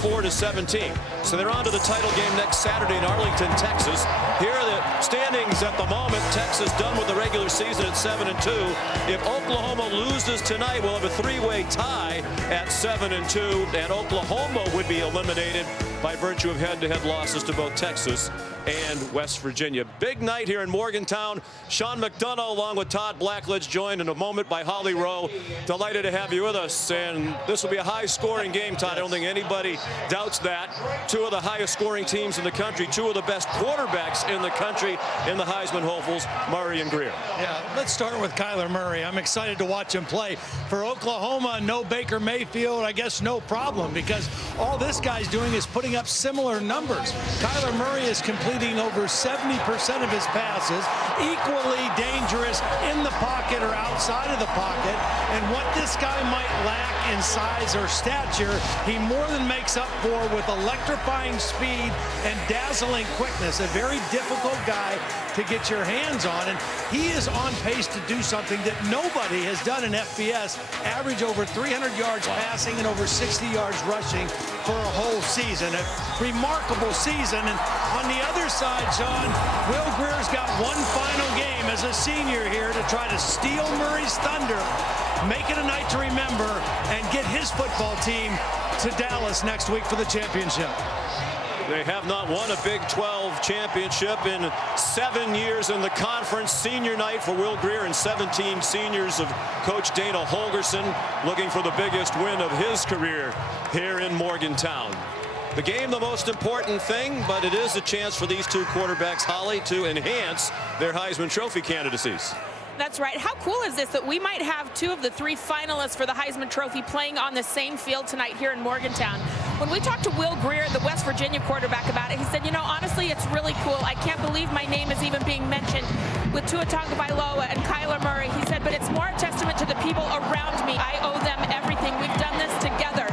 24-17. So they're on to the title game next Saturday in Arlington, Texas. Here are the standings at the moment. Texas done with the regular season at 7-2. If Oklahoma loses tonight, we'll have a three-way tie at 7-2, and Oklahoma would be eliminated by virtue of head-to-head losses to both Texas and West Virginia. Big night here in Morgantown. Sean McDonough along with Todd Blackledge, joined in a moment by Holly Rowe. Delighted to have you with us, and this will be a high-scoring game, Todd. I don't think anybody doubts that. Two of the highest-scoring teams in the country, two of the best quarterbacks in the country in the Heisman hopefuls, Murray and Greer. Yeah, let's start with Kyler Murray. I'm excited to watch him play. For Oklahoma, no Baker Mayfield, I guess no problem, because all this guy's doing is putting up similar numbers. Kyler Murray is completing over 70% of his passes, equally dangerous in the pocket or outside of the pocket. And what this guy might lack in size or stature, he more than makes up for with electrifying speed and dazzling quickness. A very difficult guy to get your hands on, and he is on pace to do something that nobody has done in FBS, average over 300 yards passing and over 60 yards rushing for a whole season. A remarkable season. And on the other side, Sean, Will Greer's got one final game as a senior here to try to steal Murray's thunder, make it a night to remember, and get his football team to Dallas next week for the championship. They have not won a Big 12 championship in 7 years in the conference. Senior night for Will Greer and 17 seniors of Coach Dana Holgorsen, looking for the biggest win of his career here in Morgantown. The game, the most important thing, but it is a chance for these two quarterbacks, Holly, to enhance their Heisman Trophy candidacies. That's right. How cool is this that we might have two of the three finalists for the Heisman Trophy playing on the same field tonight here in Morgantown? When we talked to Will Greer, the West Virginia quarterback, about it, he said, you know, honestly, it's really cool. I can't believe my name is even being mentioned with Tua Tagovailoa and Kyler Murray. He said, but it's more a testament to the people around me. I owe them everything. We've done this together.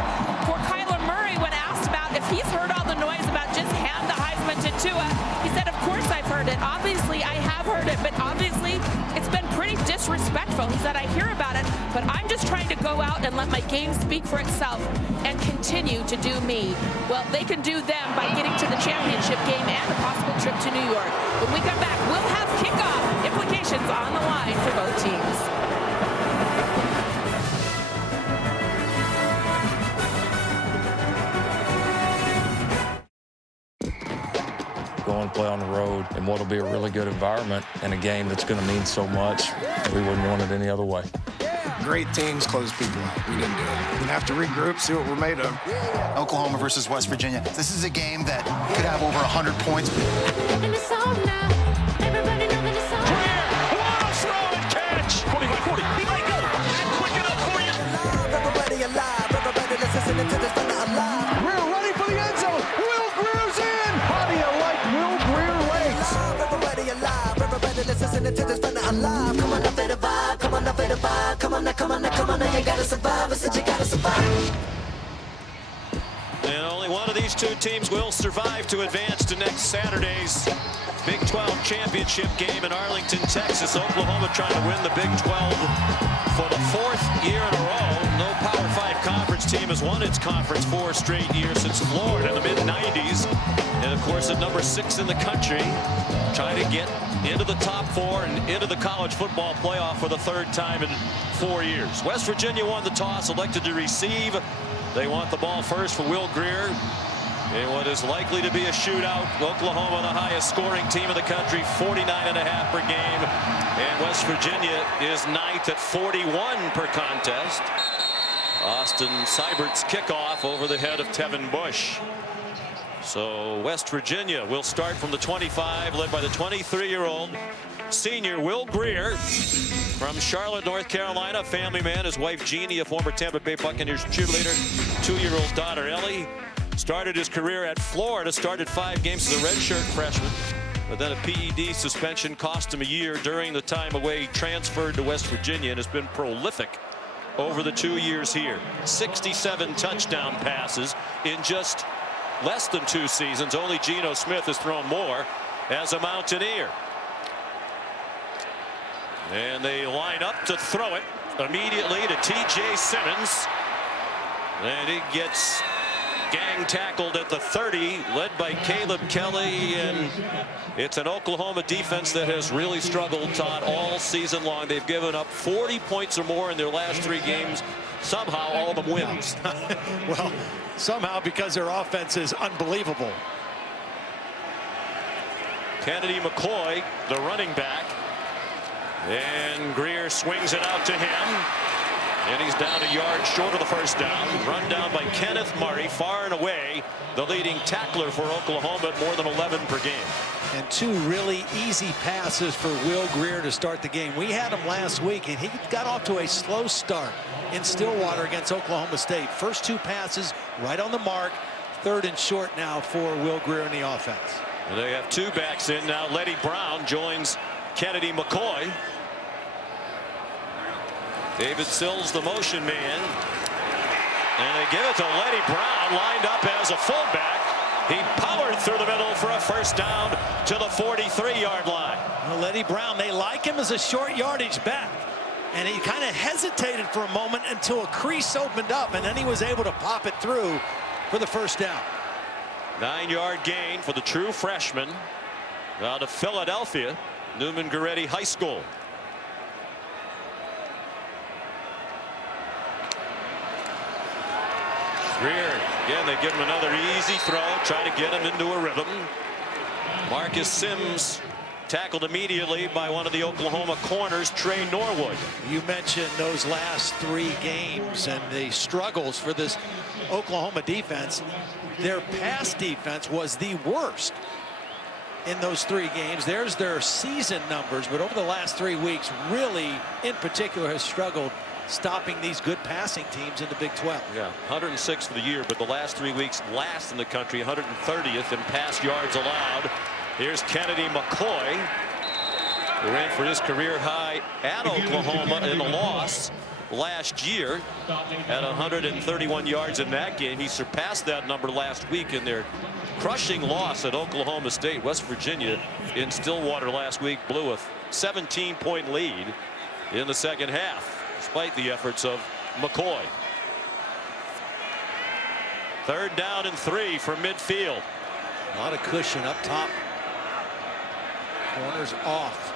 For Kyler Murray, when asked about if he's heard all the noise about just hand the Heisman to Tua, he said, of course I've heard it. Obviously, I have heard it, but obviously it's been pretty disrespectful. He said, I hear about it, but I'm just trying to go out and let my game speak for itself and continue to do me. Well, they can do them by getting to the championship game and a possible trip to New York. When we come back, we'll have kickoff implications on the line for both teams. Go and play on the road in what will be a really good environment and a game that's going to mean so much. We wouldn't want it any other way. Great teams close people out. We didn't do it. We have to regroup, see what we're made of. Oklahoma versus West Virginia. This is a game that could have over 100 points. And it's on now. Everybody know that it's on. What a throw and catch! 40-by-40. He might go. And quick enough for you. Everybody alive. Everybody that's listening to this thunder alive. Greer running for the end zone. Will Greer's in. How do you like Will Greer legs? Everybody alive. Everybody that's listening to this thunder alive. Come on up for the vibe. Come on up for the vibe. Come on now, come on now, come on now. You gotta survive. I said you gotta survive. And only one of these two teams will survive to advance to next Saturday's Big 12 championship game in Arlington, Texas. Oklahoma trying to win the Big 12 for the fourth year in a row. No Power 5 conference team has won its conference 4 straight years since Florida in the mid-90s. And, of course, at number 6 in the country, trying to get into the top 4 and into the college football playoff for the third time in 4 years. West Virginia won the toss, elected to receive. They want the ball first for Will Greer in what is likely to be a shootout. Oklahoma, the highest scoring team in the country, 49.5 per game. And West Virginia is ninth at 41 per contest. Austin Seibert's kickoff over the head of Tevin Bush. So West Virginia will start from the 25, led by the 23-year-old senior Will Greer from Charlotte, North Carolina. Family man, his wife Jeannie, a former Tampa Bay Buccaneers cheerleader, 2-year-old daughter Ellie. Started his career at Florida, started 5 games as a redshirt freshman, but then a PED suspension cost him a year during the time away. He transferred to West Virginia and has been prolific over the 2 years here. 67 touchdown passes in just less than 2 seasons. Only Geno Smith has thrown more as a Mountaineer. And they line up to throw it immediately to T.J. Simmons. And he gets Gang tackled at the 30, led by Caleb Kelly, and it's an Oklahoma defense that has really struggled, Todd, all season long. They've given up 40 points or more in their last 3 games. Somehow all of them wins. Well, somehow because their offense is unbelievable. Kennedy McCoy, the running back, and Greer swings it out to him. And he's down a yard short of the first down. Run down by Kenneth Murray, far and away the leading tackler for Oklahoma at more than 11 per game. And 2 really easy passes for Will Greer to start the game. We had him last week, and he got off to a slow start in Stillwater against Oklahoma State. First 2 passes right on the mark. 3rd and short now for Will Greer in the offense. And they have 2 backs in now. Letty Brown joins Kennedy McCoy. David Sills, the motion man. And they give it to Letty Brown, lined up as a fullback. He powered through the middle for a first down to the 43-yard line. Well, Letty Brown, they like him as a short yardage back. And he kind of hesitated for a moment until a crease opened up, and then he was able to pop it through for the first down. 9-yard gain for the true freshman out of Philadelphia, Newman Goretti High School. Greer, again, they give him another easy throw, try to get him into a rhythm. Marcus Sims tackled immediately by one of the Oklahoma corners, Trey Norwood. You mentioned those last 3 games and the struggles for this Oklahoma defense. Their pass defense was the worst in those 3 games. There's their season numbers, but over the last 3 weeks, really, in particular, has struggled stopping these good passing teams in the Big 12. Yeah, 106 for the year, but the last 3 weeks last in the country, 130th in pass yards allowed. Here's Kennedy McCoy, who ran for his career high at Oklahoma in a loss last year at 131 yards in that game. He surpassed that number last week in their crushing loss at Oklahoma State. West Virginia in Stillwater last week blew a 17-point lead in the second half, despite the efforts of McCoy. 3rd down and 3 from midfield. A lot of cushion up top. Corners off.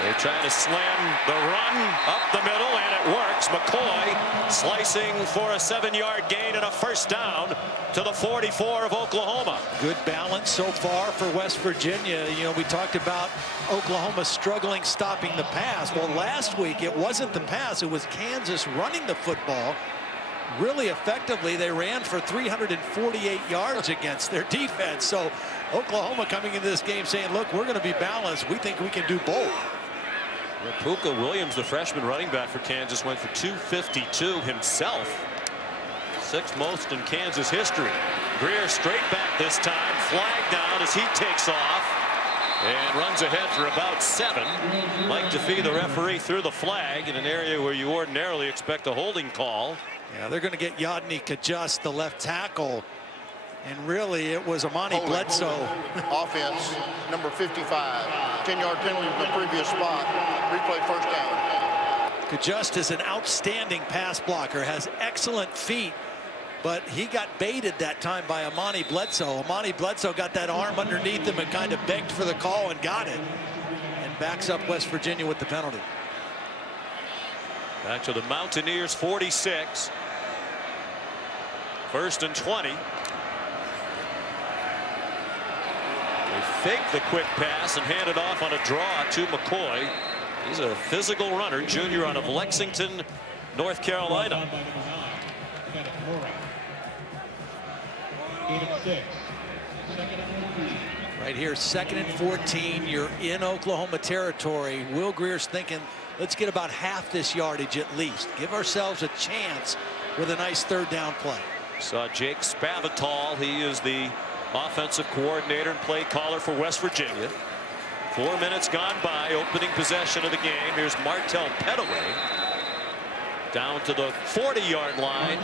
They try to slam the run up the middle, and it works. McCoy slicing for a 7-yard gain and a first down to the 44 of Oklahoma. Good balance so far for West Virginia. You know, we talked about Oklahoma struggling stopping the pass. Well, last week it wasn't the pass, it was Kansas running the football really effectively. They ran for 348 yards against their defense. So Oklahoma coming into this game saying, look, we're going to be balanced. We think we can do both. Puka Williams, the freshman running back for Kansas, went for 252 himself. 6th most in Kansas history. Greer straight back this time. Flag down as he takes off and runs ahead for about 7. Mike Defee, the referee, threw the flag in an area where you ordinarily expect a holding call. Yeah, they're going to get Yodny Kajust, the left tackle. And really, it was Amani Bledsoe. Offense, number 55. 10-yard penalty from the previous spot. Replay first down. Kajust is an outstanding pass blocker, has excellent feet, but he got baited that time by Amani Bledsoe. Amani Bledsoe got that arm underneath him and kind of begged for the call and got it. And backs up West Virginia with the penalty. Back to the Mountaineers 46. 1st and 20. They fake the quick pass and hand it off on a draw to McCoy. He's a physical runner, junior out of Lexington, North Carolina. Right here, 2nd and 14. You're in Oklahoma territory. Will Greer's thinking, let's get about half this yardage at least. Give ourselves a chance with a nice 3rd down play. Saw Jake Spavital. He is the offensive coordinator and play caller for West Virginia. 4 minutes gone by, opening possession of the game. Here's Martell Pettaway down to the 40-yard line.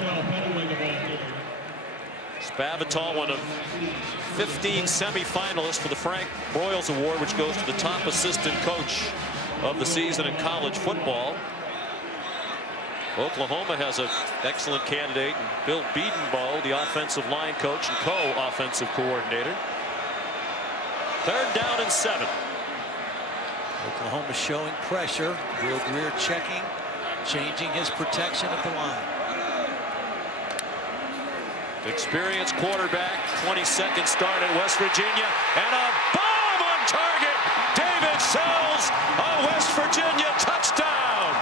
Spavital, one of 15 semifinalists for the Frank Broyles Award, which goes to the top assistant coach of the season in college football. Oklahoma has an excellent candidate, Bill Bedenbaugh, the offensive line coach and co-offensive coordinator. 3rd down and 7. Oklahoma showing pressure. Will Grier checking, changing his protection at the line. Experienced quarterback, 22nd start at West Virginia, and a bomb on target. David Sills, a West Virginia touchdown.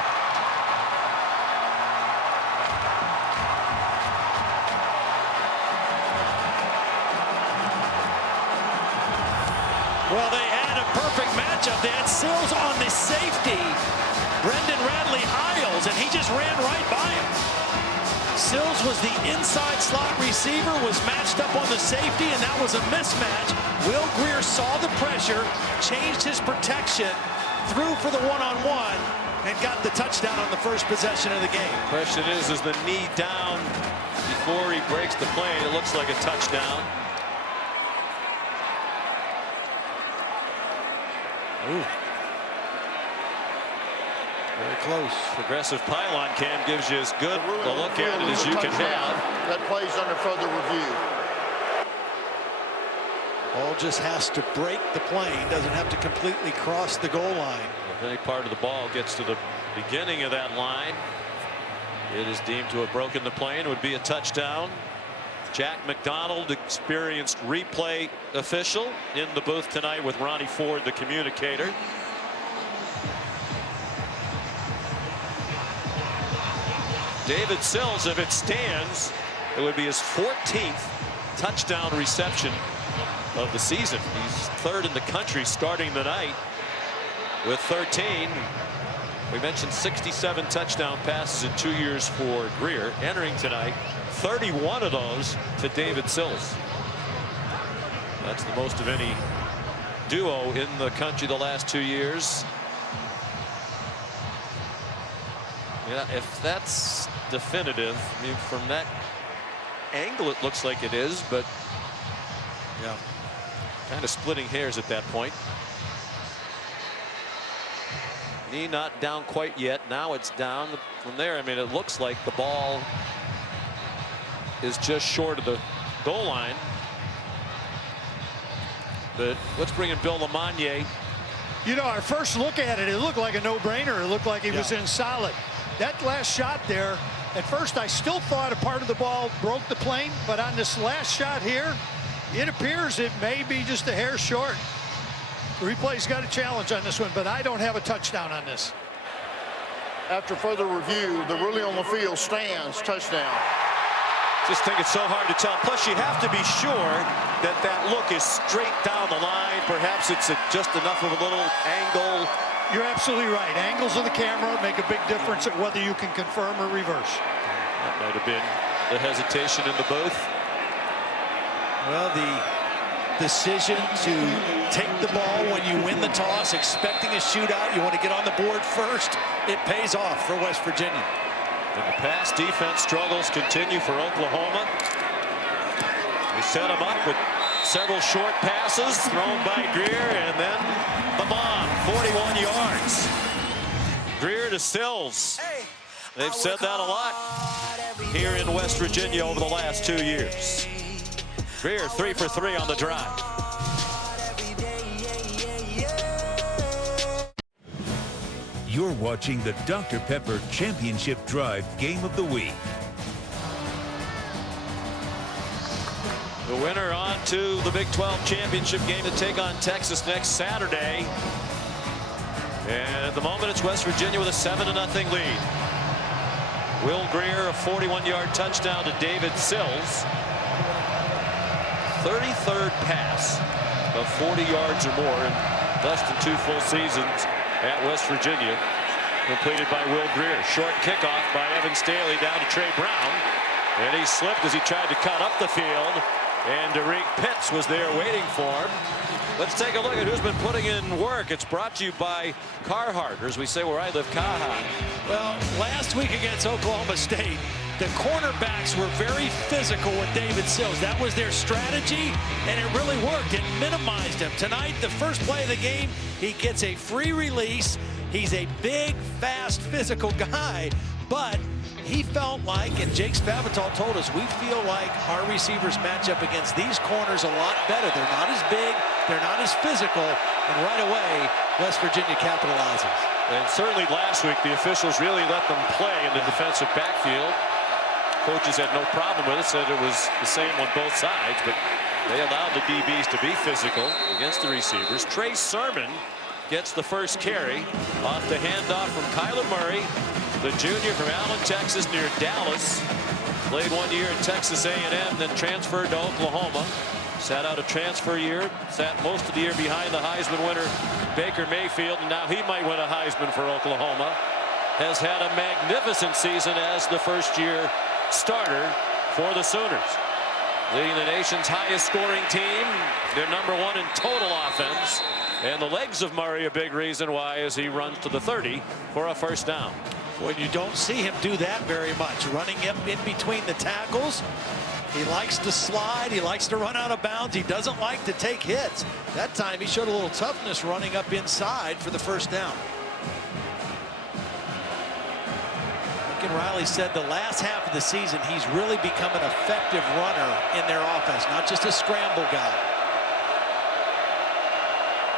Well, they had a perfect matchup. They had Sills on the safety, Brendan Radley-Hiles, and he just ran right by him. Sills was the inside slot receiver, was matched up on the safety, and that was a mismatch. Will Grier saw the pressure, changed his protection, threw for the one-on-one, and got the touchdown on the first possession of the game. Question is the knee down before he breaks the plane? It looks like a touchdown. Ooh. Very close. Progressive pylon cam gives you as good a look at it as you can have. That plays under further review. Ball just has to break the plane, doesn't have to completely cross the goal line. If any part of the ball gets to the beginning of that line, it is deemed to have broken the plane. It would be a touchdown. Jack McDonald, experienced replay official, in the booth tonight with Ronnie Ford, the communicator. David Sills, if it stands, it would be his 14th touchdown reception of the season. He's 3rd in the country starting the night with 13. We mentioned 67 touchdown passes in 2 years for Grier. Entering tonight, 31 of those to David Sills. That's the most of any duo in the country the last 2 years. Yeah, if that's definitive, I mean, from that angle it looks like it is, but yeah, kind of splitting hairs at that point. Knee not down quite yet. Now it's down. From there, I mean, it looks like the ball is just short of the goal line. But let's bring in Bill LeMonnier. You know, our first look at it, it looked like a no-brainer. It looked like he was in solid. That last shot there, at first I still thought a part of the ball broke the plane, but on this last shot here, it appears it may be just a hair short. The replay's got a challenge on this one, but I don't have a touchdown on this. After further review, the ruling on the field stands. Touchdown. Just think it's so hard to tell. Plus, you have to be sure that that look is straight down the line. Perhaps it's just enough of a little angle. You're absolutely right. Angles of the camera make a big difference at whether you can confirm or reverse. That might have been the hesitation in the booth. Well, the decision to take the ball when you win the toss, expecting a shootout, you want to get on the board first, it pays off for West Virginia. And the pass defense struggles continue for Oklahoma. They set him up with several short passes thrown by Grier, and then the bomb, 41 yards. Grier to Sills. They've said that a lot here in West Virginia over the last 2 years. Grier 3 for 3 on the drive. You're watching the Dr. Pepper Championship Drive Game of the Week. The winner on to the Big 12 championship game to take on Texas next Saturday. And at the moment, it's West Virginia with a 7-0 lead. Will Grier, a 41-yard touchdown to David Sills. 33rd pass of 40 yards or more in less than 2 full seasons at West Virginia, completed by Will Grier. Short kickoff by Evan Staley down to Trey Brown, and he slipped as he tried to cut up the field, and Derek Pitts was there waiting for him. Let's take a look at who's been putting in work. It's brought to you by Carhartt, or as we say where I live, Caja. Well, last week against Oklahoma State, the cornerbacks were very physical with David Sills. That was their strategy, and it really worked. It minimized him. Tonight, the first play of the game, he gets a free release. He's a big, fast, physical guy, but he felt like, and Jake Spavital told us, we feel like our receivers match up against these corners a lot better. They're not as big, they're not as physical, and right away, West Virginia capitalizes. And certainly last week, the officials really let them play in the defensive backfield. Coaches had no problem with it, said it was the same on both sides, but they allowed the DBs to be physical against the receivers. Trey Sermon gets the first carry off the handoff from Kyler Murray, the junior from Allen, Texas, near Dallas. Played 1 year at Texas A&M, then transferred to Oklahoma. Sat out a transfer year, sat most of the year behind the Heisman winner Baker Mayfield, and now he might win a Heisman for Oklahoma. Has had a magnificent season as the first-year starter for the Sooners. Leading the nation's highest scoring team. They're #1 in total offense. And the legs of Murray a big reason why as he runs to the 30 for a first down. Well, you don't see him do that very much. Running up in between the tackles. He likes to slide. He likes to run out of bounds. He doesn't like to take hits. That time he showed a little toughness running up inside for the first down. Lincoln Riley said the last half of the season he's really become an effective runner in their offense, not just a scramble guy.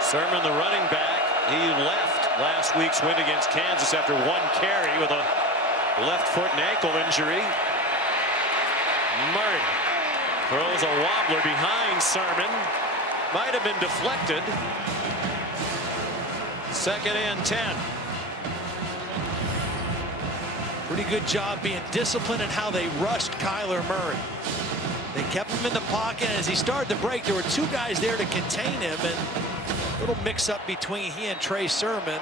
Sermon, the running back, he left last week's win against Kansas after 1 carry with a left foot and ankle injury. Murray throws a wobbler behind Sermon. Might have been deflected. 2nd and 10. Pretty good job being disciplined in how they rushed Kyler Murray. They kept him in the pocket. As he started to break, there were 2 guys there to contain him, and a little mix-up between he and Trey Sermon.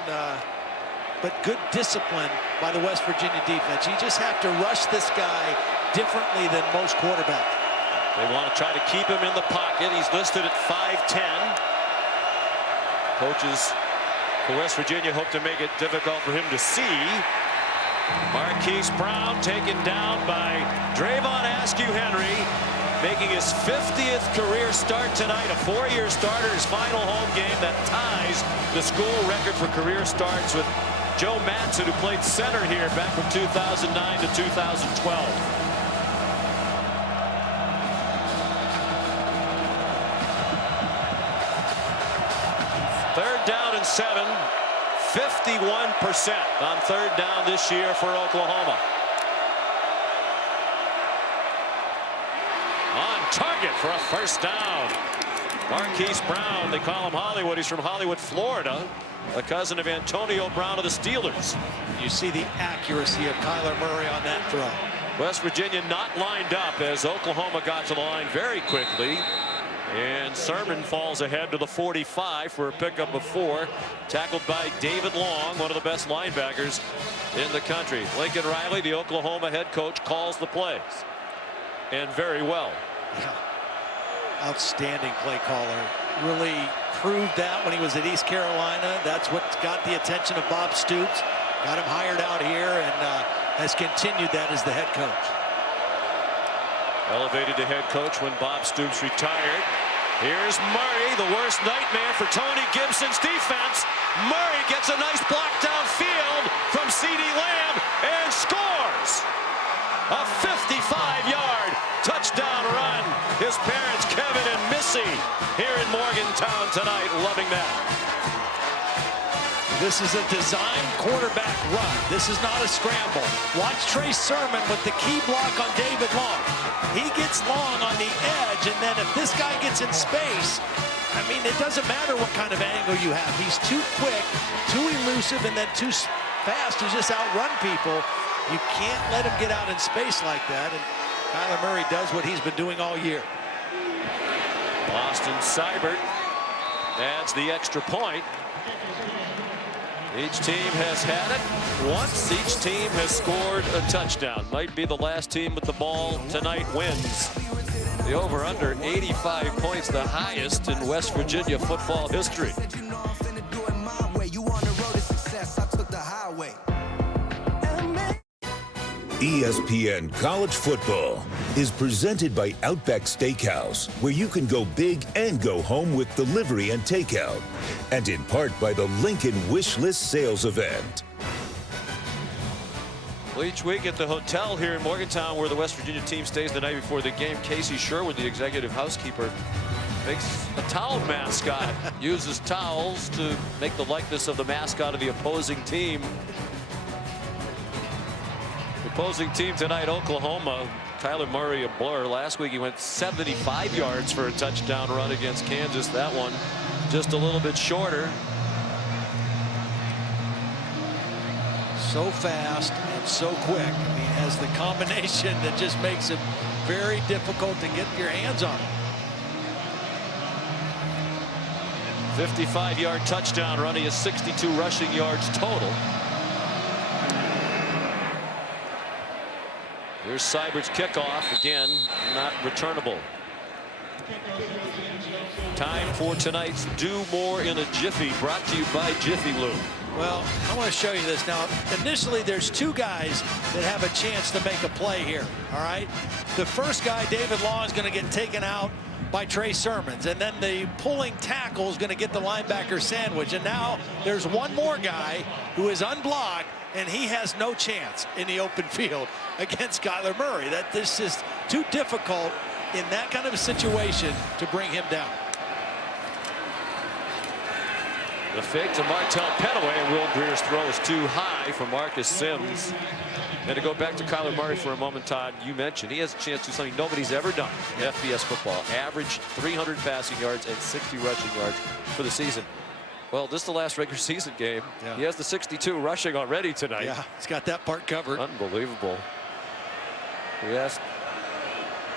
But good discipline by the West Virginia defense. You just have to rush this guy differently than most quarterbacks. They want to try to keep him in the pocket. He's listed at 5'10". Coaches for West Virginia hope to make it difficult for him to see. Marquise Brown taken down by Drayvon Askew Henry, making his 50th career start tonight. A 4-year starter, his final home game that ties the school record for career starts with Joe Matson, who played center here back from 2009 to 2012. Third down and 7. 51% on 3rd down this year for Oklahoma. On target for a first down. Marquise Brown, they call him Hollywood. He's from Hollywood, Florida, a cousin of Antonio Brown of the Steelers. You see the accuracy of Kyler Murray on that throw. West Virginia not lined up as Oklahoma got to the line very quickly. And Sermon falls ahead to the 45 for a pickup of 4. Tackled by David Long, one of the best linebackers in the country. Lincoln Riley, the Oklahoma head coach, calls the plays. And very well. Yeah. Outstanding play caller. Really proved that when he was at East Carolina. That's what got the attention of Bob Stoops. Got him hired out here and has continued that as the head coach. Elevated to head coach when Bob Stoops retired. Here's Murray, the worst nightmare for Tony Gibson's defense. Murray gets a nice block downfield from CeeDee Lamb and scores. A 55-yard touchdown run. His parents, Kevin and Missy, here in Morgantown tonight, loving that. This is a designed quarterback run. This is not a scramble. Watch Trey Sermon with the key block on David Long. He gets Long on the edge, and then if this guy gets in space, I mean, it doesn't matter what kind of angle you have. He's too quick, too elusive, and then too fast to just outrun people. You can't let him get out in space like that, and Kyler Murray does what he's been doing all year. Austin Seibert adds the extra point. Each team has had it once. Each team has scored a touchdown. Might be the last team with the ball tonight wins. The over-under 85 points, the highest in West Virginia football history. ESPN College Football is presented by Outback Steakhouse, where you can go big and go home with delivery and takeout, and in part by the Lincoln Wish List Sales Event. Well, each week at the hotel here in Morgantown, where the West Virginia team stays the night before the game, Casey Sherwood, the executive housekeeper, makes a towel mascot, uses towels to make the likeness of the mascot of the opposing team. The opposing team tonight, Oklahoma. Kyler Murray, a blur. Last week he went 75 yards for a touchdown run against Kansas. That one just a little bit shorter. So fast and so quick. I mean, has the combination that just makes it very difficult to get your hands on it. 55-yard touchdown run. He has 62 rushing yards total. Here's Seibert's kickoff. Again, not returnable. Time for tonight's Do More in a Jiffy, brought to you by Jiffy Lube. Well, I want to show you this. Now, initially, there's two guys that have a chance to make a play here, all right? The first guy, David Long, is going to get taken out by Trey Sermons, and then the pulling tackle is going to get the linebacker sandwich. And now there's one more guy who is unblocked, and he has no chance in the open field against Kyler Murray. This is too difficult in that kind of a situation to bring him down. The fake to Martell Pettaway, and Will Greer's throw is too high for Marcus Sims. And to go back to Kyler Murray for a moment, Todd, you mentioned he has a chance to do something nobody's ever done in FBS football. Average 300 passing yards and 60 rushing yards for the season. Well, this is the last regular season game. Yeah. He has the 62 rushing already tonight. Yeah, he's got that part covered. Unbelievable. We asked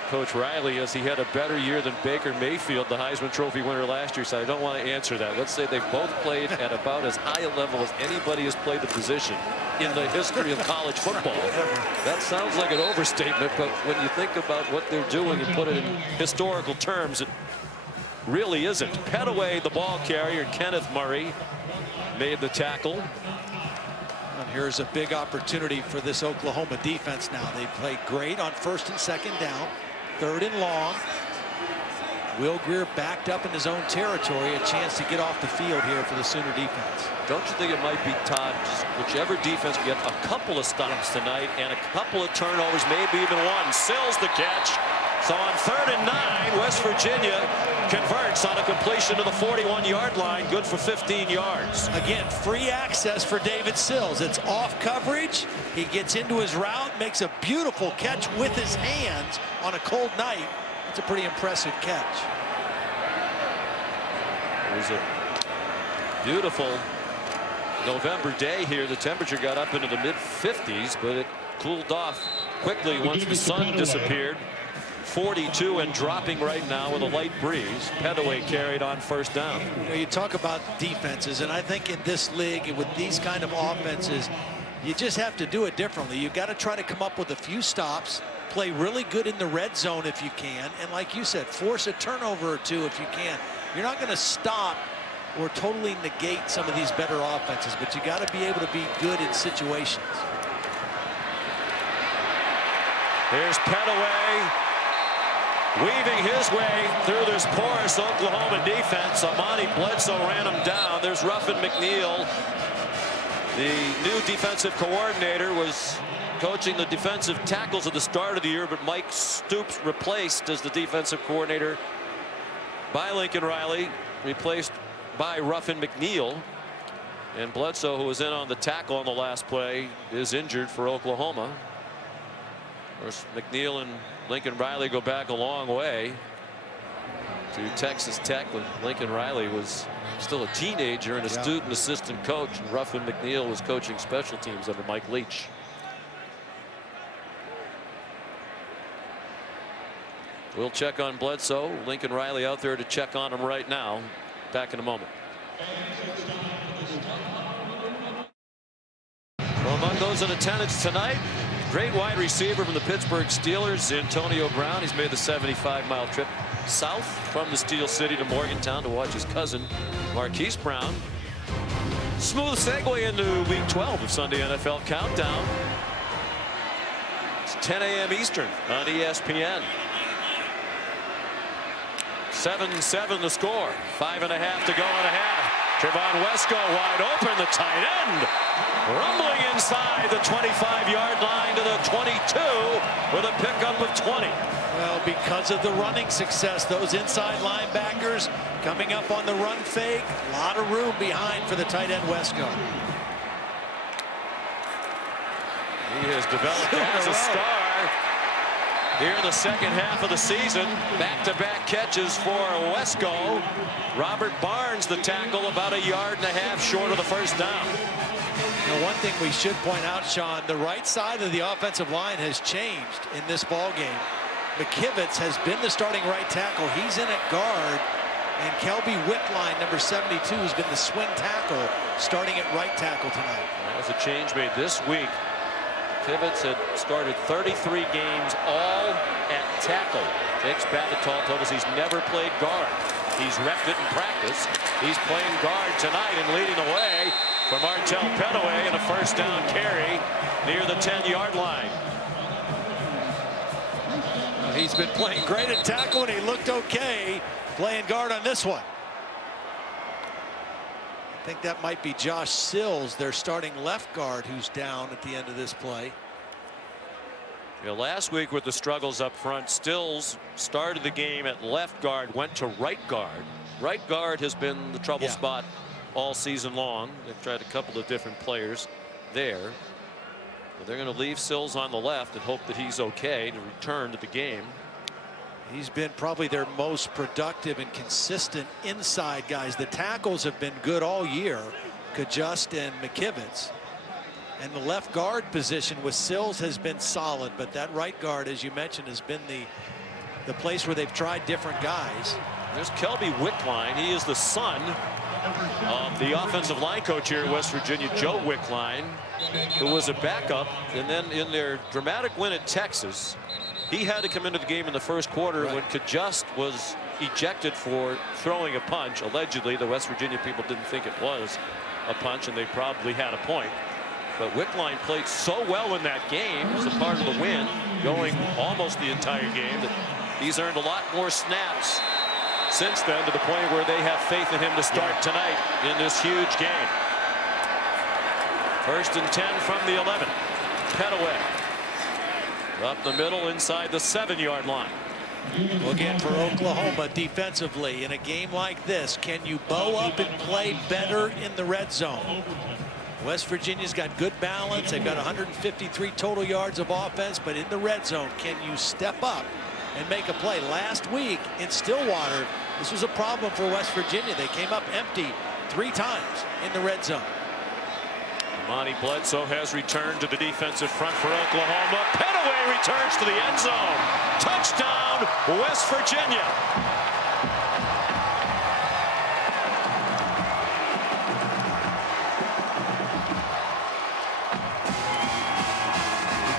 Coach Riley, as he had a better year than Baker Mayfield, the Heisman Trophy winner last year, so I don't want to answer that. Let's say they've both played at about as high a level as anybody has played the position in the history of college football. That sounds like an overstatement, but when you think about what they're doing and put it in historical terms, it really isn't. Pettaway, the ball carrier, and Kenneth Murray made the tackle. And here's a big opportunity for this Oklahoma defense now. They played great on first and second down. Third and long. Will Grier backed up in his own territory. A chance to get off the field here for the Sooner defense. Don't you think it might be, Todd, just whichever defense get a couple of stops tonight and a couple of turnovers, maybe even one. Sills the catch. So on 3rd and 9, West Virginia converts on a completion to the 41-yard line, good for 15 yards. Again, free access for David Sills. It's off coverage. He gets into his route, makes a beautiful catch with his hands on a cold night. It's a pretty impressive catch. It was a beautiful November day here. The temperature got up into the mid-50s, but it cooled off quickly once the sun disappeared. 42 and dropping right now with a light breeze. Pettaway carried on first down. You know, you talk about defenses, and I think in this league with these kind of offenses, you just have to do it differently. You've got to try to come up with a few stops, play really good in the red zone if you can, and like you said, force a turnover or two if you can. You're not going to stop or totally negate some of these better offenses, but you got to be able to be good in situations. Here's Pettaway, weaving his way through this porous Oklahoma defense. Amani Bledsoe ran him down. There's Ruffin McNeil. The new defensive coordinator was coaching the defensive tackles at the start of the year, but Mike Stoops replaced as the defensive coordinator by Lincoln Riley, replaced by Ruffin McNeil. And Bledsoe, who was in on the tackle on the last play, is injured for Oklahoma. Of course, McNeil and Lincoln Riley go back a long way to Texas Tech when Lincoln Riley was still a teenager and a student assistant coach, and Ruffin McNeil was coaching special teams under Mike Leach. We'll check on Bledsoe. Lincoln Riley out there to check on him right now. Back in a moment. Well, among those in attendance tonight, great wide receiver from the Pittsburgh Steelers, Antonio Brown. He's made the 75-mile trip south from the Steel City to Morgantown to watch his cousin, Marquise Brown. Smooth segue into Week 12 of Sunday NFL Countdown. It's 10 a.m. Eastern on ESPN. 7-7 the score. 5.5 to go in a half. Trevon Wesco wide open, the tight end. Rumbling inside the 25-yard line to the 22 with a pickup of 20. Well, because of the running success, those inside linebackers coming up on the run fake. A lot of room behind for the tight end Wesco. He has developed as a star here in the second half of the season. Back-to-back catches for Wesco. Robert Barnes, the tackle, about 1.5 yards short of the first down. Now, one thing we should point out, Sean, the right side of the offensive line has changed in this ball game. McKivitz has been the starting right tackle. He's in at guard. And Kelby Wickline, number 72, has been the swing tackle, starting at right tackle tonight. That's a change made this week. McKivitz had started 33 games, all at tackle. Jake Spavital told us he's never played guard. He's repped it in practice. He's playing guard tonight and leading the way for Martell Petaway in a first down carry near the 10-yard line. He's been playing great at tackle, and he looked okay playing guard on this one. I think that might be Josh Sills, their starting left guard, who's down at the end of this play. Yeah, last week with the struggles up front, Stills started the game at left guard, went to right guard. Right guard has been the trouble spot all season long. They've tried a couple of different players there. But they're going to leave Sills on the left and hope that he's okay to return to the game. He's been probably their most productive and consistent inside guys. The tackles have been good all year, Kajust and McKivitz. And the left guard position with Sills has been solid, but that right guard, as you mentioned, has been the place where they've tried different guys. There's Kelby Wickline. He is the son of the offensive line coach here at West Virginia, Joe Wickline, who was a backup. And then in their dramatic win at Texas, he had to come into the game in the first quarter when Kajust was ejected for throwing a punch. Allegedly, the West Virginia people didn't think it was a punch, and they probably had a point. But Wickline played so well in that game as a part of the win, going almost the entire game, that he's earned a lot more snaps since then, to the point where they have faith in him to start tonight in this huge game. First and 10 from the 11. Petaway up the middle inside the 7-yard line. Well, again, for Oklahoma defensively in a game like this, can you bow up and play better in the red zone? West Virginia's got good balance. They've got 153 total yards of offense, but in the red zone, can you step up and make a play? Last week in Stillwater, this was a problem for West Virginia. They came up empty 3 times in the red zone. Monty Bledsoe has returned to the defensive front for Oklahoma. Petaway returns to the end zone. Touchdown, West Virginia.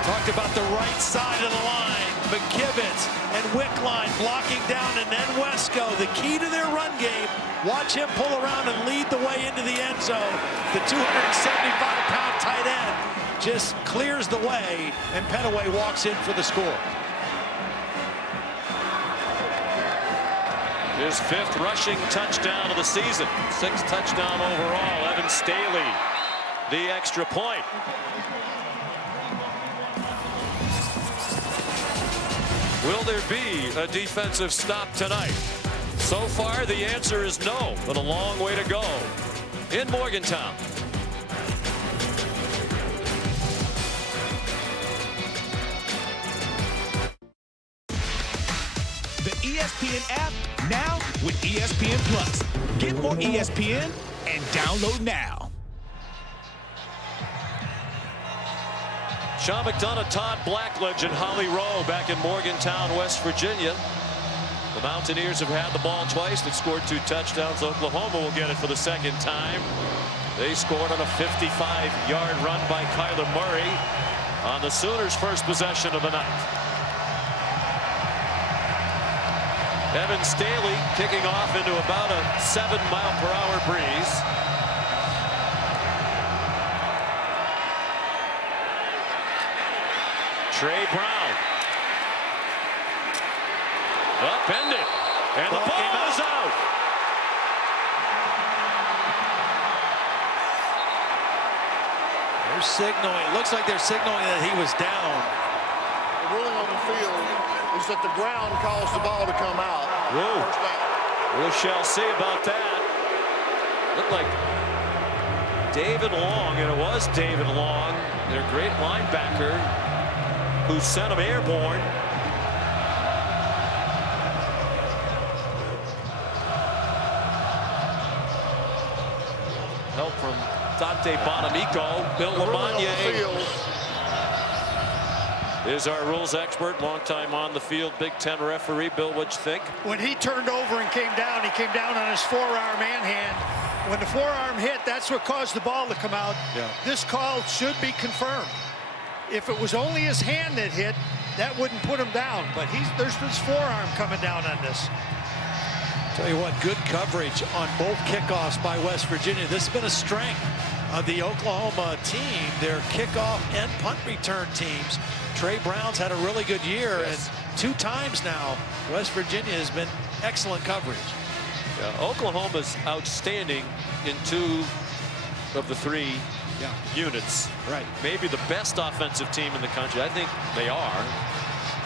Talked about the right side of the line. McKivitz and Wickline blocking down, and then Wesco. The key to their run game, watch him pull around and lead the way into the end zone. The 275-pound tight end just clears the way, and Petaway walks in for the score. His 5th rushing touchdown of the season. 6th touchdown overall. Evan Staley, the extra point. Will there be a defensive stop tonight? So far, the answer is no, but a long way to go in Morgantown. The ESPN app, now with ESPN Plus. Get more ESPN and download now. Sean McDonough, Todd Blackledge, and Holly Rowe back in Morgantown, West Virginia. The Mountaineers have had the ball twice. They've scored 2 touchdowns. Oklahoma will get it for the 2nd time. They scored on a 55-yard run by Kyler Murray on the Sooners' first possession of the night. Evan Staley kicking off into about a 7-mile-per-hour breeze. Trey Brown. Upended. And the ball is out. signaling. It looks like they're signaling that he was down. The ruling on the field is that the ground caused the ball to come out. Whoa. First down. We shall see about that. Looked like David Long, and it was David Long, their great linebacker, who sent him airborne. Help from Dante Bonamico. Bill Lamagna is our rules expert, longtime on the field Big Ten referee. Bill, what'd you think? When he turned over and came down on his forearm and hand. When the forearm hit, that's what caused the ball to come out. Yeah. This call should be confirmed. If it was only his hand that hit, that wouldn't put him down. But there's his forearm coming down on this. Tell you what, good coverage on both kickoffs by West Virginia. This has been a strength of the Oklahoma team, their kickoff and punt return teams. Trey Brown's had a really good year, yes. And 2 times now, West Virginia has been excellent coverage. Yeah, Oklahoma's outstanding in 2 of the 3 units. Right. Maybe the best offensive team in the country. I think they are.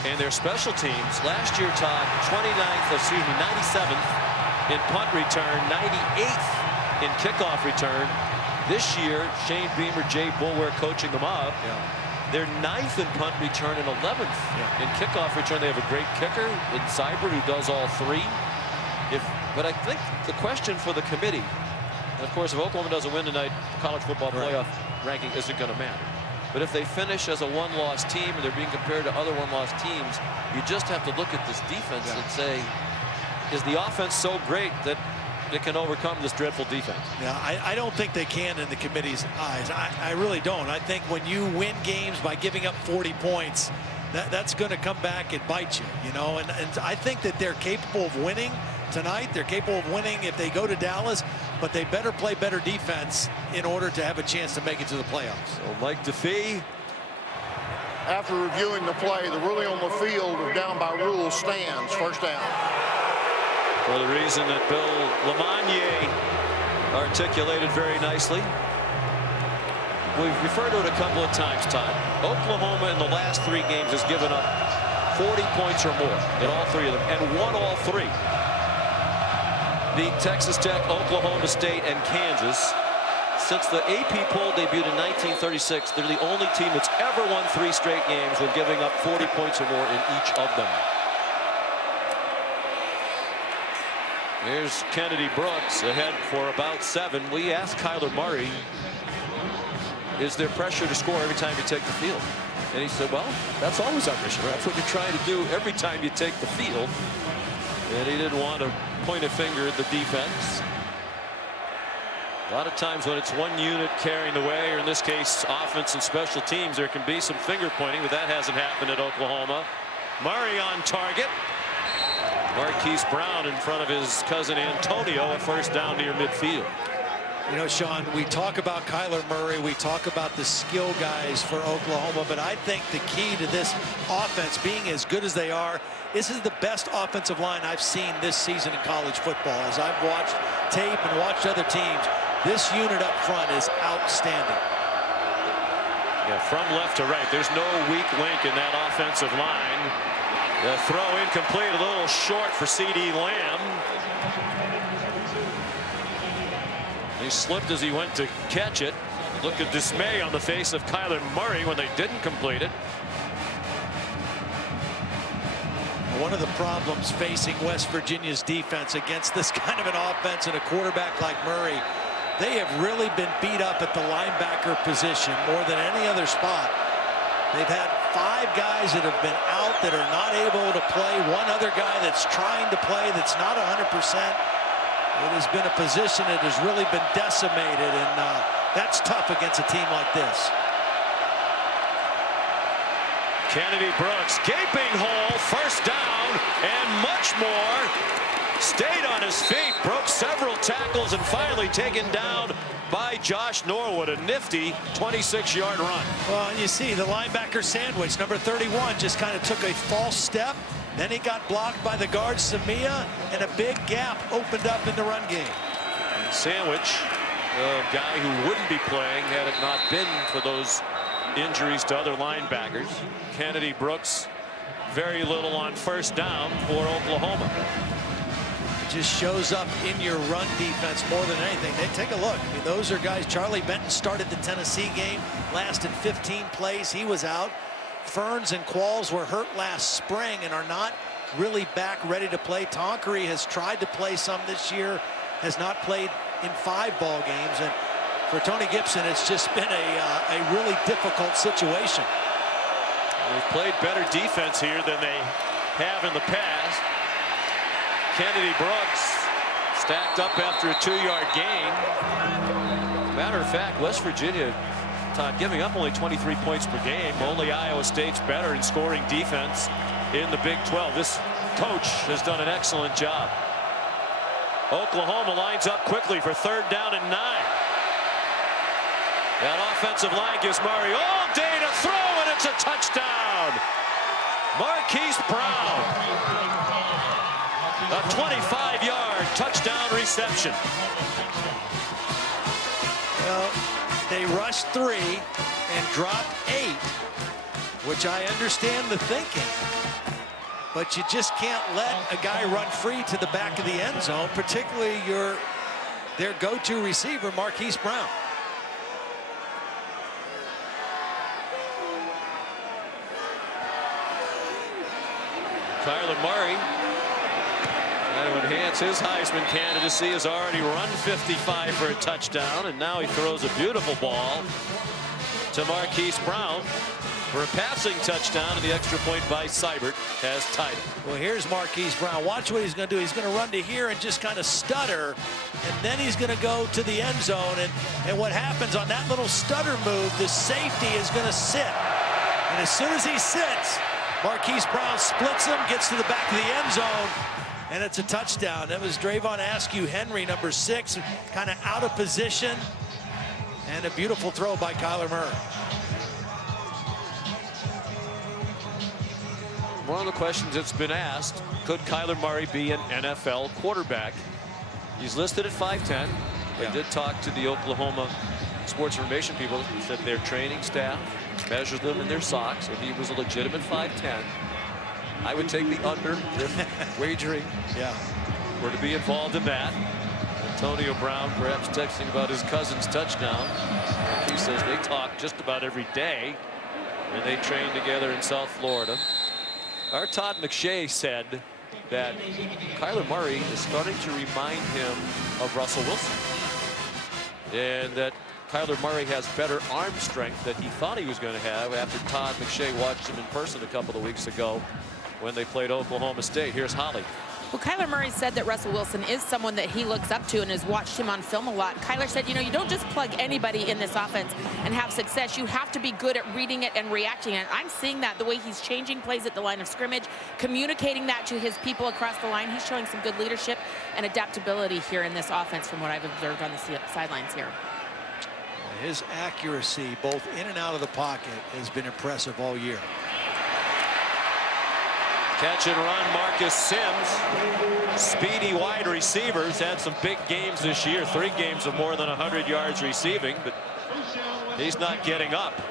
And their special teams last year, Todd, 97th in punt return, 98th in kickoff return. This year, Shane Beamer, Jay Boulware coaching them up. Yeah. They're 9th in punt return and 11th in kickoff return. They have a great kicker in Seibert who does all 3. But I think the question for the committee, and of course, if Oklahoma doesn't win tonight, the college football playoff ranking isn't going to matter. But if they finish as a 1-loss team and they're being compared to other 1-loss teams, you just have to look at this defense and say, is the offense so great that it can overcome this dreadful defense? Yeah, I don't think they can in the committee's eyes. I really don't. I think when you win games by giving up 40 points, that's going to come back and bite you, you know. And I think that they're capable of winning tonight. They're capable of winning if they go to Dallas, but they better play better defense in order to have a chance to make it to the playoffs. So Mike DeFee. After reviewing the play, the ruling on the field of down by rule stands. First down. For the reason that Bill Lamagna articulated very nicely. We've referred to it a couple of times, Todd. Oklahoma in the last 3 games has given up 40 points or more in all 3 of them and won all 3. Beat Texas Tech, Oklahoma State, and Kansas. Since the AP poll debuted in 1936, they're the only team that's ever won 3 straight games with giving up 40 points or more in each of them. Here's Kennedy Brooks ahead for about 7. We asked Kyler Murray, is there pressure to score every time you take the field? And he said, well, that's always our mission. That's what you're trying to do every time you take the field. And he didn't want to point a finger at the defense. A lot of times when it's one unit carrying the way, or in this case, offense and special teams, there can be some finger pointing, but that hasn't happened at Oklahoma. Murray on target. Marquise Brown in front of his cousin Antonio, a first down near midfield. You know, Sean, we talk about Kyler Murray, we talk about the skill guys for Oklahoma, but I think the key to this offense being as good as they are, this is the best offensive line I've seen this season in college football. As I've watched tape and watched other teams, this unit up front is outstanding. Yeah, from left to right, there's no weak link in that offensive line. The throw incomplete, a little short for CeeDee Lamb. He slipped as he went to catch it. Look at dismay on the face of Kyler Murray when they didn't complete it. One of the problems facing West Virginia's defense against this kind of an offense and a quarterback like Murray, they have really been beat up at the linebacker position more than any other spot. They've had 5 guys that have been out that are not able to play. One other guy that's trying to play that's not 100%. It has been a position that has really been decimated, and that's tough against a team like this. Kennedy Brooks, gaping hole, first down, and much more. Stayed on his feet, broke several tackles, and finally taken down by Josh Norwood. A nifty 26-yard run. Well, and you see the linebacker sandwich, number 31, just kind of took a false step. Then he got blocked by the guard, Samia, and a big gap opened up in the run game. Sandwich A guy who wouldn't be playing had it not been for those injuries to other linebackers. Kennedy Brooks, very little on first down for Oklahoma. Just shows up in your run defense more than anything. They take a look. I mean, those are guys. Charlie Benton started the Tennessee game, lasted 15 plays. He was out. Ferns and Qualls were hurt last spring and are not really back ready to play. Tonkery has tried to play some this year, has not played in 5 ball games. And for Tony Gibson, it's just been a really difficult situation. They've played better defense here than they have in the past. Kennedy Brooks stacked up after a 2-yard gain. Matter of fact, West Virginia, Todd, giving up only 23 points per game. Only Iowa State's better in scoring defense in the Big 12. This coach has done an excellent job. Oklahoma lines up quickly for 3rd down and 9. That offensive line gives Murray all day to throw, and it's a touchdown. Marquise Brown. A 25-yard touchdown reception. Well, they rushed 3 and dropped 8, which I understand the thinking. But you just can't let a guy run free to the back of the end zone, particularly their go-to receiver, Marquise Brown. Kyler Murray, to enhance his Heisman candidacy, has already run 55 for a touchdown, and now he throws a beautiful ball to Marquise Brown for a passing touchdown, and the extra point by Seibert has tied it. Well, here's Marquise Brown. Watch what he's going to do. He's going to run to here and just kind of stutter, and then he's going to go to the end zone. And what happens on that little stutter move, the safety is going to sit. And as soon as he sits, Marquise Brown splits him, gets to the back of the end zone, and it's a touchdown. That was Drayvon Askew Henry, number 6, kind of out of position, and a beautiful throw by Kyler Murray. One of the questions that's been asked, could Kyler Murray be an NFL quarterback? He's listed at 5'10". They did talk to the Oklahoma sports information people who said their training staff measures them in their socks. If he was a legitimate 5'10", I would take the under if wagering were to be involved in that. Antonio Brown perhaps texting about his cousin's touchdown. He says they talk just about every day, and they train together in South Florida. Our Todd McShay said that Kyler Murray is starting to remind him of Russell Wilson, and that Kyler Murray has better arm strength than he thought he was going to have after Todd McShay watched him in person a couple of weeks ago when they played Oklahoma State. Here's Holly. Well, Kyler Murray said that Russell Wilson is someone that he looks up to and has watched him on film a lot. Kyler said, you know, you don't just plug anybody in this offense and have success. You have to be good at reading it and reacting. And I'm seeing that the way he's changing plays at the line of scrimmage, communicating that to his people across the line. He's showing some good leadership and adaptability here in this offense from what I've observed on the sidelines here. His accuracy, both in and out of the pocket, has been impressive all year. Catch and run, Marcus Sims. Speedy wide receivers, had some big games this year. 3 games of more than 100 yards receiving, but he's not getting up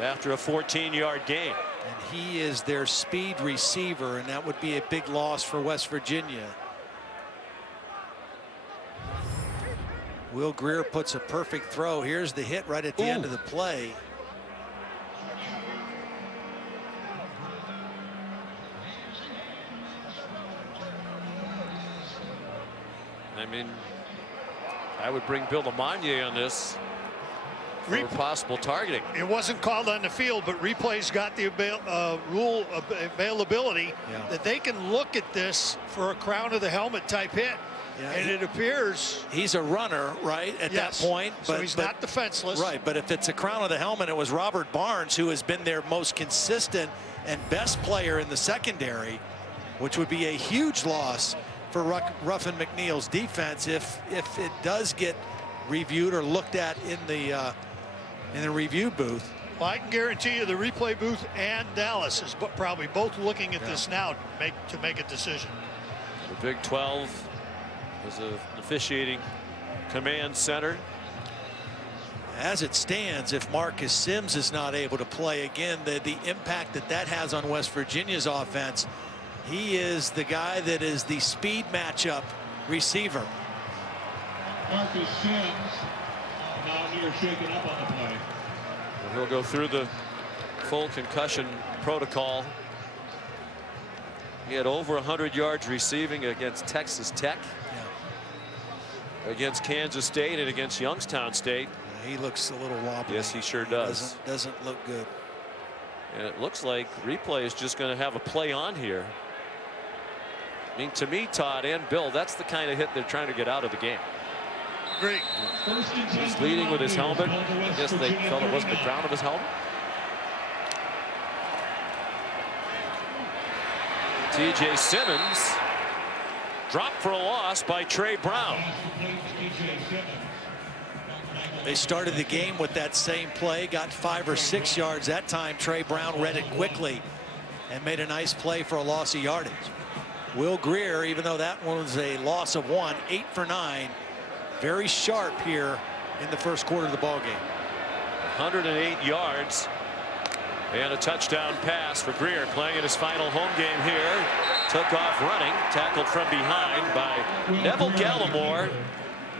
after a 14-yard gain. And he is their speed receiver, and that would be a big loss for West Virginia. Will Grier puts a perfect throw. Here's the hit right at the end of the play. I mean, I would bring Bill Lamagna on this for possible targeting. It wasn't called on the field, but replays got the rule of availability that they can look at this for a crown of the helmet type hit. Yeah, and it appears he's a runner, right, at that point. So he's not defenseless. Right, but if it's a crown of the helmet, it was Robert Barnes, who has been their most consistent and best player in the secondary, which would be a huge loss for Ruffin McNeil's defense if it does get reviewed or looked at in the review booth. Well, I can guarantee you the replay booth and Dallas is probably both looking at this now to make a decision. The Big 12 is an officiating command center. As it stands, if Marcus Sims is not able to play again, the impact that has on West Virginia's offense, he is the guy that is the speed matchup receiver. Marcus Sims now near shaken up on the play. And he'll go through the full concussion protocol. He had over 100 yards receiving against Texas Tech, against Kansas State, and against Youngstown State. He looks a little wobbly. Yes, he sure does. Doesn't look good. And it looks like replay is just going to have a play on here. I mean, to me, Todd and Bill, that's the kind of hit they're trying to get out of the game. Great. He's leading with his helmet. I guess they felt it wasn't the crown of his helmet. TJ Simmons dropped for a loss by Trey Brown. They started the game with that same play, got 5 or 6 yards that time. Trey Brown read it quickly and made a nice play for a loss of yardage. Will Greer, even though that one was a loss of 1, 8 for 9, very sharp here in the first quarter of the ball game. 108 yards and a touchdown pass for Greer, playing in his final home game here. Took off running, tackled from behind by Neville Gallimore.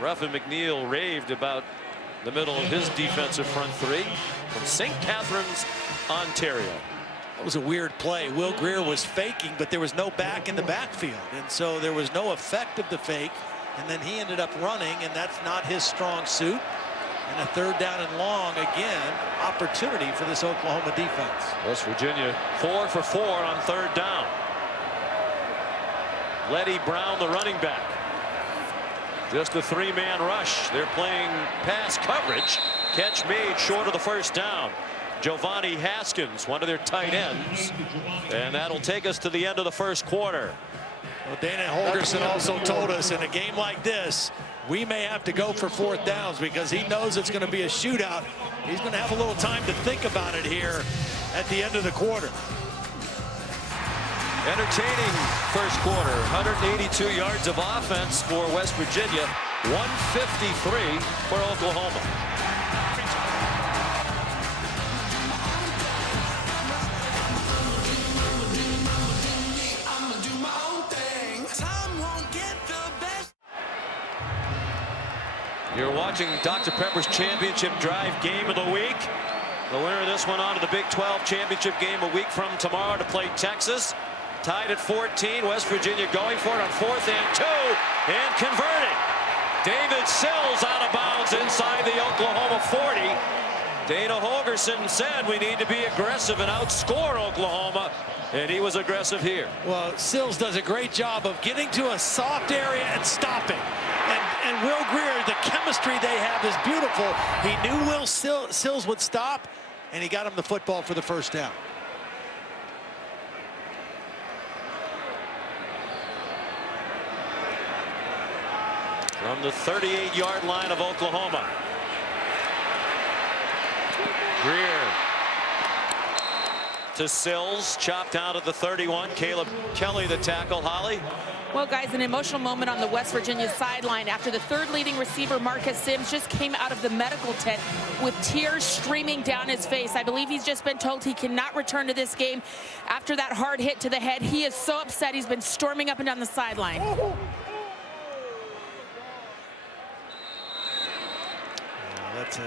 Ruffin McNeil raved about the middle of his defensive front three from St. Catharines, Ontario. That was a weird play. Will Greer was faking, but there was no back in the backfield, and so there was no effect of the fake, and then he ended up running, and that's not his strong suit. And a 3rd down and long, again, opportunity for this Oklahoma defense. West Virginia 4 for 4 on 3rd down. Letty Brown, the running back. Just a 3-man rush. They're playing pass coverage. Catch made short of the 1st down. Giovanni Haskins, one of their tight ends. And that'll take us to the end of the 1st quarter. Well, Dana Holgorsen also told us in a game like this, we may have to go for 4th downs because he knows it's going to be a shootout. He's going to have a little time to think about it here at the end of the quarter. Entertaining first quarter. 182 yards of offense for West Virginia. 153 for Oklahoma. You're watching Dr. Pepper's Championship Drive Game of the Week. The winner of this one on to the Big 12 Championship game a week from tomorrow to play Texas. Tied at 14. West Virginia going for it on 4th and 2 and converting. David Sills out of bounds inside the Oklahoma 40. Dana Holgorsen said we need to be aggressive and outscore Oklahoma, and he was aggressive here. Well, Sills does a great job of getting to a soft area and stopping. And Will Greer, the chemistry they have is beautiful. He knew Will Sills would stop, and he got him the football for the 1st down. From the 38-yard line of Oklahoma. Greer to Sills, chopped out at the 31. Caleb Kelly the tackle. Holly. Well, guys, an emotional moment on the West Virginia sideline after the 3rd leading receiver, Marcus Sims, just came out of the medical tent with tears streaming down his face. I believe he's just been told he cannot return to this game after that hard hit to the head. He is so upset. He's been storming up and down the sideline.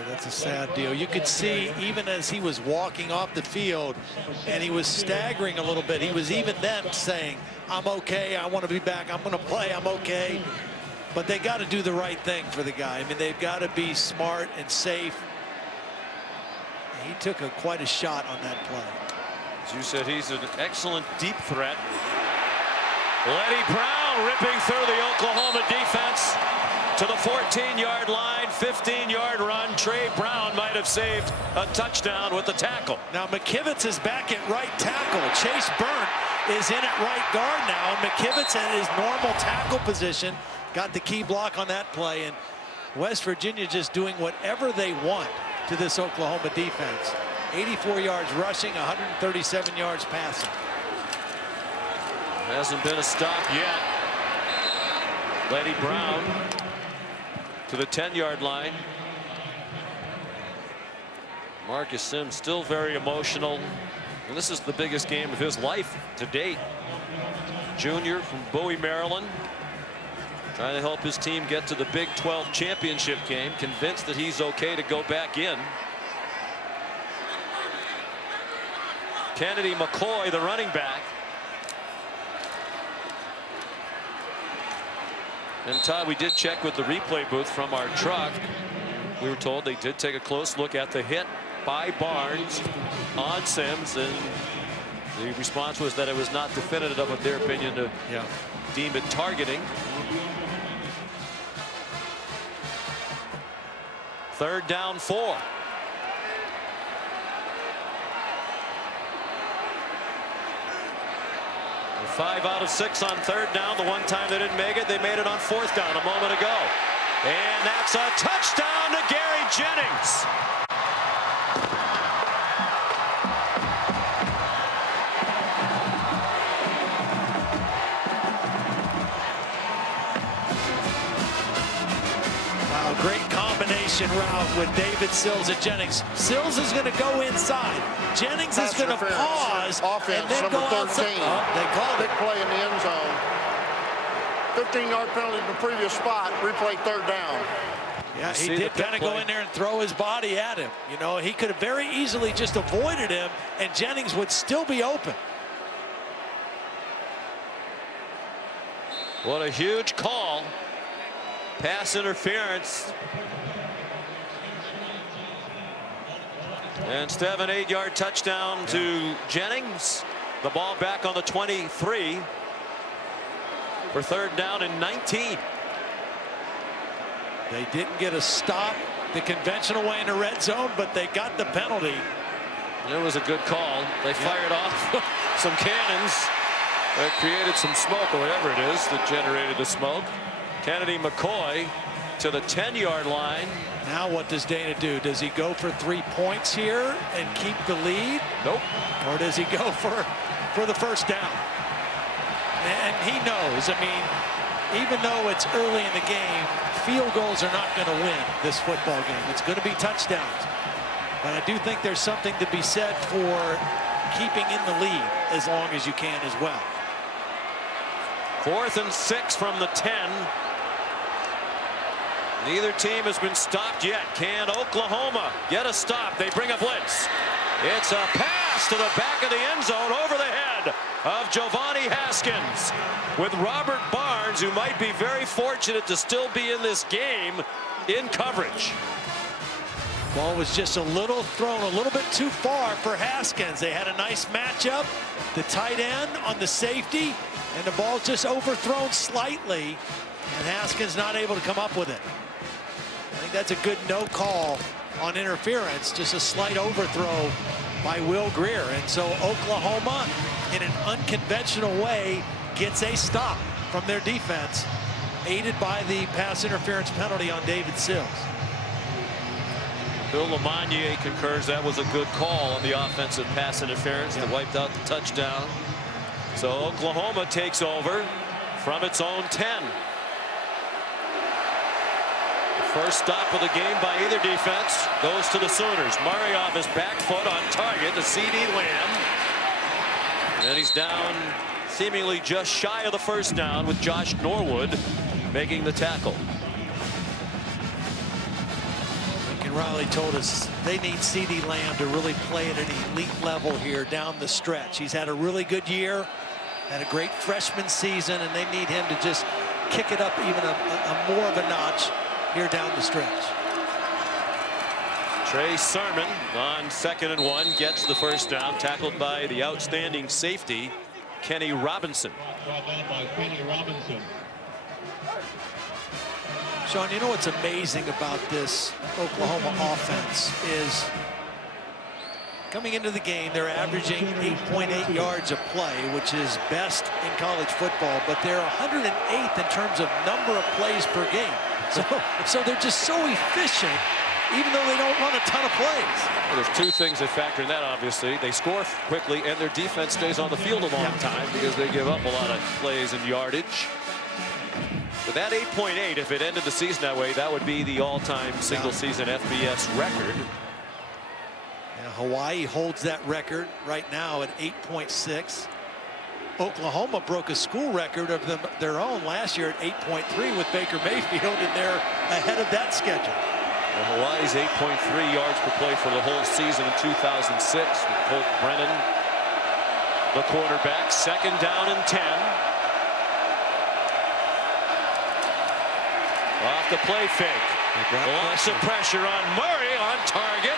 That's a sad deal. You could see even as he was walking off the field and he was staggering a little bit, he was even then saying, I'm okay, I want to be back, I'm going to play, I'm okay. But they got to do the right thing for the guy. I mean, they've got to be smart and safe. He took quite a shot on that play. As you said, he's an excellent deep threat. Letty Brown ripping through the Oklahoma defense to the 14-yard line, 15-yard run. Trey Brown might have saved a touchdown with the tackle. Now McKivitz is back at right tackle. Chase Burnt is in at right guard now, and McKivitz at his normal tackle position got the key block on that play, and West Virginia just doing whatever they want to this Oklahoma defense. 84 yards rushing, 137 yards passing. Hasn't been a stop yet. Letty Brown to the 10-yard line. Marcus Sims still very emotional. And this is the biggest game of his life to date. Junior from Bowie, Maryland. Trying to help his team get to the Big 12 championship game. Convinced that he's okay to go back in. Kennedy McCoy, the running back. And Todd, we did check with the replay booth from our truck. We were told they did take a close look at the hit by Barnes on Sims, and the response was that it was not definitive of their opinion to deem it targeting. Third down 4. And 5 out of 6 on third down. The one time they didn't make it, they made it on fourth down a moment ago. And that's a touchdown to Gary Jennings. Great combination route with David Sills and Jennings. Sills is going to go inside. Jennings is going to pause offense, and then number go 13. outside. They called Big it. play in the end zone. 15-yard penalty in the previous spot. Replay third down. Yeah, he did kind of go in there and throw his body at him. You know, he could have very easily just avoided him, and Jennings would still be open. What a huge call. Pass interference. And instead of an 8-yard touchdown to Jennings, the ball back on the 23 for third down and 19. They didn't get a stop the conventional way in the red zone, but they got the penalty. It was a good call. They fired off some cannons that created some smoke, or whatever it is that generated the smoke. Kennedy McCoy to the 10-yard line. Now what does Dana do? Does he go for 3 points here and keep the lead? Nope. Or does he go for the first down? And he knows. I mean, even though it's early in the game, field goals are not going to win this football game. It's going to be touchdowns. But I do think there's something to be said for keeping in the lead as long as you can as well. 4th and 6 from the 10. Neither team has been stopped yet. Can Oklahoma get a stop? They bring a blitz. It's a pass to the back of the end zone over the head of Giovanni Haskins, with Robert Barnes, who might be very fortunate to still be in this game, in coverage. Ball was just a little thrown a little bit too far for Haskins. They had a nice matchup. The tight end on the safety, and the ball just overthrown slightly, and Haskins not able to come up with it. I think that's a good no call on interference, just a slight overthrow by Will Grier. And so Oklahoma, in an unconventional way, gets a stop from their defense, aided by the pass interference penalty on David Sills. Bill Lamagnier concurs that was a good call on the offensive pass interference that wiped out the touchdown. So Oklahoma takes over from its own 10. First stop of the game by either defense goes to the Sooners. Murray off his back foot on target to CeeDee Lamb. And he's down seemingly just shy of the first down, with Josh Norwood making the tackle. Lincoln Riley told us they need CeeDee Lamb to really play at an elite level here down the stretch. He's had a really good year, had a great freshman season, and they need him to just kick it up even a more of a notch here down the stretch. Trey Sermon on 2nd and 1 gets the first down, tackled by the outstanding safety Kenny Robinson. Brought down by Kenny Robinson. Sean, you know what's amazing about this Oklahoma offense is coming into the game, they're averaging 8.8 yards a play, which is best in college football, but they're 108th in terms of number of plays per game. So they're just so efficient, even though they don't run a ton of plays. Well, there's two things that factor in that, obviously. They score quickly, and their defense stays on the field a long time because they give up a lot of plays and yardage. But that 8.8, if it ended the season that way, that would be the all-time single-season FBS record. Hawaii holds that record right now at 8.6. Oklahoma broke a school record of their own last year at 8.3 with Baker Mayfield, and they're ahead of that schedule. Well, Hawaii's 8.3 yards per play for the whole season in 2006 with Colt Brennan, the quarterback. 2nd down and 10. Off the play fake. Lots of pressure on Murray on target.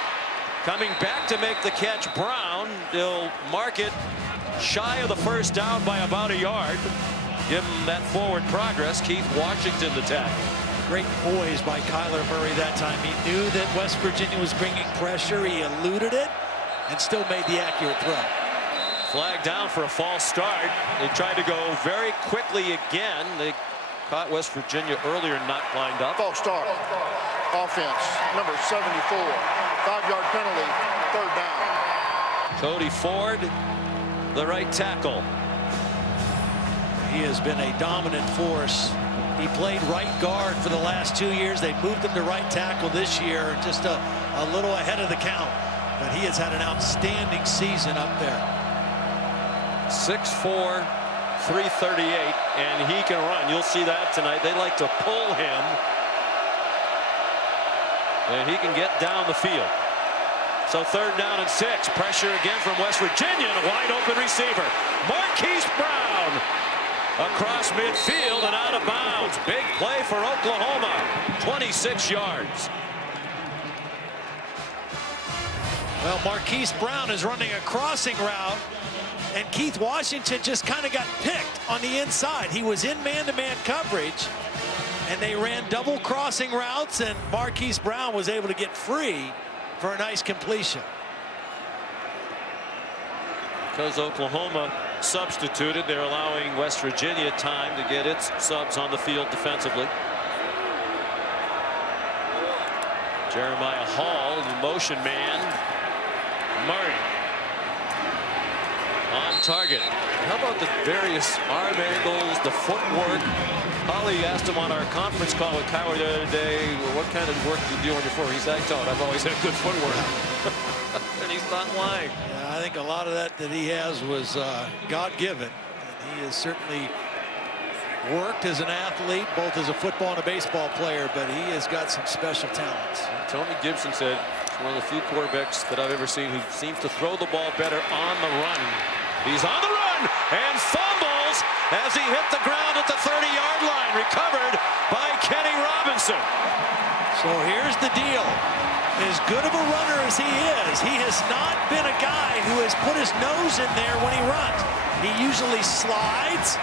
Coming back to make the catch, Brown. They'll mark it shy of the 1st down by about a yard. Give him that forward progress. Keith Washington the tackle. Great poise by Kyler Murray that time. He knew that West Virginia was bringing pressure. He eluded it and still made the accurate throw. Flag down for a false start. They tried to go very quickly again. They caught West Virginia earlier, not lined up. False start. Offense, number 74. 5-yard penalty, 3rd down. Cody Ford, the right tackle. He has been a dominant force. He played right guard for the last 2 years. They moved him to right tackle this year, just a little ahead of the count. But he has had an outstanding season up there. 6'4", 338, and he can run. You'll see that tonight. They like to pull him, and he can get down the field. So 3rd down and 6. Pressure again from West Virginia, and a wide open receiver. Marquise Brown across midfield and out of bounds. Big play for Oklahoma. 26 yards. Well, Marquise Brown is running a crossing route, and Keith Washington just kind of got picked on the inside. He was in man-to-man coverage, and they ran double crossing routes, and Marquise Brown was able to get free for a nice completion. Because Oklahoma substituted, they're allowing West Virginia time to get its subs on the field defensively. Jeremiah Hall, the motion man. Murray on target. How about the various arm angles, the footwork? Holly asked him on our conference call with Cowher the other day, what kind of work do you do on your footwork? He's like, I've always had good footwork. And he's not lying. Yeah, I think a lot of that he has was God-given. And he has certainly worked as an athlete, both as a football and a baseball player, but he has got some special talents. Tony Gibson said he's one of the few quarterbacks that I've ever seen who seems to throw the ball better on the run. He's on the run and fumbles as he hit the ground at the 30-yard line. Recovered by Kenny Robinson. So here's the deal. As good of a runner as he has not been a guy who has put his nose in there when he runs. He usually slides,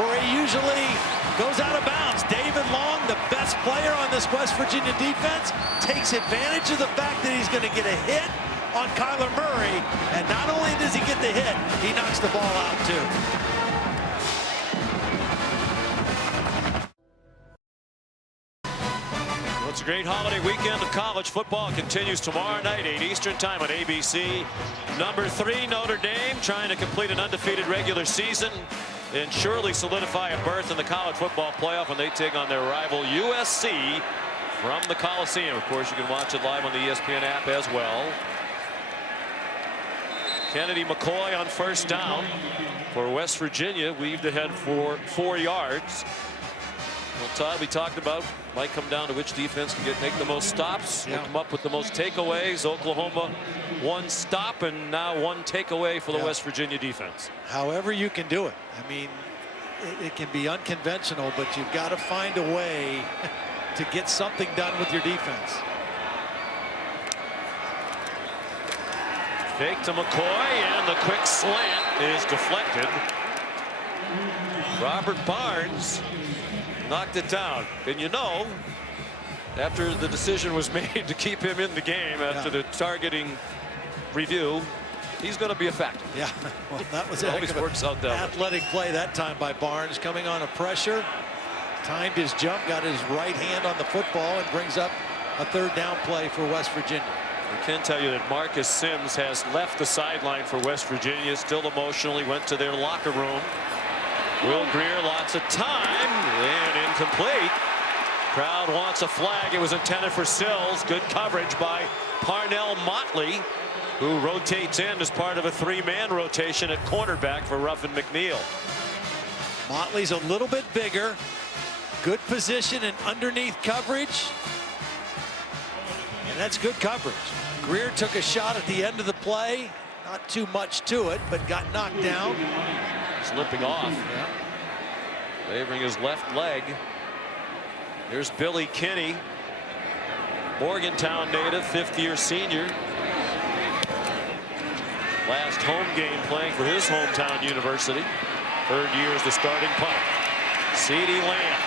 or he usually goes out of bounds. David Long, the best player on this West Virginia defense, takes advantage of the fact that he's going to get a hit on Kyler Murray, and not only does he get the hit, he knocks the ball out too. Well, it's a great holiday weekend of college football. Continues tomorrow night, 8 Eastern time on ABC. Number 3, Notre Dame, trying to complete an undefeated regular season and surely solidify a berth in the college football playoff when they take on their rival USC from the Coliseum. Of course, you can watch it live on the ESPN app as well. Kennedy McCoy on 1st down for West Virginia, weaved ahead for 4 yards. Well, Todd, we talked about might come down to which defense can make the most stops. We'll come up with the most takeaways. Oklahoma 1 stop and now 1 takeaway for the West Virginia defense. However you can do it. I mean, it can be unconventional, but you've got to find a way to get something done with your defense. Fake to McCoy, and the quick slant is deflected. Robert Barnes knocked it down. And you know, after the decision was made to keep him in the game after the targeting review, he's going to be a factor. Yeah, well, that was always works out that athletic play that time by Barnes, coming on a pressure, timed his jump, got his right hand on the football, and brings up a 3rd down play for West Virginia. I can tell you that Marcus Sims has left the sideline for West Virginia, still emotionally, went to their locker room. Will Grier, lots of time, and incomplete. Crowd wants a flag. It was intended for Sills. Good coverage by Parnell Motley. who rotates in as part of a three-man rotation at cornerback for Ruffin McNeil. Motley's a little bit bigger. Good position and underneath coverage. And that's good coverage. Greer took a shot at the end of the play. Not too much to it, but got knocked down. He's limping off. Yeah. Favoring his left leg. Here's Billy Kinney, Morgantown native, fifth-year senior. Last home game playing for his hometown university. Third year as the starting punter. CeeDee Lamb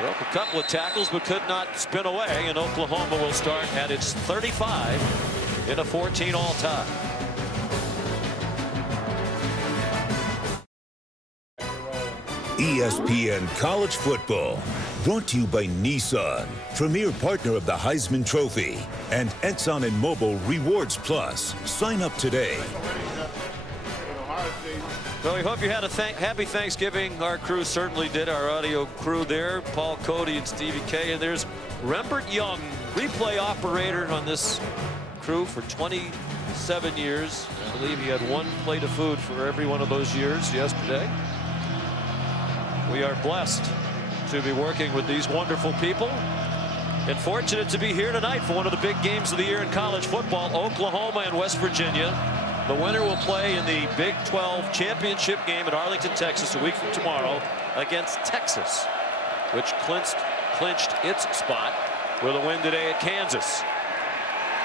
broke a couple of tackles but could not spin away, and Oklahoma will start at its 35 in a 14-all tie. ESPN College Football, brought to you by Nissan, premier partner of the Heisman Trophy, and Exxon and Mobil Rewards Plus. Sign up today. Well, we hope you had a happy Thanksgiving. Our crew certainly did. Our audio crew there, Paul Cody and Stevie K. And there's Rembert Young, replay operator on this crew for 27 years. I believe he had one plate of food for every one of those years yesterday. We are blessed to be working with these wonderful people and fortunate to be here tonight for one of the big games of the year in college football, Oklahoma and West Virginia. The winner will play in the Big 12 championship game at Arlington, Texas, a week from tomorrow against Texas, which clinched its spot with a win today at Kansas.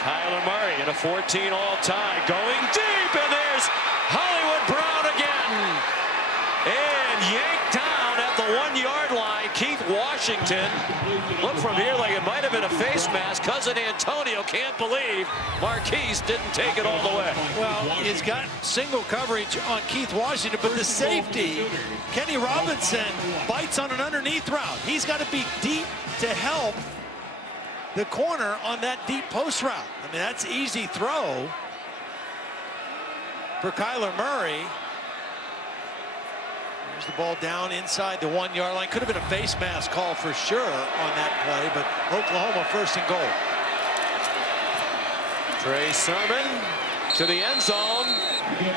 Kyler Murray in a 14-all tie, going deep, and there's Hollywood Brown again. And yanked down at the 1-yard line. Keith Washington looked from here like it might have been a face mask. Cousin Antonio can't believe Marquise didn't take it all the way. Well, he's got single coverage on Keith Washington, but the safety, Kenny Robinson, bites on an underneath route. He's got to be deep to help the corner on that deep post route. I mean, that's easy throw for Kyler Murray. There's the ball down inside the 1-yard line. Could have been a face mask call for sure on that play, but Oklahoma first and goal. Trey Sermon to the end zone.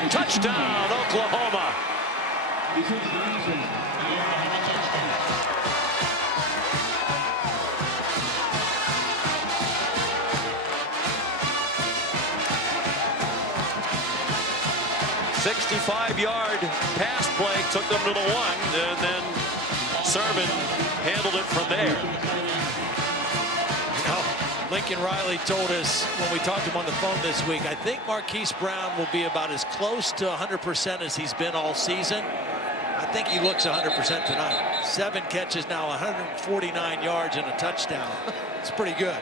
Touchdown, Oklahoma. 65-yard pass play took them to the 1, and then Sermon handled it from there. Lincoln Riley told us when we talked to him on the phone this week, I think Marquise Brown will be about as close to 100% as he's been all season. I think he looks 100% tonight. 7 catches now, 149 yards and a touchdown. It's pretty good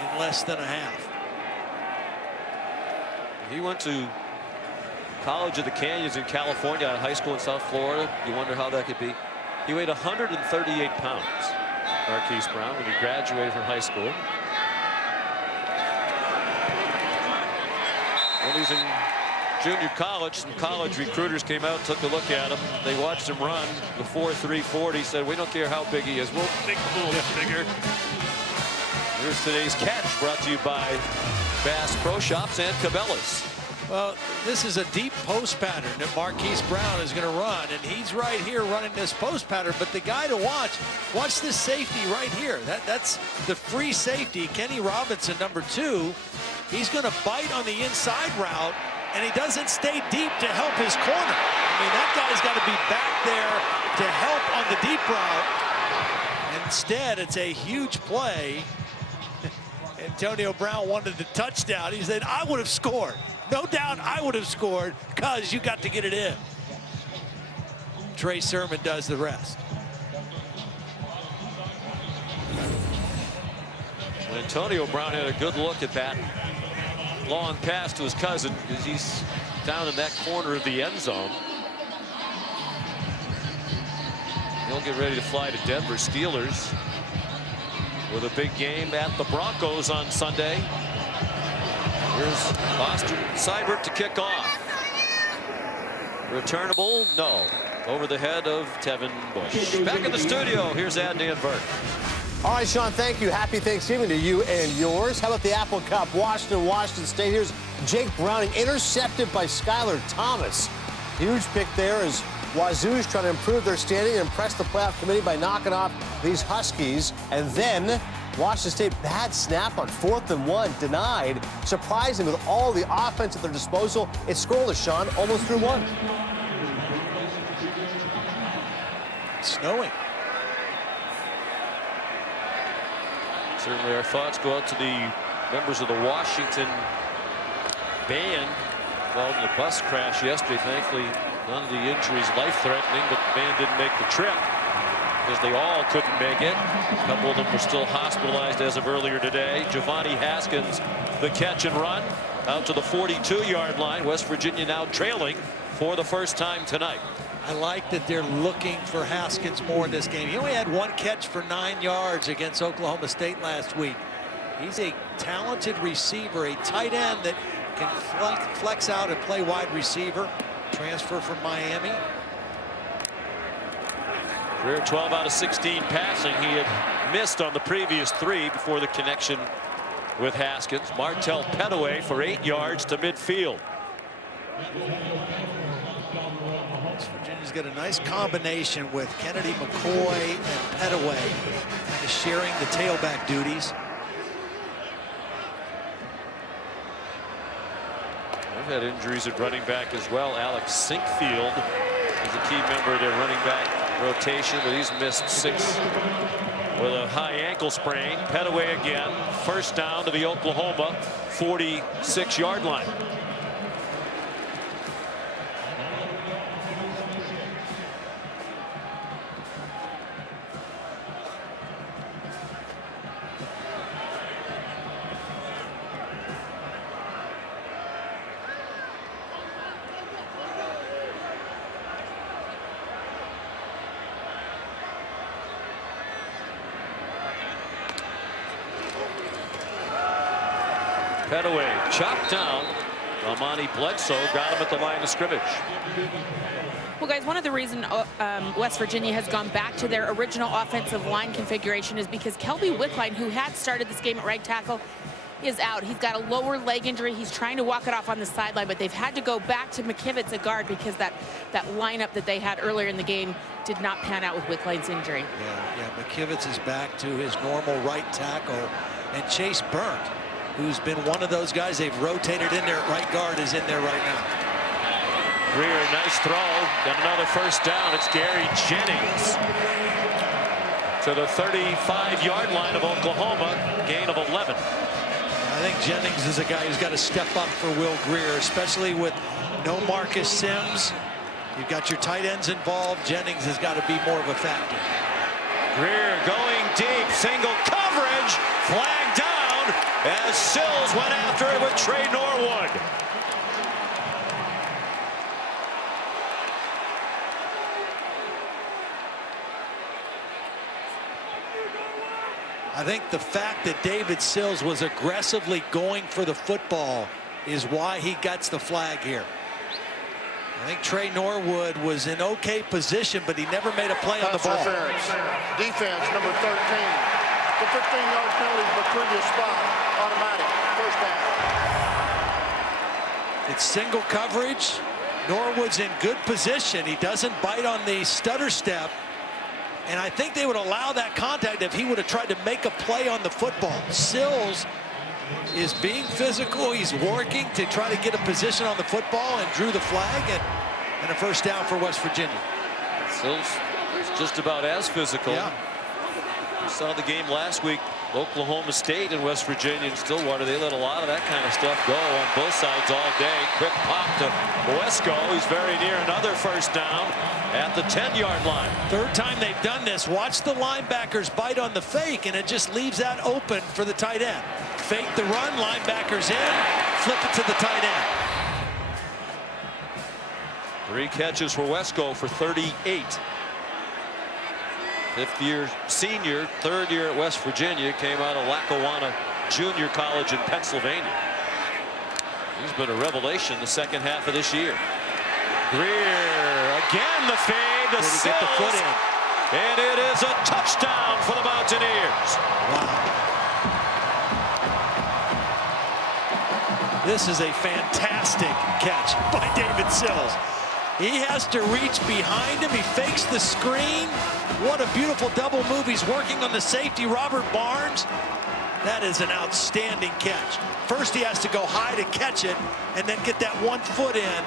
in less than a half. He went to College of the Canyons in California, at high school in South Florida. You wonder how that could be. He weighed 138 pounds, Marquise Brown, when he graduated from high school. When he was in junior college, some college recruiters came out and took a look at him. They watched him run the 4.3 40. Said, we don't care how big he is. We'll make him a little bit bigger. Here's today's catch, brought to you by Bass Pro Shops and Cabela's. Well, this is a deep post pattern that Marquise Brown is going to run, and he's right here running this post pattern. But the guy to watch this safety right here. That's the free safety, Kenny Robinson, number 2. He's going to bite on the inside route, and he doesn't stay deep to help his corner. I mean, that guy's got to be back there to help on the deep route. Instead, it's a huge play. Antonio Brown wanted the touchdown. He said, I would have scored. No doubt I would have scored because you got to get it in. Trey Sermon does the rest. Antonio Brown had a good look at that long pass to his cousin because he's down in that corner of the end zone. He'll get ready to fly to Denver. Steelers with a big game at the Broncos on Sunday. Here's Austin Seibert to kick off. Returnable? No. Over the head of Tevin Bush. Back in the studio, here's Adnan Burke. All right, Sean, thank you. Happy Thanksgiving to you and yours. How about the Apple Cup? Washington State. Here's Jake Browning, intercepted by Skylar Thomas. Huge pick there as Wazoo's trying to improve their standing and impress the playoff committee by knocking off these Huskies. And then Washington State, bad snap on 4th and 1, denied. Surprising with all the offense at their disposal. It's scoreless, Sean, almost through 1. It's snowing. Certainly our thoughts go out to the members of the Washington band involved in the bus crash yesterday. Thankfully, none of the injuries life-threatening, but the band didn't make the trip because they all couldn't make it. A couple of them were still hospitalized as of earlier today. Giovanni Haskins, the catch and run out to the 42-yard line. West Virginia now trailing for the first time tonight. I like that they're looking for Haskins more in this game. He only had 1 catch for 9 yards against Oklahoma State last week. He's a talented receiver, a tight end that can flex out and play wide receiver. Transfer from Miami. Career 12 out of 16 passing. He had missed on the previous 3 before the connection with Haskins. Martell Pettaway for 8 yards to midfield. Virginia's got a nice combination with Kennedy McCoy and Pettaway kind of sharing the tailback duties. They've had injuries at running back as well. Alex Sinkfield is a key member of their running back rotation, but he's missed 6 with a high ankle sprain. Pettaway again, first down to the Oklahoma 46-yard line. Pettaway chopped down. Amani Bledsoe got him at the line of scrimmage. Well, guys, one of the reasons West Virginia has gone back to their original offensive line configuration is because Kelby Wickline, who had started this game at right tackle, is out. He's got a lower leg injury. He's trying to walk it off on the sideline, but they've had to go back to McKivitz at guard because that lineup that they had earlier in the game did not pan out with Wickline's injury. Yeah, McKivitz is back to his normal right tackle, and Chase Burnt, who's been one of those guys they've rotated in there at right guard, is in there right now. Greer, nice throw, and another first down. It's Gary Jennings to the 35-yard line of Oklahoma, gain of 11. I think Jennings is a guy who's got to step up for Will Greer, especially with no Marcus Sims. You've got your tight ends involved. Jennings has got to be more of a factor. Greer going deep, single coverage, flag down as Sills went after it with Trey Norwood. I think the fact that David Sills was aggressively going for the football is why he gets the flag here. I think Trey Norwood was in okay position, but he never made a play on the ball. Defense, number 13. The 15-yard penalty for previous spot, automatic, first down. It's single coverage. Norwood's in good position. He doesn't bite on the stutter step. And I think they would allow that contact if he would have tried to make a play on the football. Sills is being physical. He's working to try to get a position on the football and drew the flag and a first down for West Virginia. Sills is just about as physical. Yeah. We saw the game last week, Oklahoma State and West Virginia and Stillwater. They let a lot of that kind of stuff go on both sides all day. Quick pop to Wesco. He's very near another first down at the 10-yard line. Third time they've done this. Watch the linebackers bite on the fake, and it just leaves that open for the tight end. Fake the run, linebackers in, flip it to the tight end. 3 catches for Wesco for 38. Fifth-year senior, third year at West Virginia, came out of Lackawanna Junior College in Pennsylvania. He's been a revelation the second half of this year. Greer again, the fade to Sills. Get the foot in. And it is a touchdown for the Mountaineers. Wow. This is a fantastic catch by David Sills. He has to reach behind him. He fakes the screen. What a beautiful double move. He's working on the safety, Robert Barnes. That is an outstanding catch. First, he has to go high to catch it and then get that 1 foot in.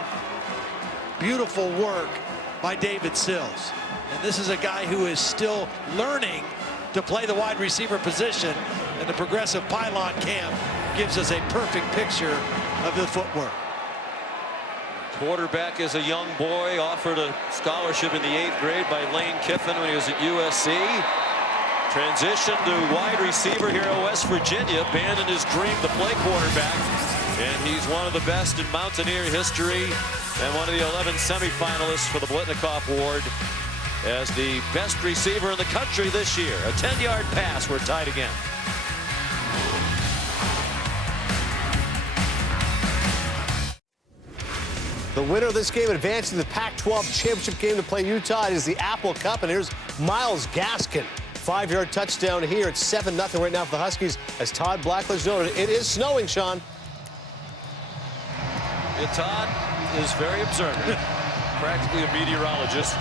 Beautiful work by David Sills. And this is a guy who is still learning to play the wide receiver position. And the Progressive Pylon camp gives us a perfect picture of the footwork. Quarterback is a young boy, offered a scholarship in the 8th grade by Lane Kiffin when he was at USC. Transition to wide receiver here at West Virginia. Abandoned his dream to play quarterback. And he's one of the best in Mountaineer history and one of the 11 semifinalists for the Blitnikoff Award as the best receiver in the country this year. A 10-yard pass. We're tied again. The winner of this game advancing to the Pac-12 championship game to play Utah is the Apple Cup, and here's Myles Gaskin. 5-yard touchdown here. It's 7-0 right now for the Huskies. As Todd Blackledge noted, it is snowing, Sean. Yeah, Todd is very observant, practically a meteorologist.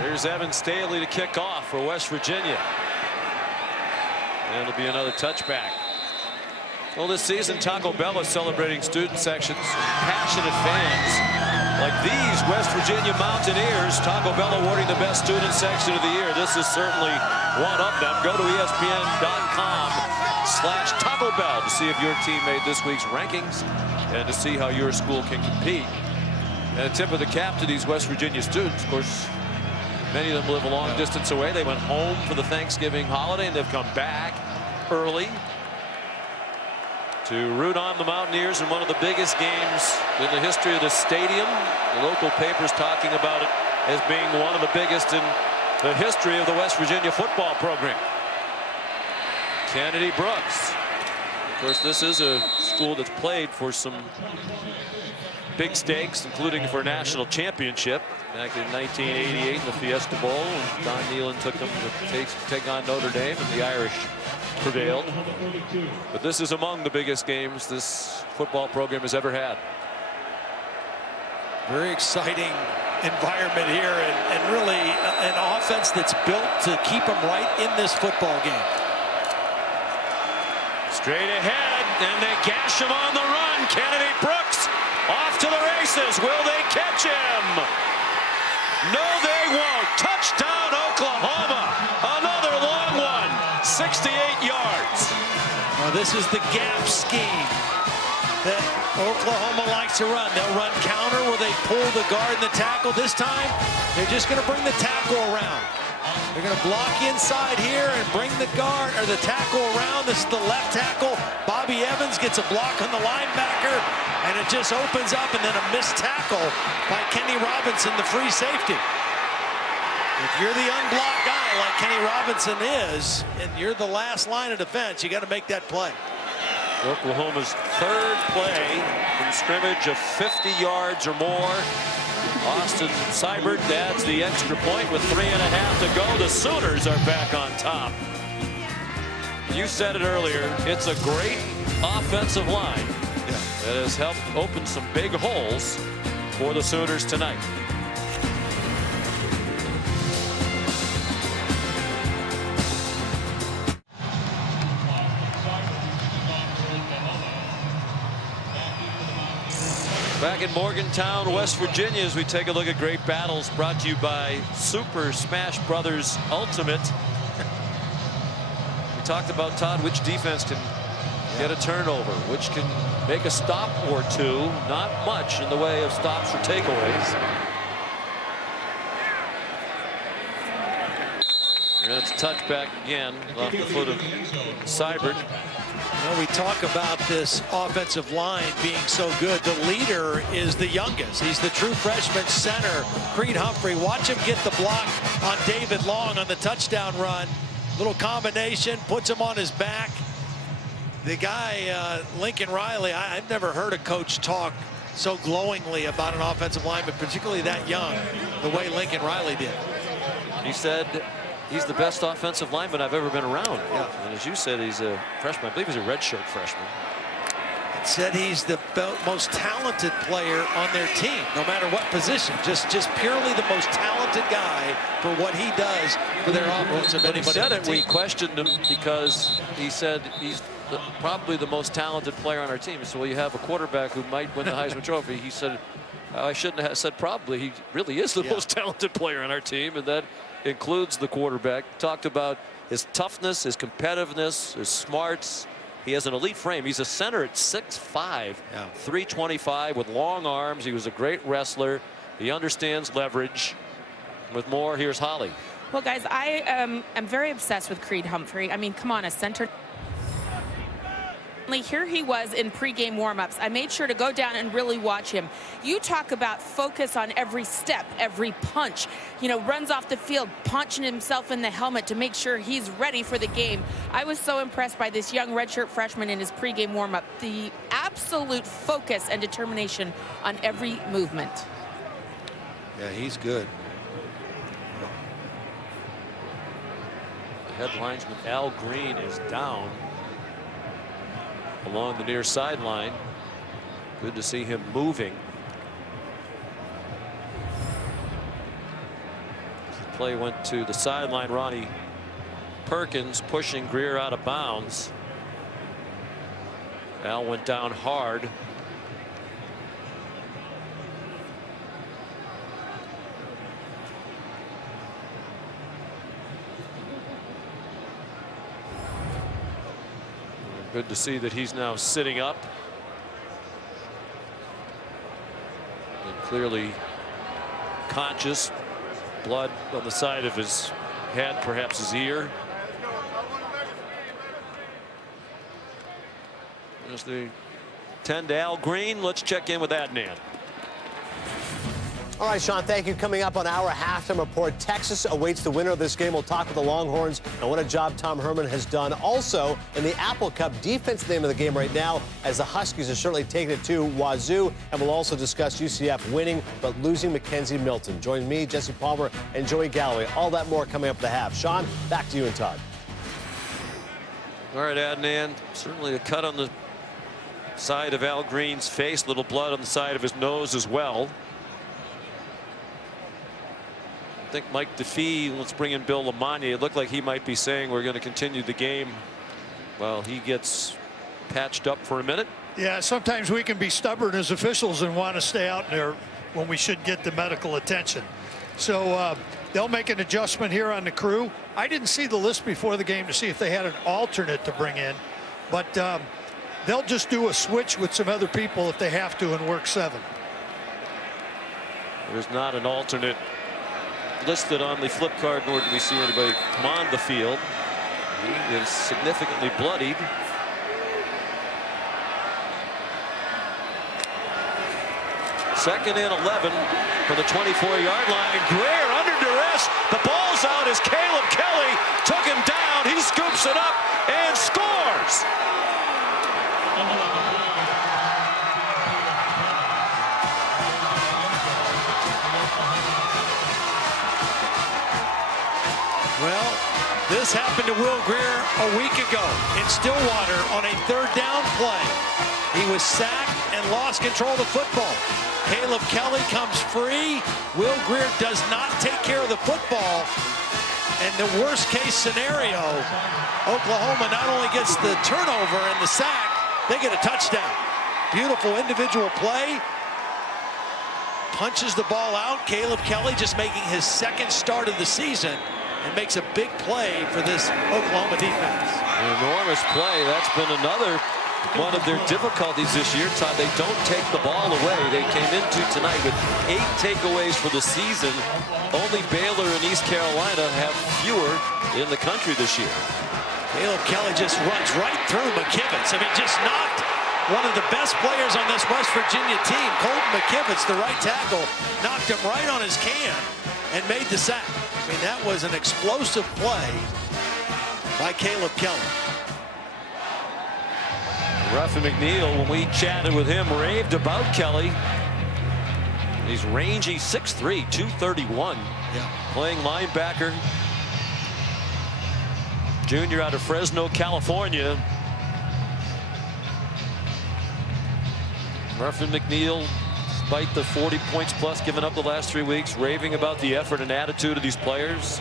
Here's Evan Staley to kick off for West Virginia. And it'll be another touchback. Well, this season, Taco Bell is celebrating student sections, passionate fans. Like these West Virginia Mountaineers, Taco Bell awarding the best student section of the year. This is certainly one of them. Go to ESPN.com/Taco Bell to see if your team made this week's rankings and to see how your school can compete. And a tip of the cap to these West Virginia students. Of course, many of them live a long distance away. They went home for the Thanksgiving holiday and they've come back early to root on the Mountaineers in one of the biggest games in the history of the stadium. The local papers talking about it as being one of the biggest in the history of the West Virginia football program. Kennedy Brooks. Of course, this is a school that's played for some big stakes, including for a national championship back in 1988 in the Fiesta Bowl. And Don Nehlen took them to take on Notre Dame, and the Irish prevailed. But this is among the biggest games this football program has ever had. Very exciting environment here, and really an offense that's built to keep them right in this football game. Straight ahead, and they gash him on the run. Kennedy Brooks off to the races. Will they catch him? No, they won't. Touchdown, Oklahoma. Another long one. 68 yards. Well, this is the gap scheme that Oklahoma likes to run. They'll run counter where they pull the guard and the tackle. This time, they're just going to bring the tackle around. They're going to block inside here and bring the guard or the tackle around. This is the left tackle. Bobby Evans gets a block on the linebacker, and it just opens up, and then a missed tackle by Kenny Robinson, the free safety. If you're the unblocked guy like Kenny Robinson is, and you're the last line of defense, you got to make that play. Oklahoma's third play from scrimmage of 50 yards or more. Austin Seibert adds the extra point with 3.5 to go. The Sooners are back on top. You said it earlier, it's a great offensive line that has helped open some big holes for the Sooners tonight. Back in Morgantown, West Virginia, as we take a look at great battles brought to you by Super Smash Brothers Ultimate. We talked about, Todd, which defense can get a turnover, which can make a stop or two. Not much in the way of stops or takeaways. And that's a touchback again off the foot of Seibert. Well, we talk about this offensive line being so good. The leader is the youngest. He's the true freshman center, Creed Humphrey. Watch him get the block on David Long on the touchdown run. Little combination, puts him on his back. The guy, Lincoln Riley, I've never heard a coach talk so glowingly about an offensive lineman, particularly that young, the way Lincoln Riley did. He said he's the best offensive lineman I've ever been around. Yeah. And as you said, he's a freshman. I believe he's a redshirt freshman. Said he's the most talented player on their team, no matter what position. Just purely the most talented guy for what he does for their offensive. When he said it, we questioned him because he said he's probably the most talented player on our team. So you have a quarterback who might win the Heisman Trophy. He said, I shouldn't have said probably. He really is the most talented player on our team, and that includes the quarterback. Talked about his toughness, his competitiveness, his smarts. He has an elite frame. He's a center at 6'5", 325 with long arms. He was a great wrestler. He understands leverage. With more, here's Holly. Well, guys, I am very obsessed with Creed Humphrey. I mean, come on, a center. Here he was in pregame warmups. I made sure to go down and really watch him. You talk about focus on every step, every punch. You know, runs off the field, punching himself in the helmet to make sure he's ready for the game. I was so impressed by this young redshirt freshman in his pregame warmup. The absolute focus and determination on every movement. Yeah, he's good. The head linesman Al Green is down along the near sideline. Good to see him moving. The play went to the sideline. Ronnie Perkins pushing Greer out of bounds. Al went down hard. Good to see that he's now sitting up. And clearly conscious. Blood on the side of his head, perhaps his ear. There's the 10 to Al Green. Let's check in with Adnan. All right, Sean, thank you. Coming up on our halftime report, Texas awaits the winner of this game. We'll talk with the Longhorns and what a job Tom Herman has done. Also, in the Apple Cup, defense the name of the game right now, as the Huskies are certainly taking it to Wazoo. And we'll also discuss UCF winning but losing Mackenzie Milton. Join me, Jesse Palmer, and Joey Galloway. All that more coming up at the half. Sean, back to you and Todd. All right, Adnan. Certainly a cut on the side of Al Green's face, little blood on the side of his nose as well. I think Mike DeFee, let's bring in Bill Lamagna. It looked like he might be saying we're going to continue the game while he gets patched up for a minute. Yeah, sometimes we can be stubborn as officials and want to stay out there when we should get the medical attention. So they'll make an adjustment here on the crew. I didn't see the list before the game to see if they had an alternate to bring in, but they'll just do a switch with some other people if they have to and work 7. There's not an alternate listed on the flip card, nor do we see anybody come on the field. He is significantly bloodied. Second and 11 from the 24-yard line. Greer under duress. The ball's out as Caleb Kelly took him down. He scoops it up and scores. Well, this happened to Will Greer a week ago in Stillwater on a 3rd down play. He was sacked and lost control of the football. Caleb Kelly comes free. Will Greer does not take care of the football. And the worst case scenario, Oklahoma not only gets the turnover and the sack, they get a touchdown. Beautiful individual play. Punches the ball out. Caleb Kelly just making his 2nd start of the season. And makes a big play for this Oklahoma defense. An enormous play. That's been another one of their difficulties this year, Todd. They don't take the ball away. They came into tonight with 8 takeaways for the season. Only Baylor and East Carolina have fewer in the country this year. Caleb Kelly just runs right through McKivitz. I mean, just knocked one of the best players on this West Virginia team, Colton McKivitz, the right tackle, knocked him right on his can and made the sack. I mean, that was an explosive play by Caleb Kelly. Ruffin McNeil, when we chatted with him, raved about Kelly. He's rangy, 6'3", 231. Yeah. Playing linebacker. Junior out of Fresno, California. Ruffin McNeil, despite the 40 points plus given up the last 3 weeks, raving about the effort and attitude of these players.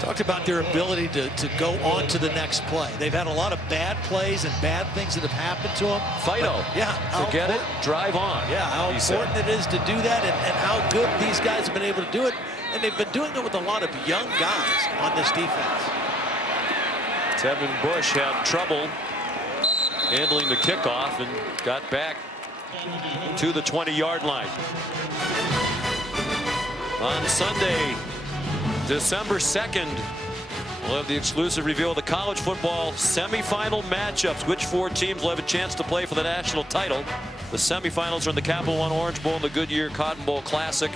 Talked about their ability to go on to the next play. They've had a lot of bad plays and bad things that have happened to them. Fido. Yeah. Forget it. Drive on. Yeah, how important it is to do that, and how good these guys have been able to do it. And they've been doing it with a lot of young guys on this defense. Tevin Bush had trouble handling the kickoff and got back to the 20-yard line. On Sunday, December 2nd, we'll have the exclusive reveal of the college football semifinal matchups. Which 4 teams will have a chance to play for the national title? The semifinals are in the Capital One Orange Bowl and the Goodyear Cotton Bowl Classic,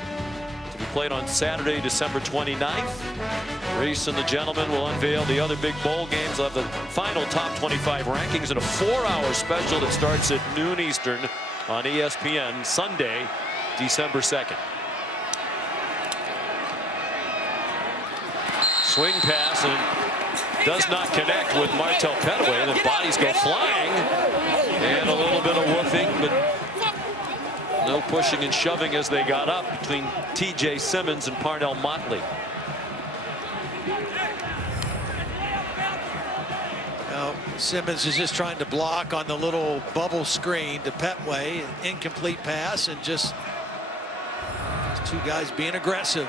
to be played on Saturday, December 29th. Reese and the gentlemen will unveil the other big bowl games. They'll have the final top 25 rankings in a 4-hour special that starts at noon Eastern on ESPN Sunday, December 2nd. Swing pass and does not connect with Martell Pettaway. The bodies go flying and a little bit of woofing, but no pushing and shoving as they got up between T.J. Simmons and Parnell Motley. Now, Simmons is just trying to block on the little bubble screen to Pettaway. Incomplete pass, and just 2 guys being aggressive.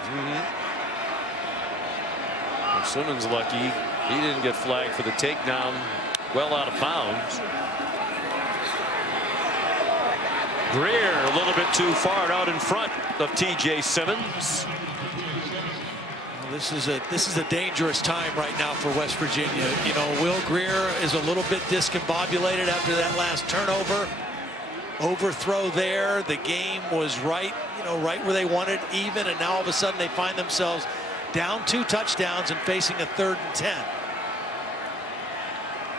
Simmons lucky he didn't get flagged for the takedown, well out of bounds. Greer a little bit too far out in front of T.J. Simmons. Well, this is a dangerous time right now for West Virginia. You know, Will Greer is a little bit discombobulated after that last turnover. Overthrow there. The game was right where they wanted, even, and now all of a sudden they find themselves down 2 touchdowns and facing a 3rd and 10.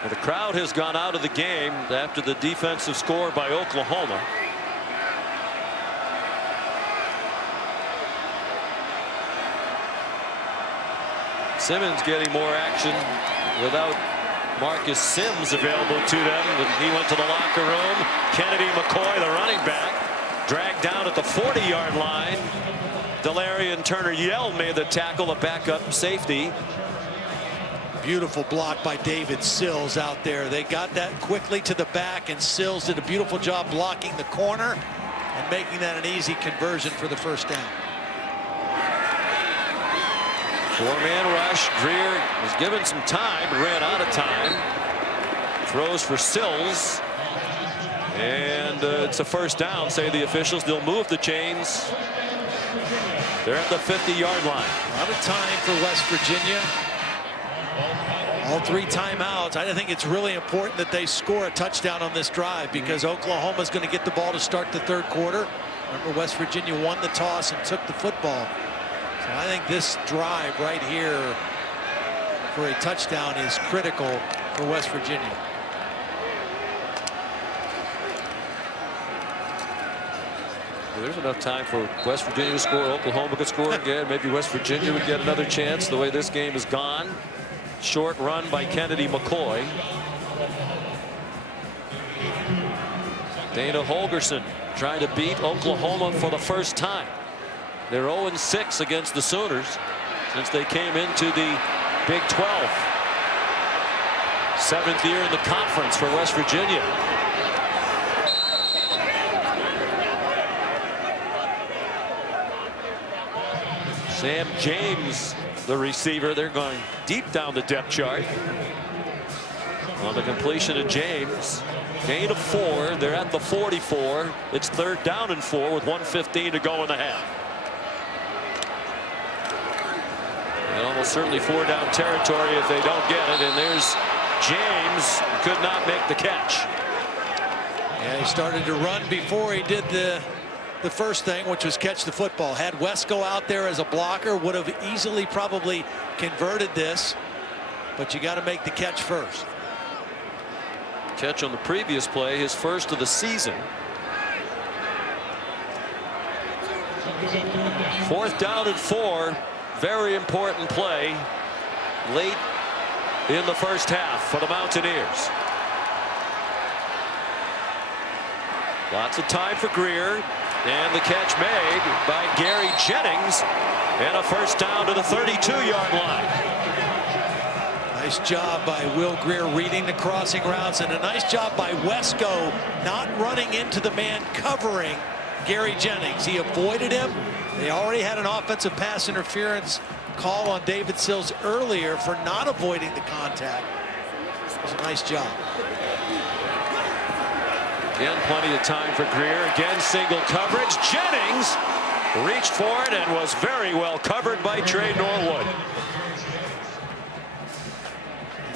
Well, the crowd has gone out of the game after the defensive score by Oklahoma. Simmons getting more action without Marcus Sims available to them. He went to the locker room. Kennedy McCoy, the running back, dragged down at the 40-yard line. Delarian Turner-Yell made the tackle, a backup safety. Beautiful block by David Sills out there. They got that quickly to the back, and Sills did a beautiful job blocking the corner and making that an easy conversion for the first down. 4-man rush. Greer was given some time, but ran out of time. Throws for Sills. And it's a first down, say the officials. They'll move the chains. They're at the 50-yard line. A lot of time for West Virginia. All 3 timeouts. I think it's really important that they score a touchdown on this drive, because Oklahoma's going to get the ball to start the 3rd quarter. Remember, West Virginia won the toss and took the football. So I think this drive right here for a touchdown is critical for West Virginia. Well, there's enough time for West Virginia to score. Oklahoma could score again. Maybe West Virginia would get another chance the way this game is gone. Short run by Kennedy McCoy. Dana Holgorsen trying to beat Oklahoma for the first time. They're 0-6 against the Sooners since they came into the Big 12. 7th year in the conference for West Virginia. Sam James, the receiver. They're going deep down the depth chart. On the completion of James. Gain of 4. They're at the 44. It's 3rd down and 4 with 1:15 to go in the half. And almost certainly 4-down territory if they don't get it. And there's James, could not make the catch. Yeah, he started to run before he did the first thing, which was catch the football. Had Wesco out there as a blocker, would have easily probably converted this, but you got to make the catch first. Catch on the previous play, his first of the season. 4th down and 4. Very important play late in the first half for the Mountaineers. Lots of time for Greer, and the catch made by Gary Jennings, and a first down to the 32-yard line. Nice job by Will Greer reading the crossing routes, and a nice job by Wesco not running into the man covering Gary Jennings. He avoided him. They already had an offensive pass interference call on David Sills earlier for not avoiding the contact. It was a nice job. Again, plenty of time for Greer. Again, single coverage. Jennings reached for it and was very well covered by Trey Norwood.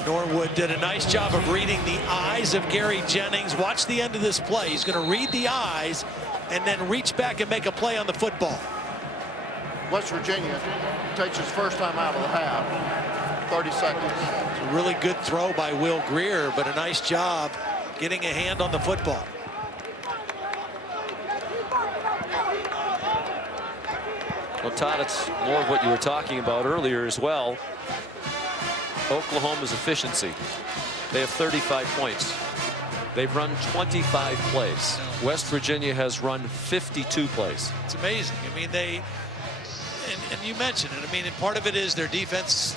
Norwood did a nice job of reading the eyes of Gary Jennings. Watch the end of this play. He's going to read the eyes and then reach back and make a play on the football. West Virginia takes his first time out of the half. 30 seconds. It's a really good throw by Will Greer, but a nice job getting a hand on the football. Well, Todd, it's more of what you were talking about earlier as well. Oklahoma's efficiency. They have 35 points. They've run 25 plays. West Virginia has run 52 plays. It's amazing. I mean, and you mentioned it. I mean, and part of it is their defense,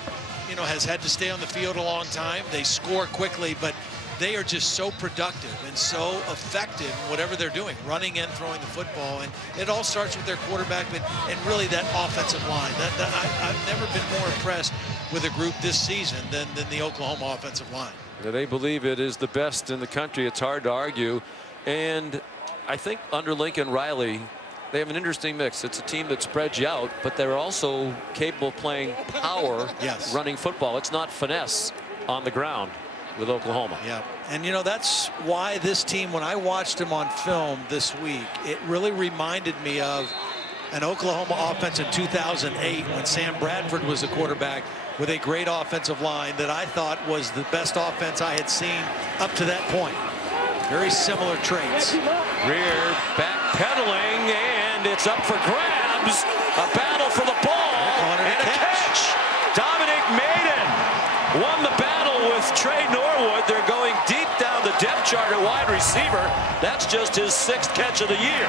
you know, has had to stay on the field a long time. They score quickly, but they are just so productive and so effective in whatever they're doing, running and throwing the football. And it all starts with their quarterback, and really that offensive line. I've never been more impressed with a group this season than the Oklahoma offensive line. They believe it is the best in the country. It's hard to argue. And I think under Lincoln Riley, they have an interesting mix. It's a team that spreads you out, but they're also capable of playing power, yes, running football. It's not finesse on the ground with Oklahoma. Yeah, and you know, that's why this team, when I watched them on film this week, it really reminded me of an Oklahoma offense in 2008 when Sam Bradford was the quarterback, with a great offensive line that I thought was the best offense I had seen up to that point. Very similar traits. Greer backpedaling, and it's up for grabs. A battle for the ball, and a catch. Dominic Maiden won the battle with Trey Norwood. They're going deep down the depth chart at wide receiver. That's just his 6th catch of the year.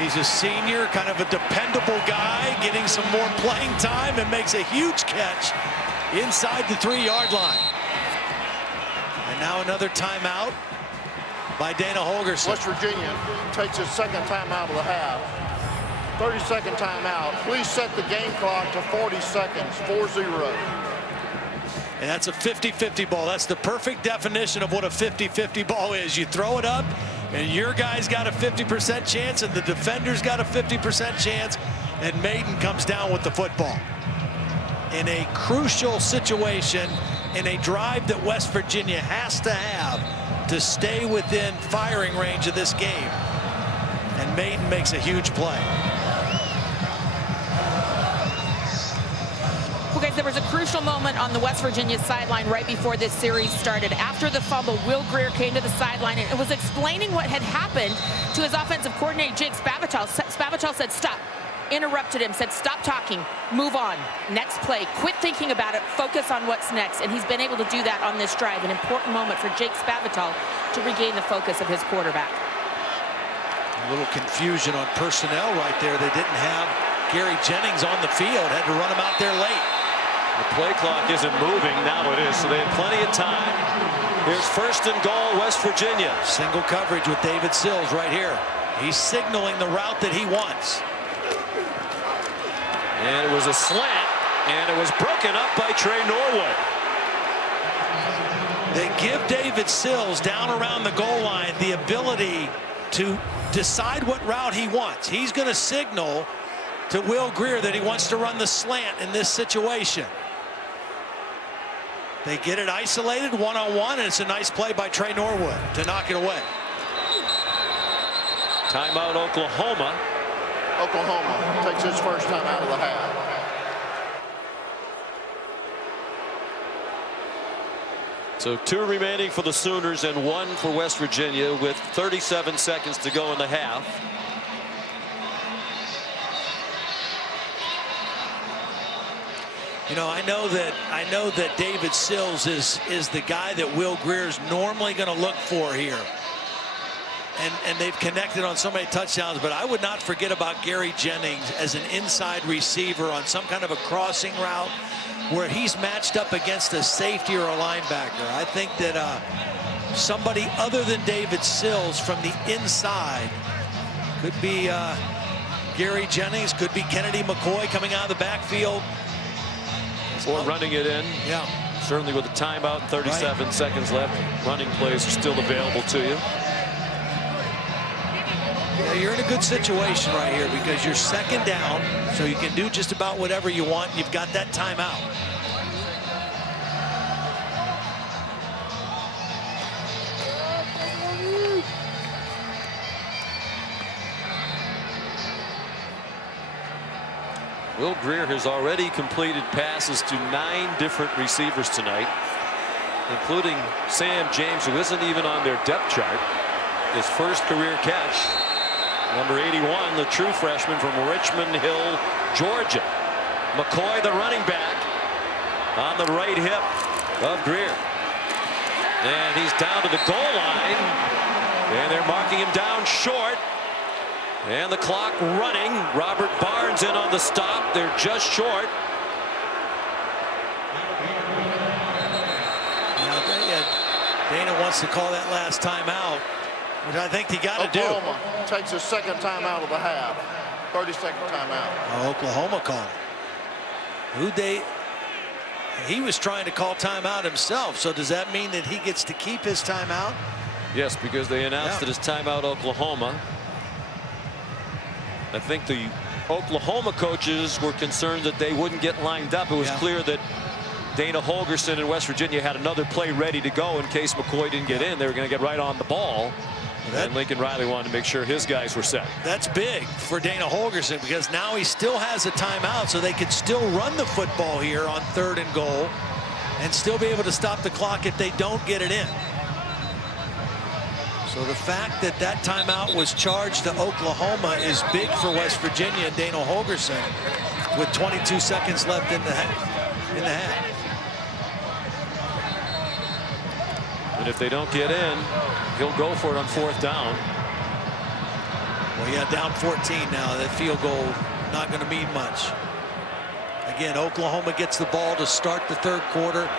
He's a senior, kind of a dependable guy, getting some more playing time, and makes a huge catch inside the 3-yard line. And now another timeout by Dana Holgorsen. West Virginia takes his 2nd time out of the half. 30-second timeout. Please set the game clock to 40 seconds. 4-0. And that's a 50-50 ball. That's the perfect definition of what a 50-50 ball is. You throw it up, and your guy's got a 50% chance, and the defender's got a 50% chance, and Maiden comes down with the football. In a crucial situation, in a drive that West Virginia has to have to stay within firing range of this game. And Maiden makes a huge play. Well, guys, there was a crucial moment on the West Virginia sideline right before this series started. After the fumble, Will Greer came to the sideline and was explaining what had happened to his offensive coordinator, Jake Spavital. Spavital said, stop, interrupted him, said, stop talking, move on, next play, quit thinking about it, focus on what's next. And he's been able to do that on this drive, an important moment for Jake Spavital to regain the focus of his quarterback. A little confusion on personnel right there. They didn't have Gary Jennings on the field, had to run him out there late. The play clock isn't moving. Now it is, so they have plenty of time. Here's 1st and goal, West Virginia. Single coverage with David Sills right here. He's signaling the route that he wants. And it was a slant, and it was broken up by Trey Norwood. They give David Sills down around the goal line the ability to decide what route he wants. He's going to signal to Will Greer that he wants to run the slant in this situation. They get it isolated one-on-one, and it's a nice play by Trey Norwood to knock it away. Timeout, Oklahoma. Oklahoma takes its first time out of the half. So 2 remaining for the Sooners and 1 for West Virginia with 37 seconds to go in the half. You know, I know that David Sills is the guy that Will Greer's normally going to look for here. And they've connected on so many touchdowns, but I would not forget about Gary Jennings as an inside receiver on some kind of a crossing route where he's matched up against a safety or a linebacker. I think that somebody other than David Sills from the inside could be Gary Jennings, could be Kennedy McCoy coming out of the backfield. Or running it in. Yeah. Certainly with a timeout, 37 seconds left. Running plays are still available to you. Yeah, you're in a good situation right here because you're second down, so you can do just about whatever you want. You've got that timeout. Will Grier has already completed passes to 9 different receivers tonight, including Sam James, who isn't even on their depth chart. His first career catch. Number 81, the true freshman from Richmond Hill, Georgia. McCoy, the running back, on the right hip of Grier. And he's down to the goal line. And they're marking him down short. And the clock running. Robert Barnes in on the stop. They're just short. Dana wants to call that last timeout, which I think he got to do. Oklahoma takes his second timeout of the half. 30-second timeout. Oh, Oklahoma called. He was trying to call timeout himself. So does that mean that he gets to keep his timeout? Yes, because they announced that it's timeout Oklahoma. I think the Oklahoma coaches were concerned that they wouldn't get lined up. It was clear that Dana Holgorsen in West Virginia had another play ready to go in case McCoy didn't get in. They were going to get right on the ball. And Lincoln Riley wanted to make sure his guys were set. That's big for Dana Holgorsen because now he still has a timeout, so they could still run the football here on 3rd and goal and still be able to stop the clock if they don't get it in. So the fact that that timeout was charged to Oklahoma is big for West Virginia and Dana Holgorsen with 22 seconds left in the half. And if they don't get in, he'll go for it on 4th down. Well, yeah, down 14 now. That field goal not going to mean much. Again, Oklahoma gets the ball to start the 3rd quarter.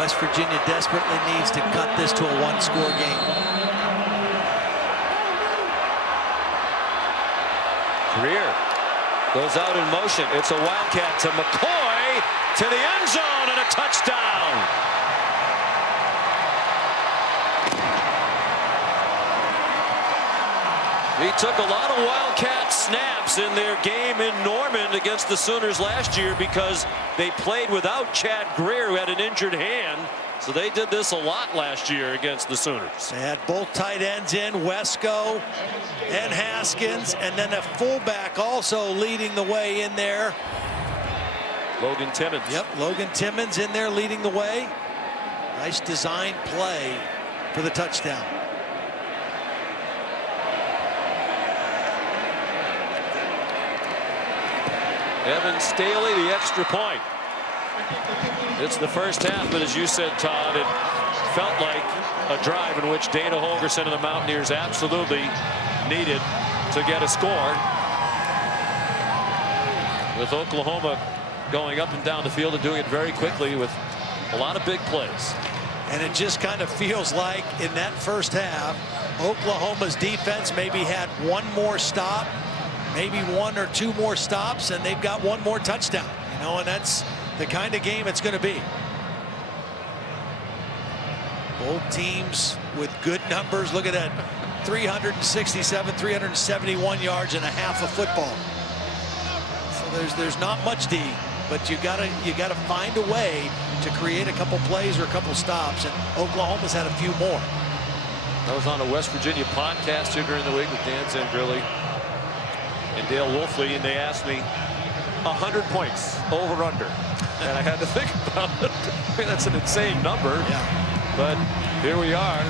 West Virginia desperately needs to cut this to a 1-score game. Grier goes out in motion. It's a wildcat to McCoy to the end zone and a touchdown. He took a lot of wildcat snaps in their game in Norman against the Sooners last year because they played without Chad Grier, who had an injured hand. So they did this a lot last year against the Sooners. They had both tight ends in, Wesco and Haskins, and then a fullback also leading the way in there. Logan Timmons. Yep, Logan Timmons in there leading the way. Nice design play for the touchdown. Evan Staley, the extra point. It's the first half, but as you said, Todd, it felt like a drive in which Dana Holgorsen and the Mountaineers absolutely needed to get a score. With Oklahoma going up and down the field and doing it very quickly with a lot of big plays. And it just kind of feels like in that first half, Oklahoma's defense maybe had one more stop, maybe 1 or 2 more stops, and they've got 1 more touchdown. You know, and that's the kind of game it's going to be. Both teams with good numbers. Look at that, 367, 371 yards and a half of football. So there's not much D, but you gotta find a way to create a couple plays or a couple stops, and Oklahoma's had a few more. I was on a West Virginia podcast here during the week with Dan Zandrilli and Dale Wolfley, and they asked me 100 points over under. And I had to think about it. I mean, that's an insane number. Yeah. But here we are,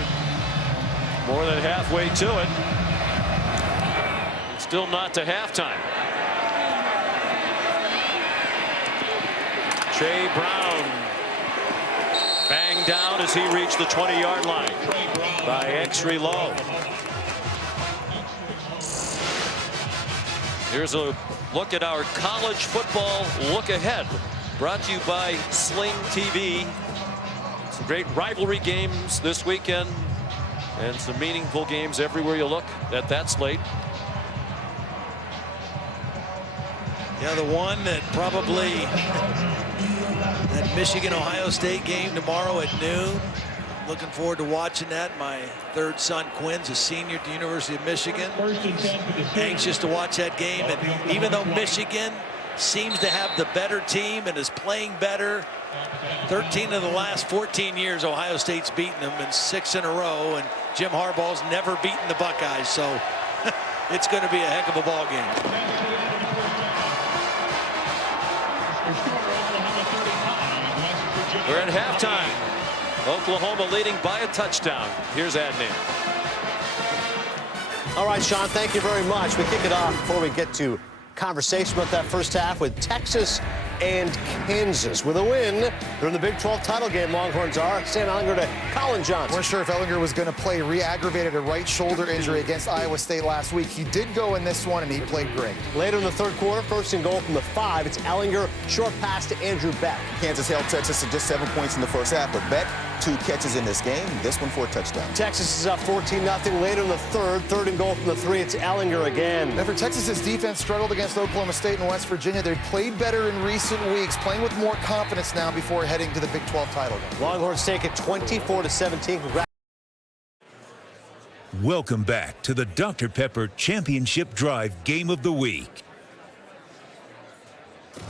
more than halfway to it. Still not to halftime. Trey Brown banged down as he reached the 20-yard line by Exree Lowe. Here's a look at our college football look ahead, brought to you by Sling TV. Some great rivalry games this weekend and some meaningful games everywhere you look at that slate. Yeah, the one that probably that Michigan-Ohio State game tomorrow at noon. Looking forward to watching that. My third son, Quinn's a senior at the University of Michigan. Anxious to watch that game. And even though Michigan seems to have the better team and is playing better, 13 of the last 14 years, Ohio State's beaten them, and 6 in a row. And Jim Harbaugh's never beaten the Buckeyes, so it's going to be a heck of a ball game. We're at halftime. Oklahoma leading by a touchdown. Here's Adnan. All right, Sean, thank you very much. We kick it off before we get to conversation about that first half with Texas and Kansas. With a win, they're in the Big 12 title game. Longhorns are. Sam Ehlinger to Colin Johnson. We're sure if Ehlinger was going to play. Re-aggravated a right shoulder injury against Iowa State last week. He did go in this one, and he played great. Later in the third quarter, first and goal from the 5. It's Ehlinger, short pass to Andrew Beck. Kansas held Texas to just 7 points in the first half, but Beck, 2 catches in this game, this one for a touchdown. Texas is up 14-0. Later in the third and goal from the 3. It's Ehlinger again. Now for Texas's defense struggled against Oklahoma State and West Virginia. They've played better in recent weeks, playing with more confidence now before heading to the Big 12 title game. Longhorns take it 24-17. Congrats. Welcome back to the Dr. Pepper Championship Drive Game of the Week. And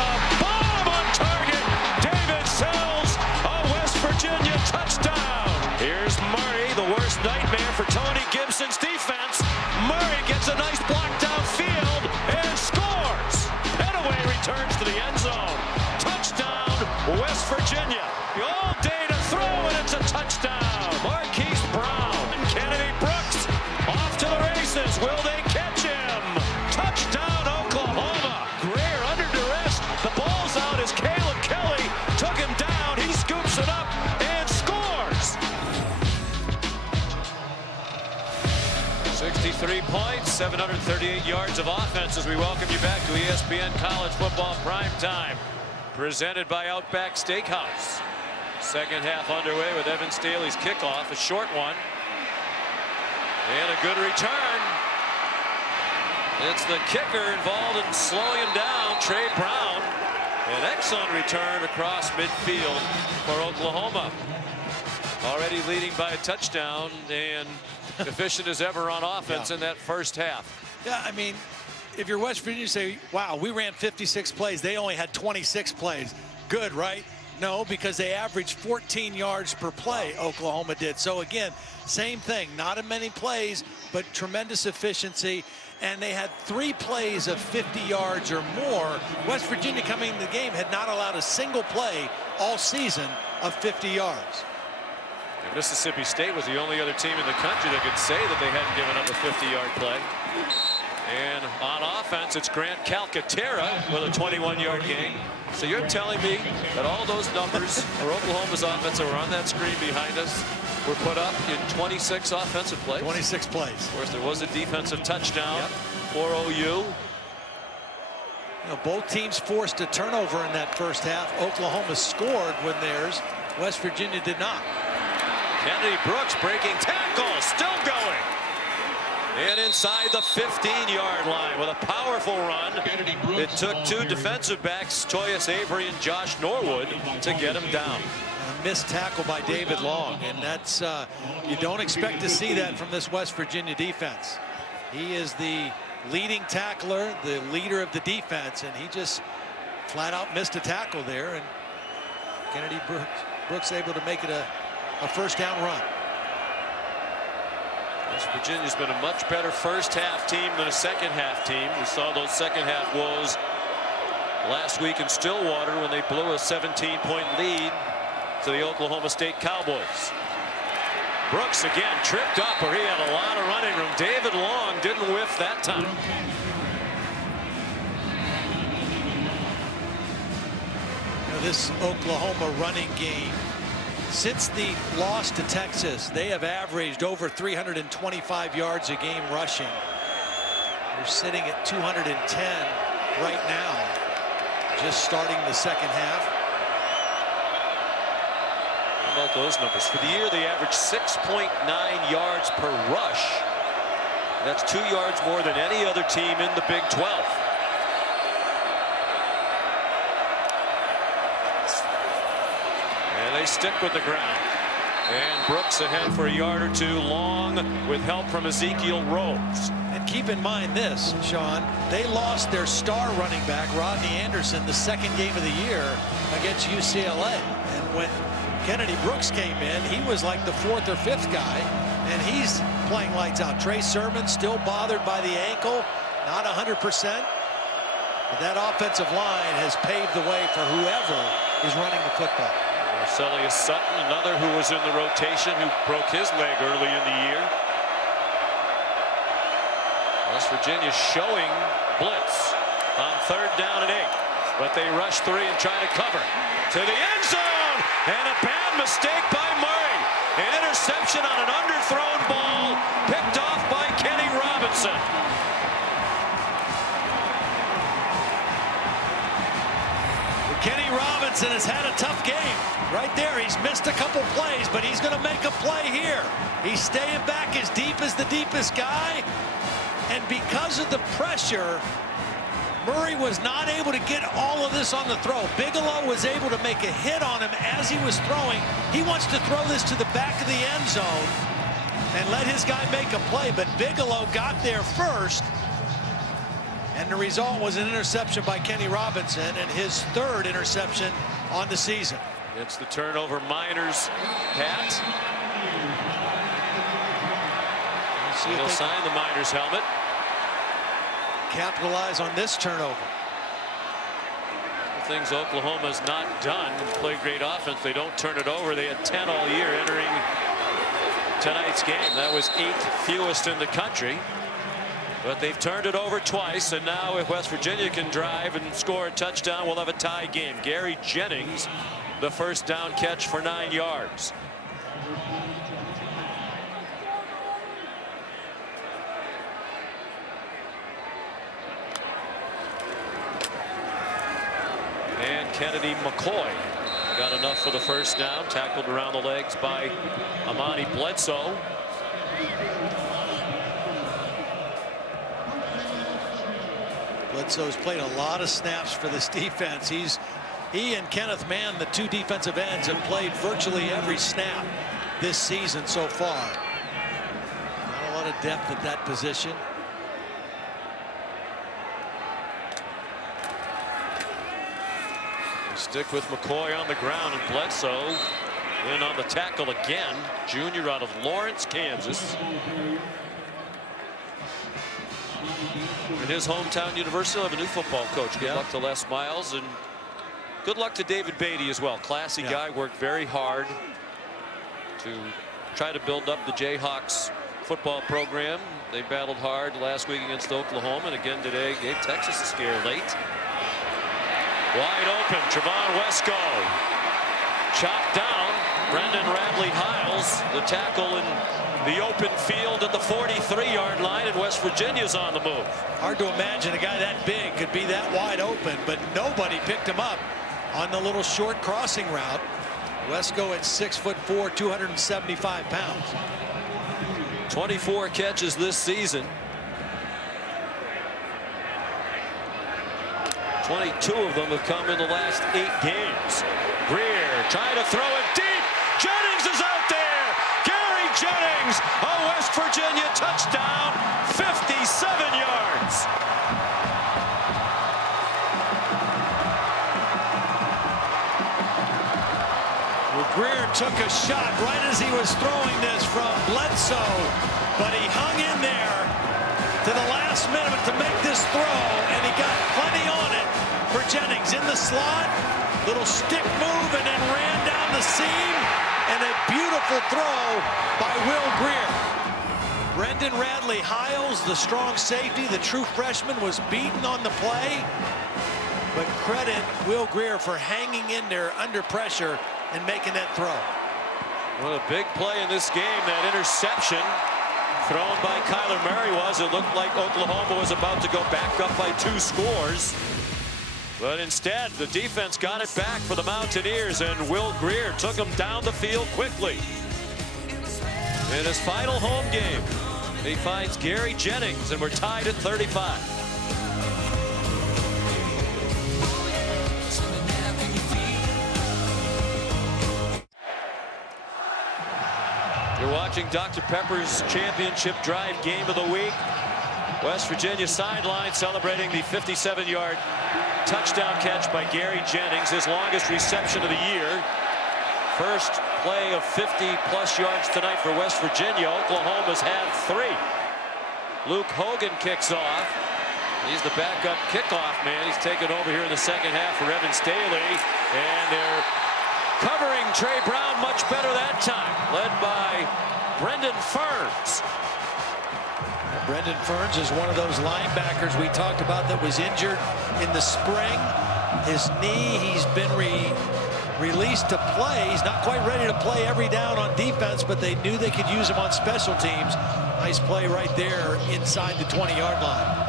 a bomb on target. David Sells, a West Virginia touchdown. Here's Murray, the worst nightmare for Tony Gibson's defense. Murray gets a nice block downfield and scores. Petaway returns to the end zone. Touchdown, West Virginia. All day to throw, and it's a touchdown. Marquise Brown and Kennedy Brooks off to the races. Will they catch him? Touchdown, Oklahoma. Greer under duress. The ball's out as Caleb Kelly took him down. He scoops it up and scores. 63 points, 738 yards of offense as we welcome you back to ESPN College Football Prime Time, presented by Outback Steakhouse. Second half underway with Evan Staley's kickoff, a short one. And a good return. It's the kicker involved in slowing him down, Trey Brown. An excellent return across midfield for Oklahoma. Already leading by a touchdown and efficient as ever on offense in that first half. Yeah, I mean, if you're West Virginia, you say, wow, we ran 56 plays. They only had 26 plays. Good, right? No, because they averaged 14 yards per play, Oklahoma did. So, again, same thing. Not in many plays, but tremendous efficiency. And they had 3 plays of 50 yards or more. West Virginia coming into the game had not allowed a single play all season of 50 yards. And Mississippi State was the only other team in the country that could say that they hadn't given up a 50-yard play. And on offense, it's Grant Calcaterra with a 21-yard gain. So you're telling me that all those numbers for Oklahoma's offense that were on that screen behind us were put up in 26 offensive plays? 26 plays. Of course, there was a defensive touchdown for OU. You know, both teams forced a turnover in that first half. Oklahoma scored when theirs. West Virginia did not. Kennedy Brooks breaking tackle, still going. And inside the 15-yard line with a powerful run. It took 2 defensive backs, Toyus Avery and Josh Norwood, to get him down. A missed tackle by David Long, and that's you don't expect to see that from this West Virginia defense. He is the leading tackler, the leader of the defense, and he just flat out missed a tackle there, and Kennedy Brooks able to make it a first down run. West Virginia's been a much better first half team than a second half team. We saw those second half woes last week in Stillwater when they blew a 17-point lead to the Oklahoma State Cowboys. Brooks again tripped up, or he had a lot of running room. David Long didn't whiff that time. This Oklahoma running game, since the loss to Texas, they have averaged over 325 yards a game rushing. They're sitting at 210 right now, just starting the second half. How about those numbers? For the year, they averaged 6.9 yards per rush. That's 2 yards more than any other team in the Big 12. And they stick with the ground. And Brooks ahead for a yard or two. Long with help from Ezekiel Rose. And keep in mind this, Sean, they lost their star running back, Rodney Anderson, the second game of the year against UCLA. And when Kennedy Brooks came in, he was like the fourth or fifth guy, and he's playing lights out. Trey Sermon still bothered by the ankle, not 100%. But that offensive line has paved the way for whoever is running the football. Marcellus Sutton, another who was in the rotation, who broke his leg early in the year. West Virginia showing blitz on 3rd down and 8. But they rush 3 and try to cover. To the end zone! And a bad mistake by Murray. An interception on an underthrown ball, picked off by Kenny Robinson. Kenny Robinson has had a tough game. Right there, he's missed a couple plays, but he's going to make a play here. He's staying back as deep as the deepest guy. And because of the pressure, Murray was not able to get all of this on the throw. Bigelow was able to make a hit on him as he was throwing. He wants to throw this to the back of the end zone and let his guy make a play, but Bigelow got there first. And the result was an interception by Kenny Robinson, and his 3rd interception on the season. It's the turnover Miners hat. He'll sign the Miners helmet. Capitalize on this turnover. The things Oklahoma's not done and play great offense. They don't turn it over. They had 10 all year entering tonight's game. That was 8th fewest in the country. But they've turned it over twice, and now if West Virginia can drive and score a touchdown, we'll have a tie game. Gary Jennings, the 1st down catch for 9 yards. And Kennedy McCoy got enough for the 1st down, tackled around the legs by Amani Bledsoe. Bledsoe's played a lot of snaps for this defense. He and Kenneth Mann, the 2 defensive ends, have played virtually every snap this season so far. Not a lot of depth at that position. They stick with McCoy on the ground, and Bledsoe in on the tackle again. Junior out of Lawrence, Kansas. In his hometown university, he'll have a new football coach. Good luck to Les Miles, and good luck to David Beatty as well. Classy guy, worked very hard to try to build up the Jayhawks football program. They battled hard last week against Oklahoma, and again today gave Texas a scare late. Wide open, Trevon Wesco chopped down. Brendan Radley-Hiles, the tackle in the open field at the 43-yard line, and West Virginia's on the move. Hard to imagine a guy that big could be that wide open, but nobody picked him up on the little short crossing route. Wesco at 6'4", 275 pounds. 24 catches this season. 22 of them have come in the last 8 games. Greer trying to throw it deep. Jennings is out there. Gary Jennings, a West Virginia touchdown, 57 yards. Greer took a shot right as he was throwing this from Bledsoe, but he hung in there to the last minute to make this throw, and he got plenty on it for Jennings in the slot. Little stick move and then ran down the seam. And a beautiful throw by Will Grier. Brendan Radley-Hiles, the strong safety, the true freshman, was beaten on the play. But credit Will Grier for hanging in there under pressure and making that throw. What a big play in this game. That interception thrown by Kyler Murray was. It looked like Oklahoma was about to go back up by 2 scores. But instead, the defense got it back for the Mountaineers, and Will Grier took them down the field quickly. In his final home game, he finds Gary Jennings, and we're tied at 35. You're watching Dr. Pepper's championship drive game of the week. West Virginia sideline celebrating the 57-yard touchdown catch by Gary Jennings, his longest reception of the year. First play of 50-plus yards tonight for West Virginia. Oklahoma's had 3. Luke Hogan kicks off. He's the backup kickoff man. He's taken over here in the second half for Evan Staley. And they're covering Trey Brown much better that time, led by Brendan Ferns. Brendan Ferns is one of those linebackers we talked about that was injured in the spring. His knee, he's been released to play. He's not quite ready to play every down on defense, but they knew they could use him on special teams. Nice play right there inside the 20-yard line.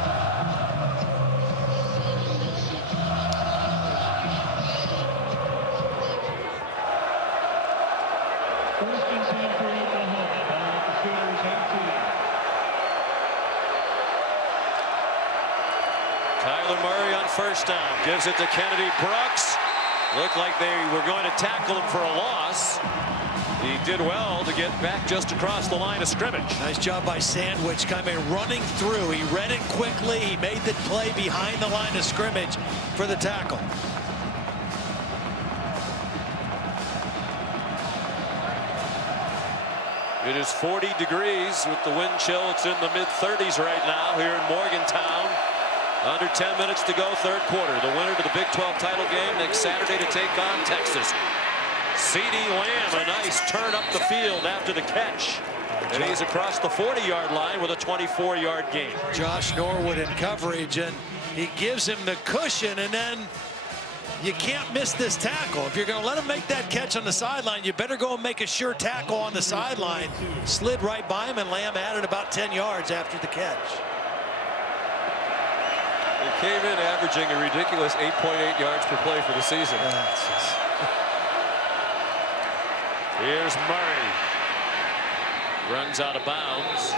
Kyler Murray on first down, gives it to Kennedy Brooks. Looked like they were going to tackle him for a loss. He did well to get back just across the line of scrimmage. Nice job by Sandwich, kind of running through. He read it quickly. He made the play behind the line of scrimmage for the tackle. It is 40 degrees with the wind chill. It's in the mid-30s right now here in Morgantown. Under 10 minutes to go, third quarter. The winner to the Big 12 title game next Saturday to take on Texas. CeeDee Lamb, a nice turn up the field after the catch. And he's across the 40-yard line with a 24-yard gain. Josh Norwood in coverage, and he gives him the cushion, and then you can't miss this tackle. If you're going to let him make that catch on the sideline, you better go and make a sure tackle on the sideline. Slid right by him, and Lamb added about 10 yards after the catch. He came in averaging a ridiculous 8.8 yards per play for the season. Here's Murray. Runs out of bounds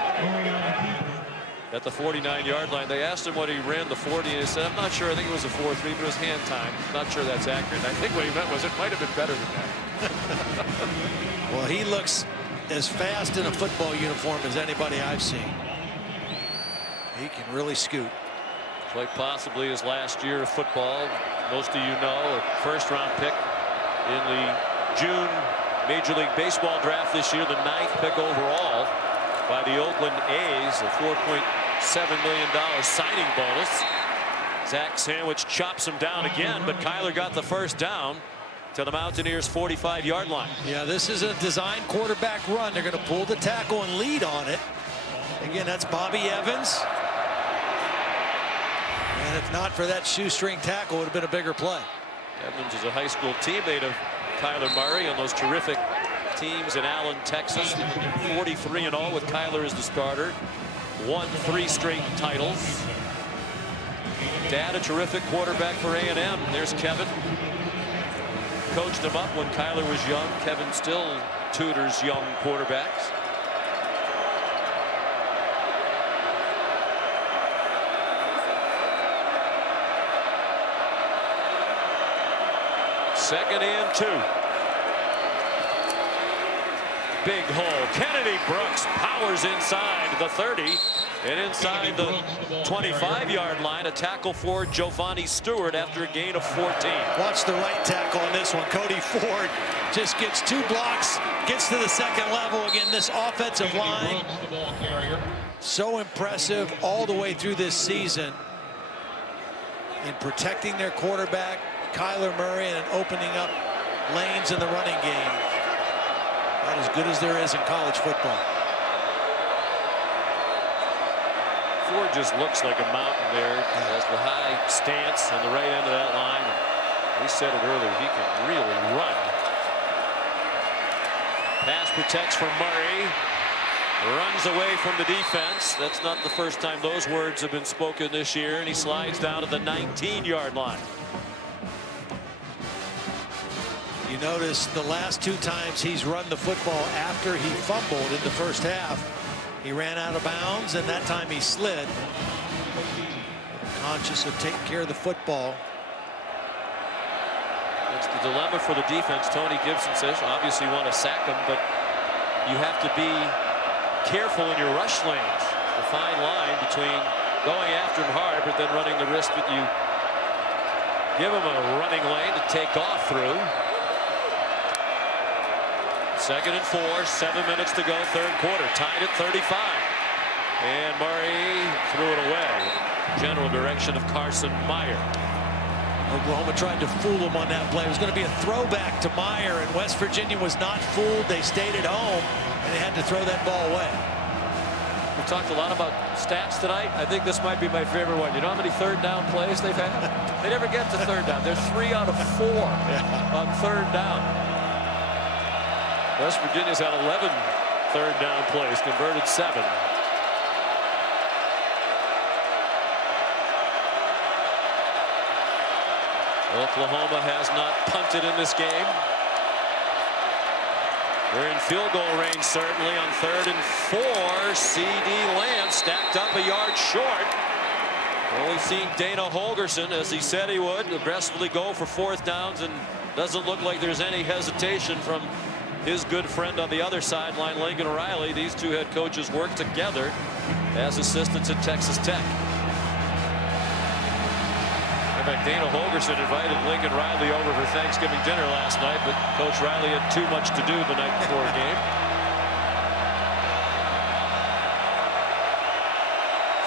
at the 49-yard line. They asked him what he ran the 40, and he said, I'm not sure. I think it was a 4.3, but it was hand time. Not sure that's accurate. And I think what he meant was it might have been better than that. Well, he looks as fast in a football uniform as anybody I've seen. He can really scoot. Like possibly his last year of football. Most of you know, a first-round pick in the June Major League Baseball draft this year, the 9th pick overall by the Oakland A's, a $4.7 million signing bonus. Zach Sandwich chops him down again, but Kyler got the first down to the Mountaineers' 45-yard line. Yeah, this is a design quarterback run. They're going to pull the tackle and lead on it. Again, that's Bobby Evans. And if not for that shoestring tackle, it would have been a bigger play. Evans is a high school teammate of Kyler Murray on those terrific teams in Allen, Texas. 43-0 with Kyler as the starter. Won 3 straight titles. Dad, a terrific quarterback for A&M. There's Kevin. Coached him up when Kyler was young. Kevin still tutors young quarterbacks. Second and 2. Big hole. Kennedy Brooks powers inside the 30 and inside the 25-yard line. A tackle for Giovanni Stewart after a gain of 14. Watch the right tackle on this one. Cody Ford just gets 2 blocks, gets to the second level. Again, this offensive line, so impressive all the way through this season. in protecting their quarterback, Kyler Murray, and opening up lanes in the running game. About as good as there is in college football. Ford just looks like a mountain there. He has the high stance on the right end of that line. We said it earlier, he can really run. Pass protects from Murray. Runs away from the defense. That's not the first time those words have been spoken this year, and he slides down to the 19-yard line. You notice the last 2 times he's run the football after he fumbled in the first half. He ran out of bounds, and that time he slid. Conscious of taking care of the football. That's the dilemma for the defense. Tony Gibson says, obviously you want to sack him, but you have to be careful in your rush lanes. The fine line between going after him hard, but then running the risk that you give him a running lane to take off through. 2nd and 4, 7 minutes to go, 3rd quarter, tied at 35. And Murray threw it away. General direction of Carson Meyer. Oklahoma tried to fool him on that play. It was going to be a throwback to Meyer, and West Virginia was not fooled. They stayed at home, and they had to throw that ball away. We talked a lot about stats tonight. I think this might be my favorite one. You know how many 3rd down plays they've had? They never get to 3rd down. They're 3 out of 4 on 3rd down. West Virginia's had 11 3rd down plays, converted 7. Oklahoma has not punted in this game. They're in field goal range, certainly, on 3rd and 4. C.D. Lamb stacked up a yard short. Well, we've seen Dana Holgorsen, as he said he would, aggressively go for 4th downs, and doesn't look like there's any hesitation from his good friend on the other sideline, Lincoln Riley. These 2 head coaches work together as assistants at Texas Tech. In fact, Dana Holgorsen invited Lincoln Riley over for Thanksgiving dinner last night, but Coach Riley had too much to do the night before a game.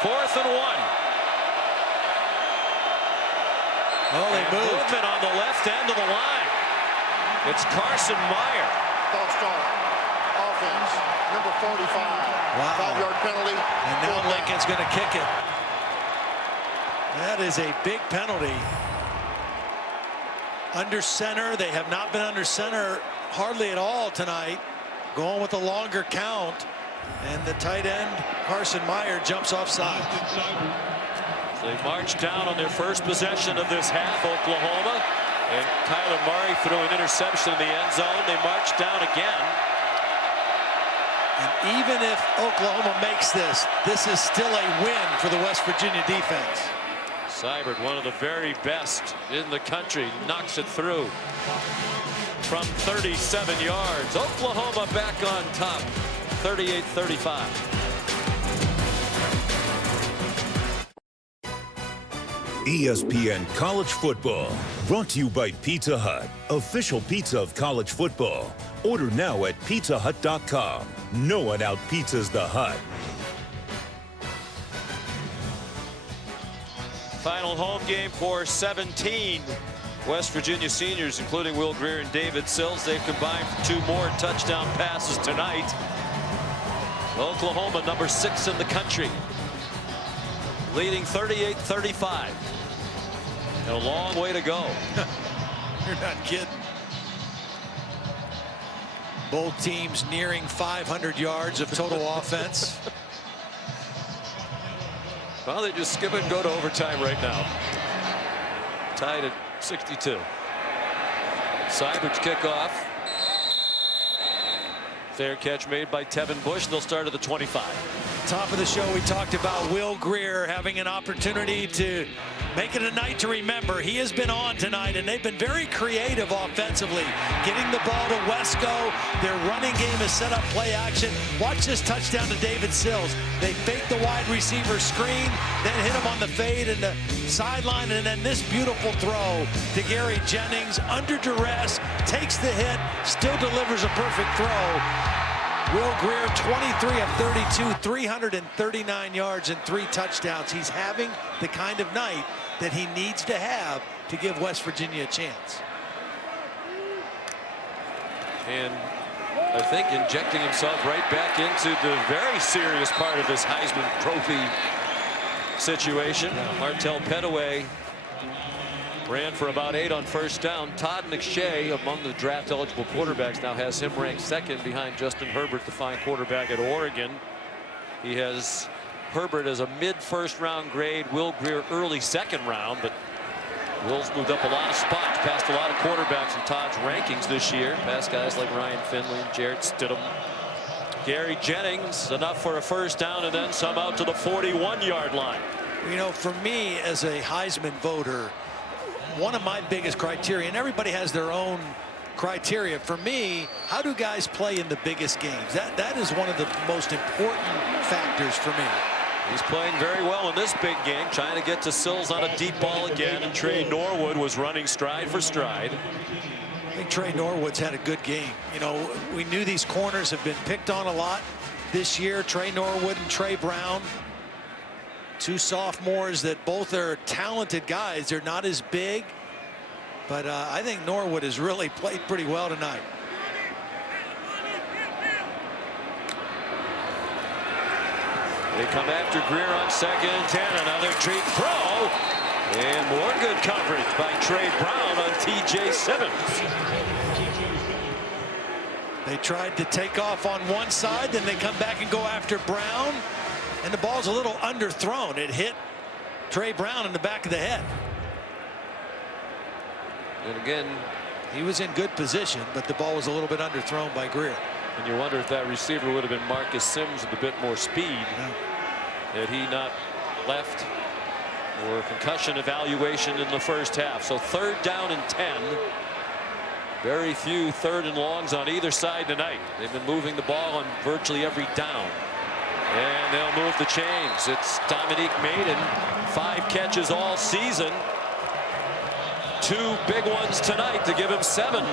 4th and 1. Oh, they moved. Movement on the left end of the line. It's Carson Meyer. False start. Offense, number 45. Wow. 5-yard penalty. And now Lincoln's going to kick it. That is a big penalty. Under center. They have not been under center hardly at all tonight. Going with a longer count. And the tight end, Carson Meyer, jumps offside. They marched down on their first possession of this half, Oklahoma. And Kyler Murray threw an interception in the end zone. They marched down again. And even if Oklahoma makes this, this is still a win for the West Virginia defense. Seibert, one of the very best in the country, knocks it through from 37 yards. Oklahoma back on top, 38-35. ESPN College Football, brought to you by Pizza Hut, official pizza of college football. Order now at pizzahut.com. No one out-pizzas the Hut. Final home game for 17 West Virginia seniors, including Will Grier and David Sills. They've combined for 2 more touchdown passes tonight. Oklahoma, number 6 in the country, leading 38-35. And a long way to go. You're not kidding. Both teams nearing 500 yards of total offense. Well, they just skip it and go to overtime right now. Tied at 62. Seibert's kickoff. Fair catch made by Tevin Bush. They'll start at the 25. Top of the show, we talked about Will Grier having an opportunity to make it a night to remember. He has been on tonight, and they've been very creative offensively, getting the ball to Wesco. Their running game is set up play action. Watch this touchdown to David Sills. They fake the wide receiver screen, then hit him on the fade and the sideline, and then this beautiful throw to Gary Jennings under duress, takes the hit, still delivers a perfect throw. Will Grier, 23 of 32, 339 yards and 3 touchdowns. He's having the kind of night that he needs to have to give West Virginia a chance. And I think injecting himself right back into the very serious part of this Heisman Trophy situation. Martell Pettaway ran for about 8 on first down. Todd McShay, among the draft eligible quarterbacks, now has him ranked second behind Justin Herbert, the fine quarterback at Oregon. He has Herbert as a mid-first round grade, Will Grier early second round, but Will's moved up a lot of spots, passed a lot of quarterbacks in Todd's rankings this year, past guys like Ryan Finley, Jarrett Stidham, Gary Jennings, enough for a first down, and then some out to the 41-yard line. You know, for me as a Heisman voter, one of my biggest criteria, and everybody has their own criteria. For me, how do guys play in the biggest games? That is one of the most important factors for me. He's playing very well in this big game, trying to get to Sills on a deep ball again, and Trey Norwood was running stride for stride. I think Trey Norwood's had a good game. You know, we knew these corners have been picked on a lot this year. Trey Norwood and Trey Brown, two sophomores that both are talented guys. They're not as big, but I think Norwood has really played pretty well tonight. They come after Grier on 2nd and 10. Another treat throw. And more good coverage by Trey Brown on TJ Simmons. They tried to take off on one side, then they come back and go after Brown. And the ball's a little underthrown. It hit Trey Brown in the back of the head. And again, he was in good position, but the ball was a little bit underthrown by Grier. And you wonder if that receiver would have been Marcus Sims with a bit more speed. Had he not left for concussion evaluation in the first half. So 3rd down and 10. Very few 3rd and longs on either side tonight. They've been moving the ball on virtually every down. And they'll move the chains. It's Dominique Maiden, 5 catches all season. 2 big ones tonight to give him 7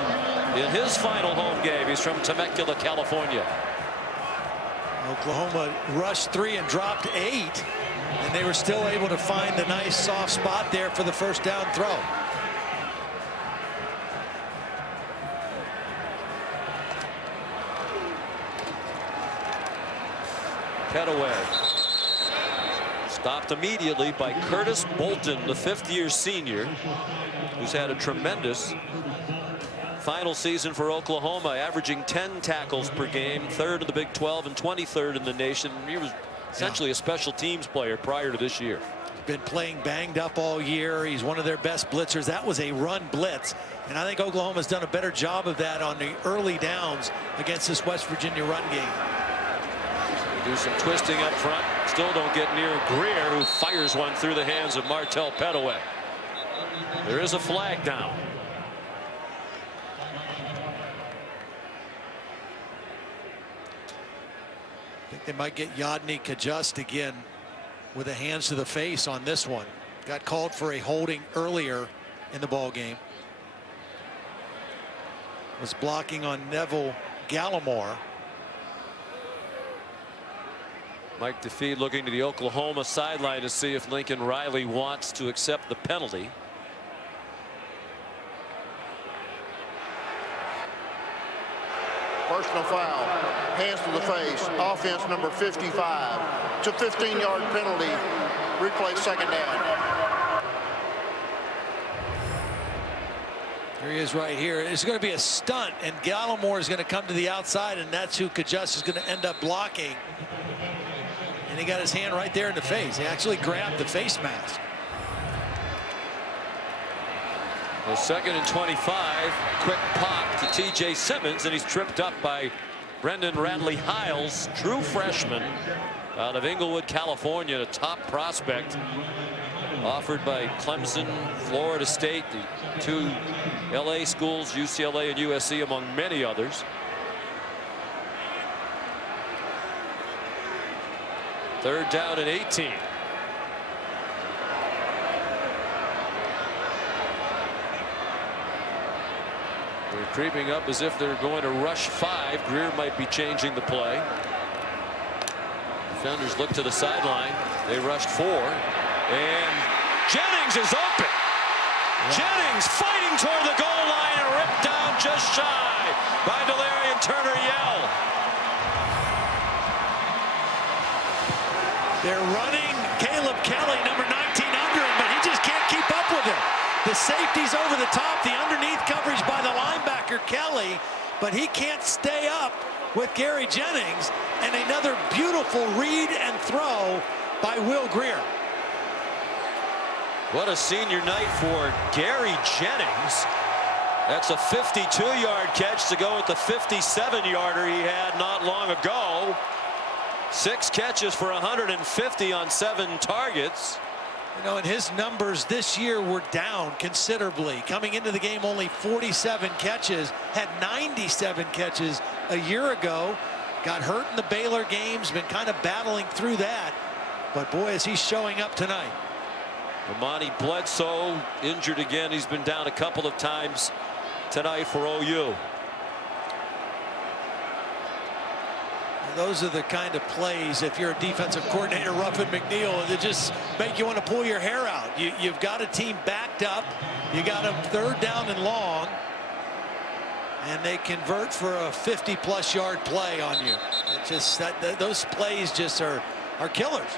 in his final home game. He's from Temecula, California. Oklahoma rushed 3 and dropped 8, and they were still able to find the nice soft spot there for the first down throw. Pettaway stopped immediately by Curtis Bolton, the 5th-year senior, who's had a tremendous final season for Oklahoma, averaging 10 tackles per game, 3rd in the Big 12 and 23rd in the nation. He was essentially a special teams player prior to this year. Been playing banged up all year. He's one of their best blitzers. That was a run blitz, and I think Oklahoma's done a better job of that on the early downs against this West Virginia run game. They do some twisting up front. Still don't get near Grier, who fires one through the hands of Martell Pettaway. There is a flag down. I think they might get Yodny Kajust again with the hands to the face on this one. Got called for a holding earlier in the ball game. Was blocking on Neville Gallimore. Mike DeFee looking to the Oklahoma sideline to see if Lincoln Riley wants to accept the penalty. Personal foul, hands to the face, offense number 55. It's a 15-yard penalty, replay 2nd down. Here he is right here. It's going to be a stunt, and Gallimore is going to come to the outside, and that's who Kajust is going to end up blocking. And he got his hand right there in the face. He actually grabbed the face mask. Well, 2nd and 25. Quick pop to TJ Simmons, and he's tripped up by Brendan Radley Hiles, true freshman out of Inglewood, California, a top prospect offered by Clemson, Florida State, the 2 LA schools, UCLA and USC, among many others. Third down and 18. They're creeping up as if they're going to rush 5. Grier might be changing the play. Defenders look to the sideline. They rushed 4. And Jennings Jennings is open. Jennings fighting toward the goal line and ripped down just shy by Delarian Turner-Yell. They're running Caleb Kelly, number 19, under him, but he just can't keep up with him. The safety's over the top, the underneath coverage by the linebacker Kelly, but he can't stay up with Gary Jennings, and another beautiful read and throw by Will Grier. What a senior night for Gary Jennings. That's a 52-yard catch to go with the 57-yarder he had not long ago. 6 catches for 150 on 7 targets. You know, and his numbers this year were down considerably. Coming into the game, only 47 catches, had 97 catches a year ago. Got hurt in the Baylor games, been kind of battling through that. But boy, is he showing up tonight. Amani Bledsoe injured again. He's been down a couple of times tonight for OU. Those are the kind of plays, if you're a defensive coordinator, Ruffin McNeil, that just make you want to pull your hair out. You've got a team backed up. You got them 3rd down and long, and they convert for a 50-plus yard play on you. It just those plays just are killers.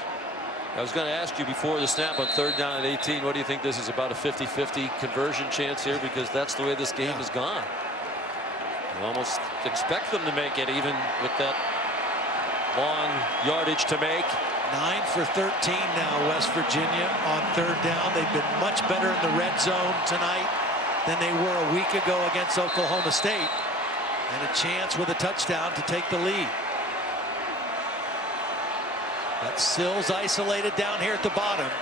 I was going to ask you before the snap on 3rd down at 18, what do you think this is, about a 50-50 conversion chance here? Because that's the way this game has gone. You almost expect them to make it, even with that long yardage to make. 9 for 13 now, West Virginia on 3rd down. They've been much better in the red zone tonight than they were a week ago against Oklahoma State. And a chance with a touchdown to take the lead. That's Sills isolated down here at the bottom. And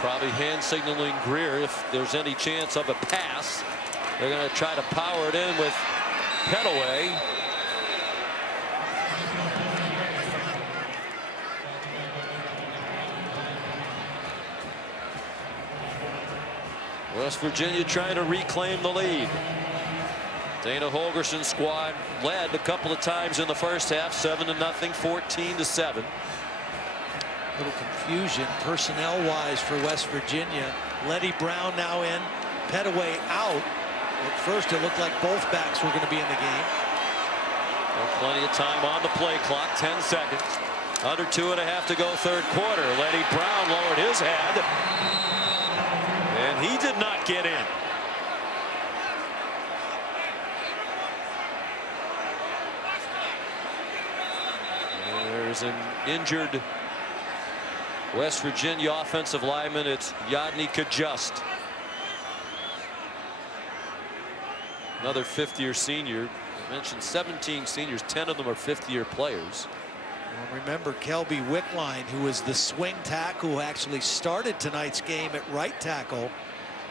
probably hand signaling Grier if there's any chance of a pass. They're going to try to power it in with Pettaway. West Virginia trying to reclaim the lead. Dana Holgerson's squad led a couple of times in the first half, 7-0, 14-7. Little confusion personnel-wise for West Virginia. Letty Brown now in, Pettaway out. At first, it looked like both backs were going to be in the game. Well, plenty of time on the play clock, 10 seconds. Under 2.5 to go, 3rd quarter. Letty Brown lowered his head, and he did not get in. There's an injured West Virginia offensive lineman. It's Yodny Kajust. Another 5th-year senior. I mentioned 17 seniors. 10 of them are 5th-year players. Well, remember Kelby Wickline, who was the swing tackle who actually started tonight's game at right tackle,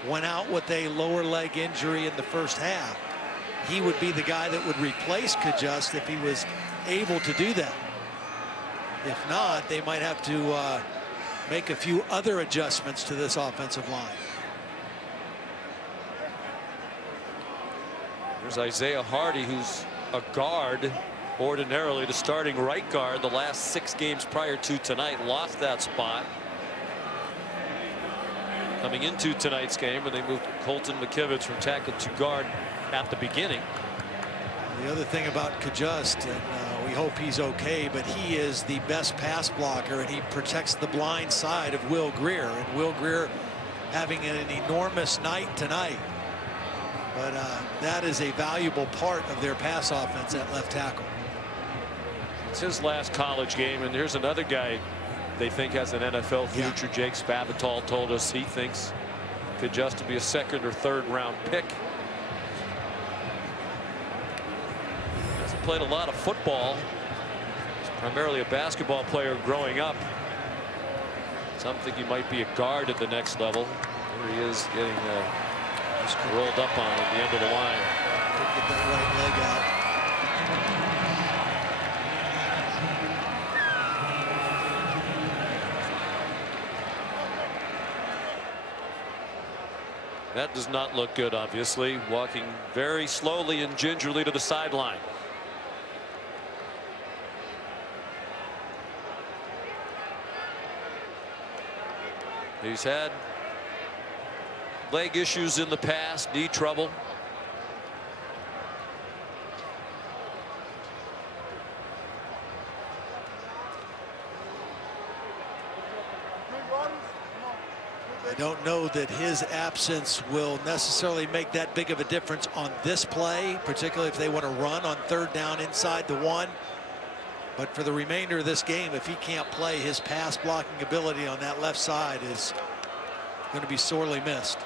went out with a lower leg injury in the first half. He would be the guy that would replace Kajust if he was able to do that. If not, they might have to make a few other adjustments to this offensive line. There's Isaiah Hardy, who's a guard, ordinarily the starting right guard the last 6 games prior to tonight. Lost that spot coming into tonight's game when they moved Colton McKivitz from tackle to guard at the beginning. The other thing about Kajust, and we hope he's okay, but he is the best pass blocker, and he protects the blind side of Will Grier. And Will Grier having an enormous night tonight. But that is a valuable part of their pass offense at left tackle. It's his last college game, and here's another guy they think has an NFL future. Jake Spavital told us he thinks could just be a 2nd or 3rd round pick. Hasn't played a lot of football. He's primarily a basketball player growing up. Some think he might be a guard at the next level. There he is, getting rolled up on at the end of the line. Get that right leg out. That does not look good, obviously. Walking very slowly and gingerly to the sideline. He's had leg issues in the past, knee trouble. I don't know that his absence will necessarily make that big of a difference on this play, particularly if they want to run on 3rd down inside the 1. But for the remainder of this game, if he can't play, his pass blocking ability on that left side is going to be sorely missed.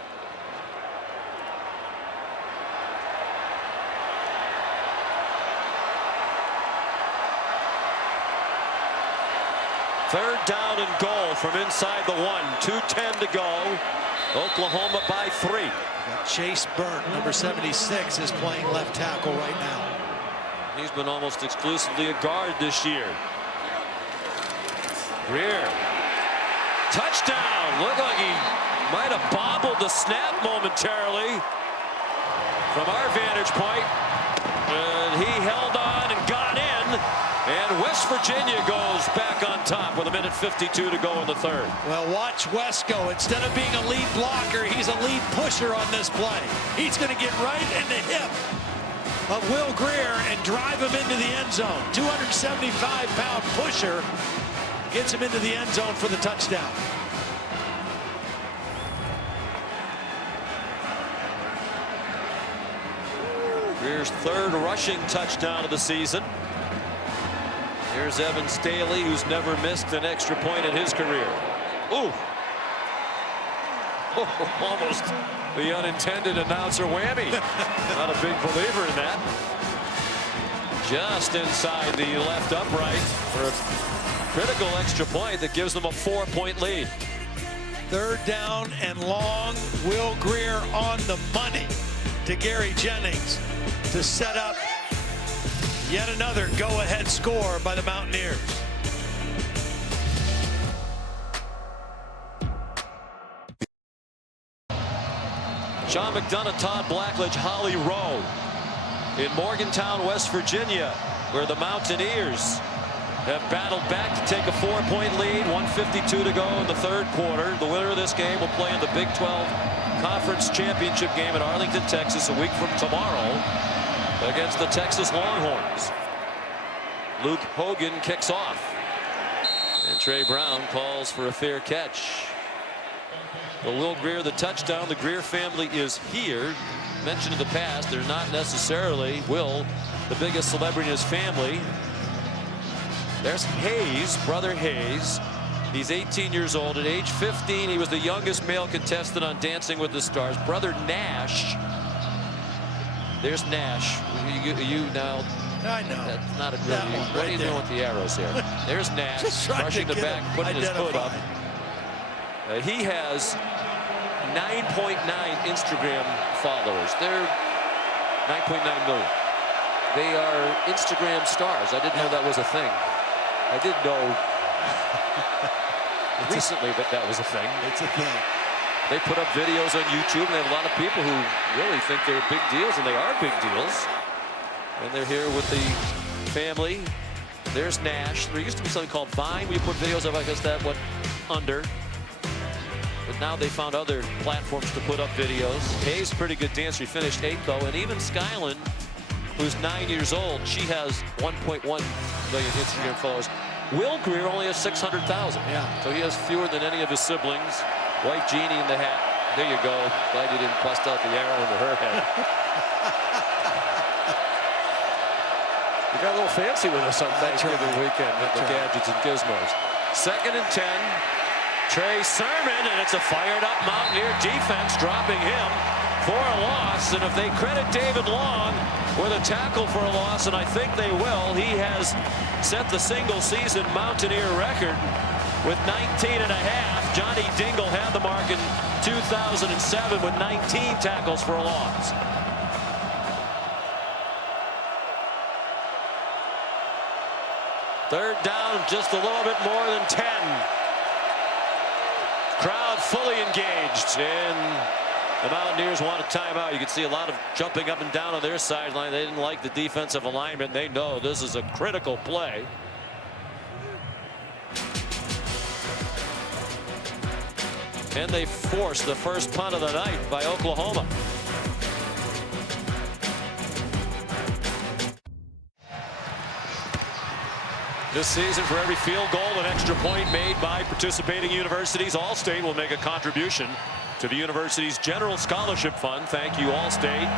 Third down and goal from inside the 1. 2:10 to go. Oklahoma by 3. Chase Burnt, number 76, is playing left tackle right now. He's been almost exclusively a guard this year. Greer. Touchdown. Looked like he might have bobbled the snap momentarily from our vantage point. And he held on and got in. And West Virginia goes back on top with 1:52 to go in the 3rd. Well, watch West go. Instead of being a lead blocker, he's a lead pusher on this play. He's going to get right in the hip of Will Greer and drive him into the end zone. 275-pound pusher gets him into the end zone for the touchdown. Greer's 3rd rushing touchdown of the season. Here's Evan Staley, who's never missed an extra point in his career. Ooh. Almost the unintended announcer whammy. Not a big believer in that. Just inside the left upright for a critical extra point that gives them a 4-point lead. 3rd down and long. Will Greer on the money to Gary Jennings to set up yet another go-ahead score by the Mountaineers. Sean McDonough, Todd Blackledge, Holly Rowe in Morgantown, West Virginia, where the Mountaineers have battled back to take a 4-point lead. 1:52 to go in the 3rd quarter. The winner of this game will play in the Big 12 Conference Championship game in Arlington, Texas, a week from tomorrow against the Texas Longhorns. Luke Hogan kicks off. And Trey Brown calls for a fair catch. The Will Greer, the touchdown. The Greer family is here. Mentioned in the past, they're not necessarily Will, the biggest celebrity in his family. There's Hayes, brother Hayes. He's 18 years old. At age 15, he was the youngest male contestant on Dancing with the Stars. Brother Nash. There's Nash. You now. I know. That's not a good. What are you doing with the arrows here? There's Nash brushing the back, putting his hood up. He has 9.9 Instagram followers. They're 9.9 million. They are Instagram stars. I didn't know that was a thing. I did know recently that was a thing. It's a thing. They put up videos on YouTube, and they have a lot of people who really think they're big deals, and they are big deals. And they're here with the family. There's Nash. There used to be something called Vine. We put videos of, I guess that went under. But now they found other platforms to put up videos. Hayes, pretty good dancer. He finished 8th, though. And even Skyland, who's 9 years old, she has 1.1 million Instagram followers. Will Greer only has 600,000. Yeah. So he has fewer than any of his siblings. White Genie in the hat. There you go. Glad you didn't bust out the arrow into her head. You got a little fancy with us on Thanksgiving weekend with the gadgets and gizmos. 2nd and 10. Trey Sermon, and it's a fired-up Mountaineer defense, dropping him for a loss. And if they credit David Long with a tackle for a loss, and I think they will, he has set the single-season Mountaineer record with 19 and a half. Johnny Dingle had the mark in 2007 with 19 tackles for a loss. Third down, just a little bit more than 10. Crowd fully engaged, and the Mountaineers want a timeout. You can see a lot of jumping up and down on their sideline. They didn't like the defensive alignment. They know this is a critical play. And they forced the first punt of the night by Oklahoma. This season, for every field goal and extra point made by participating universities, Allstate will make a contribution to the university's general scholarship fund. Thank you, Allstate.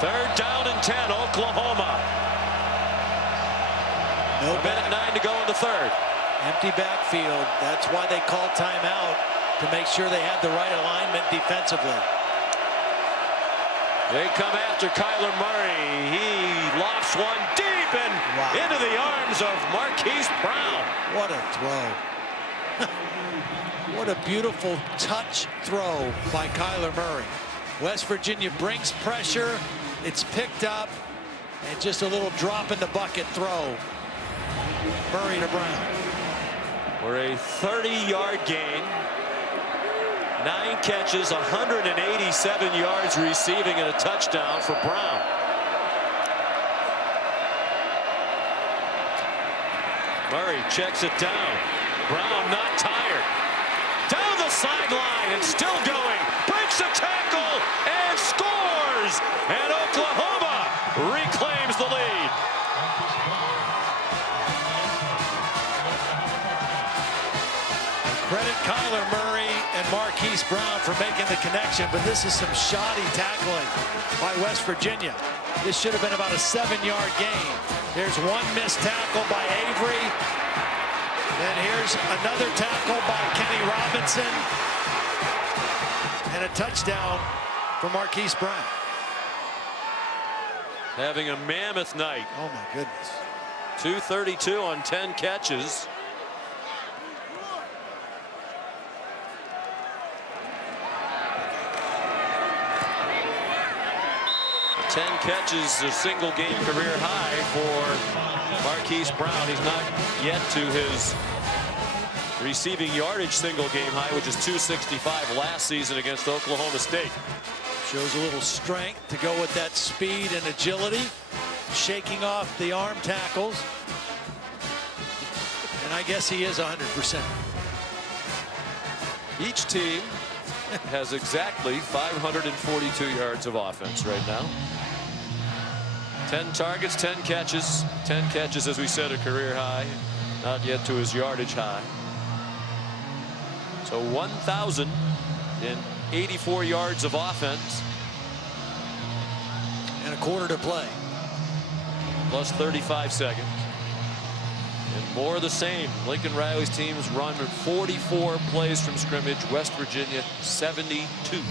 Third down and 10, Oklahoma. No minute 9 to go in the third. Empty backfield. That's why they called timeout, to make sure they had the right alignment defensively. They come after Kyler Murray. He lofts one deep and into the arms of Marquise Brown. What a throw. What a beautiful touch throw by Kyler Murray. West Virginia brings pressure. It's picked up. And just a little drop in the bucket throw. Murray to Brown. For a 30-yard gain. 9 catches, 187 yards receiving, and a touchdown for Brown. Murray checks it down. Brown not tired. Down the sideline and still going. Breaks a tackle and scores. And Oklahoma reclaims the lead. Credit Kyler Murray and Marquise Brown for making the connection, but this is some shoddy tackling by West Virginia. This should have been about a 7-yard gain. There's one missed tackle by Avery. Then here's another tackle by Kenny Robinson. And a touchdown for Marquise Brown. Having a mammoth night. Oh my goodness. 232 on 10 catches. Ten catches, a single game career high for Marquise Brown. He's not yet to his receiving yardage single game high, which is 265 last season against Oklahoma State. Shows a little strength to go with that speed and agility, shaking off the arm tackles. And I guess he is 100%. Each team has exactly 542 yards of offense right now. 10 targets, 10 catches. 10 catches, as we said, a career high. Not yet to his yardage high. So 1,084 yards of offense. And a quarter to play. Plus 35 seconds. And more of the same. Lincoln Riley's teams run 44 plays from scrimmage. West Virginia 72.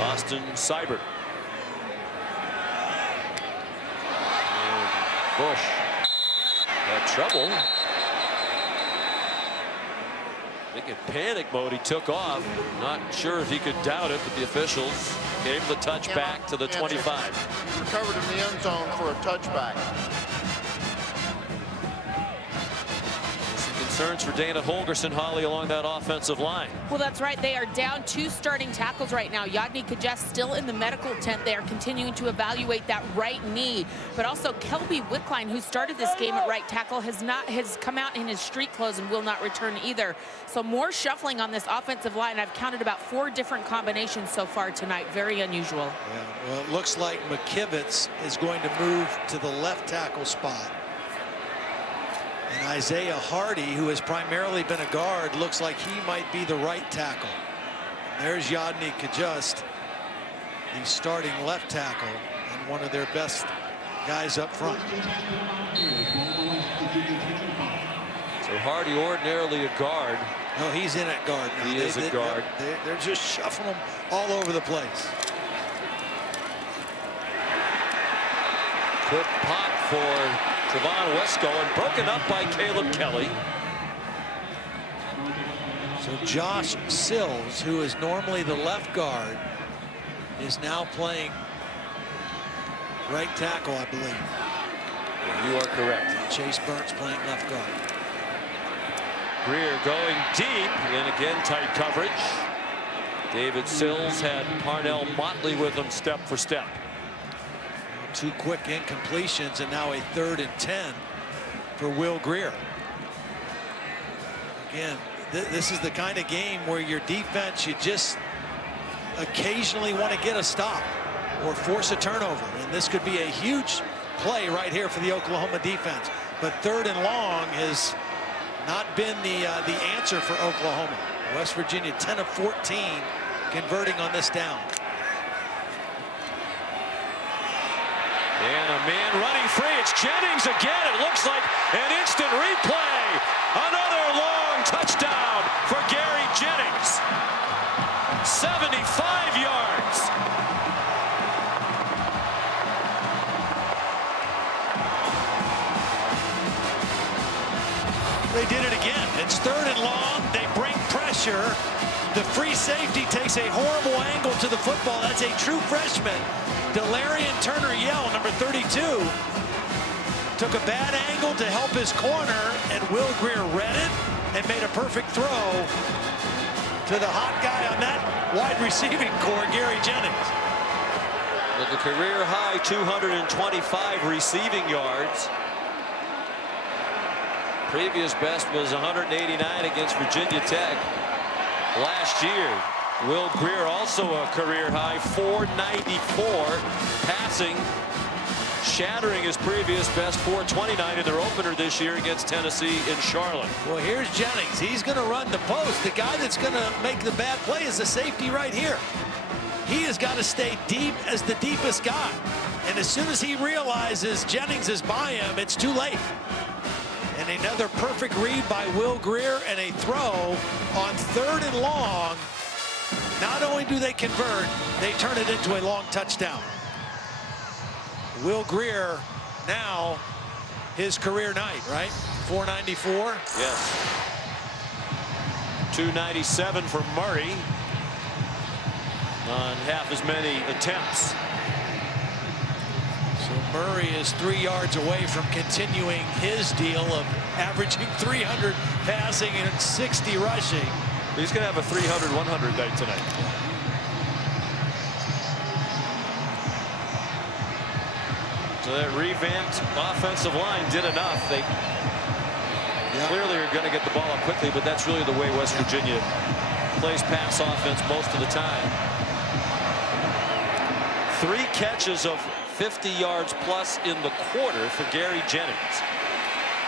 Austin Seibert. And Bush had trouble. I think in panic mode he took off. Not sure if he could doubt it, but the officials gave the touchback to the 25. Recovered in the end zone for a touchback. Some concerns for Dana Holgorsen, Holly, along that offensive line. Well, that's right. They are down 2 starting tackles right now. Yodny Kajest still in the medical tent. They are continuing to evaluate that right knee. But also Kelby Wickline, who started this game at right tackle, has come out in his street clothes and will not return either. So more shuffling on this offensive line. I've counted about 4 different combinations so far tonight. Very unusual. Yeah, well, it looks like McKivitz is going to move to the left tackle spot. And Isaiah Hardy, who has primarily been a guard, looks like he might be the right tackle. And there's Yodny Kajust, the starting left tackle, and one of their best guys up front. So Hardy, ordinarily a guard. No, he's in at guard now. He is a guard. They're just shuffling them all over the place. Quick pop for Trevon Wesco and broken up by Caleb Kelly. So Josh Sills, who is normally the left guard, is now playing right tackle, I believe. You are correct. Chase Burns playing left guard. Greer going deep, and again tight coverage. David Sills had Parnell Motley with him step for step. 2 quick incompletions, and now a 3rd and 10 for Will Greer. Again, this is the kind of game where your defense, you just occasionally want to get a stop or force a turnover, and this could be a huge play right here for the Oklahoma defense. But 3rd and long has not been the answer for Oklahoma. West Virginia 10 of 14 converting on this down. And a man running free. It's Jennings again. It looks like an instant replay. Another long touchdown for Gary Jennings. 75 yards. They did it again. It's 3rd and long. They bring pressure. The free safety takes a horrible angle to the football. That's a true freshman. Delarian Turner-Yell, number 32, took a bad angle to help his corner, and Will Greer read it and made a perfect throw to the hot guy on that wide receiving core, Gary Jennings. With the career high 225 receiving yards. Previous best was 189 against Virginia Tech last year. Will Greer also a career high 494 passing, shattering his previous best 429 in their opener this year against Tennessee in Charlotte. Well, here's Jennings. He's going to run the post. The guy that's going to make the bad play is the safety right here. He has got to stay deep as the deepest guy. And as soon as he realizes Jennings is by him, it's too late. And another perfect read by Will Greer and a throw on 3rd and long. Not only do they convert, they turn it into a long touchdown. Will Greer now his career night, right? 494. Yes. 297 for Murray on half as many attempts. So Murray is 3 yards away from continuing his deal of averaging 300 passing and 60 rushing. He's going to have a 300-100 night tonight. So that revamped offensive line did enough. They clearly are going to get the ball up quickly, but that's really the way West Virginia plays pass offense most of the time. 3 catches of 50 yards plus in the quarter for Gary Jennings.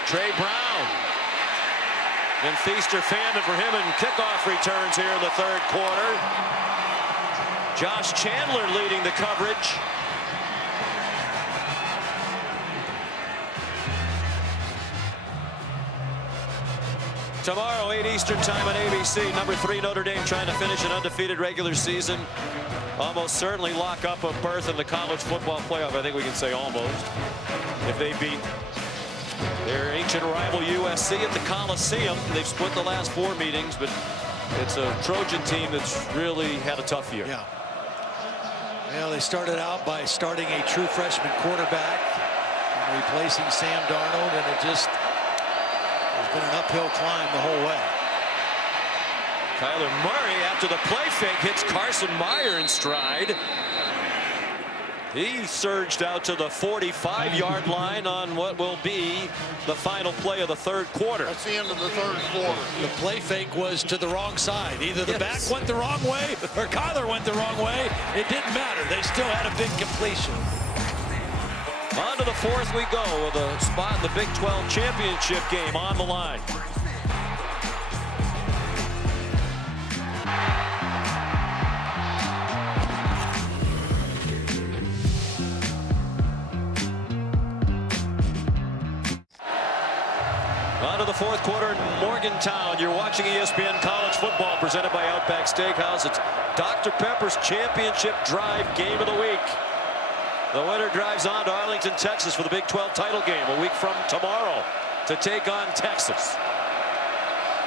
Trey Brown. Then feast or famine for him, and kickoff returns here in the 3rd quarter. Josh Chandler leading the coverage. Tomorrow, 8 Eastern time on ABC. Number 3 Notre Dame trying to finish an undefeated regular season. Almost certainly lock up a berth in the college football playoff. I think we can say almost. If they beat their ancient rival USC at the Coliseum. They've split the last 4 meetings, but it's a Trojan team that's really had a tough year. Yeah. Well, they started out by starting a true freshman quarterback and replacing Sam Darnold, and it just has been an uphill climb the whole way. Kyler Murray, after the play fake, hits Carson Meyer in stride. He surged out to the 45-yard line on what will be the final play of the 3rd quarter. That's the end of the 3rd quarter. The play fake was to the wrong side. Either the back went the wrong way or Kyler went the wrong way. It didn't matter. They still had a big completion. On to the 4th we go with a spot in the Big 12 championship game on the line. On to the 4th quarter in Morgantown. You're watching ESPN College Football presented by Outback Steakhouse. It's Dr. Pepper's championship drive game of the week. The winner drives on to Arlington, Texas for the Big 12 title game a week from tomorrow to take on Texas.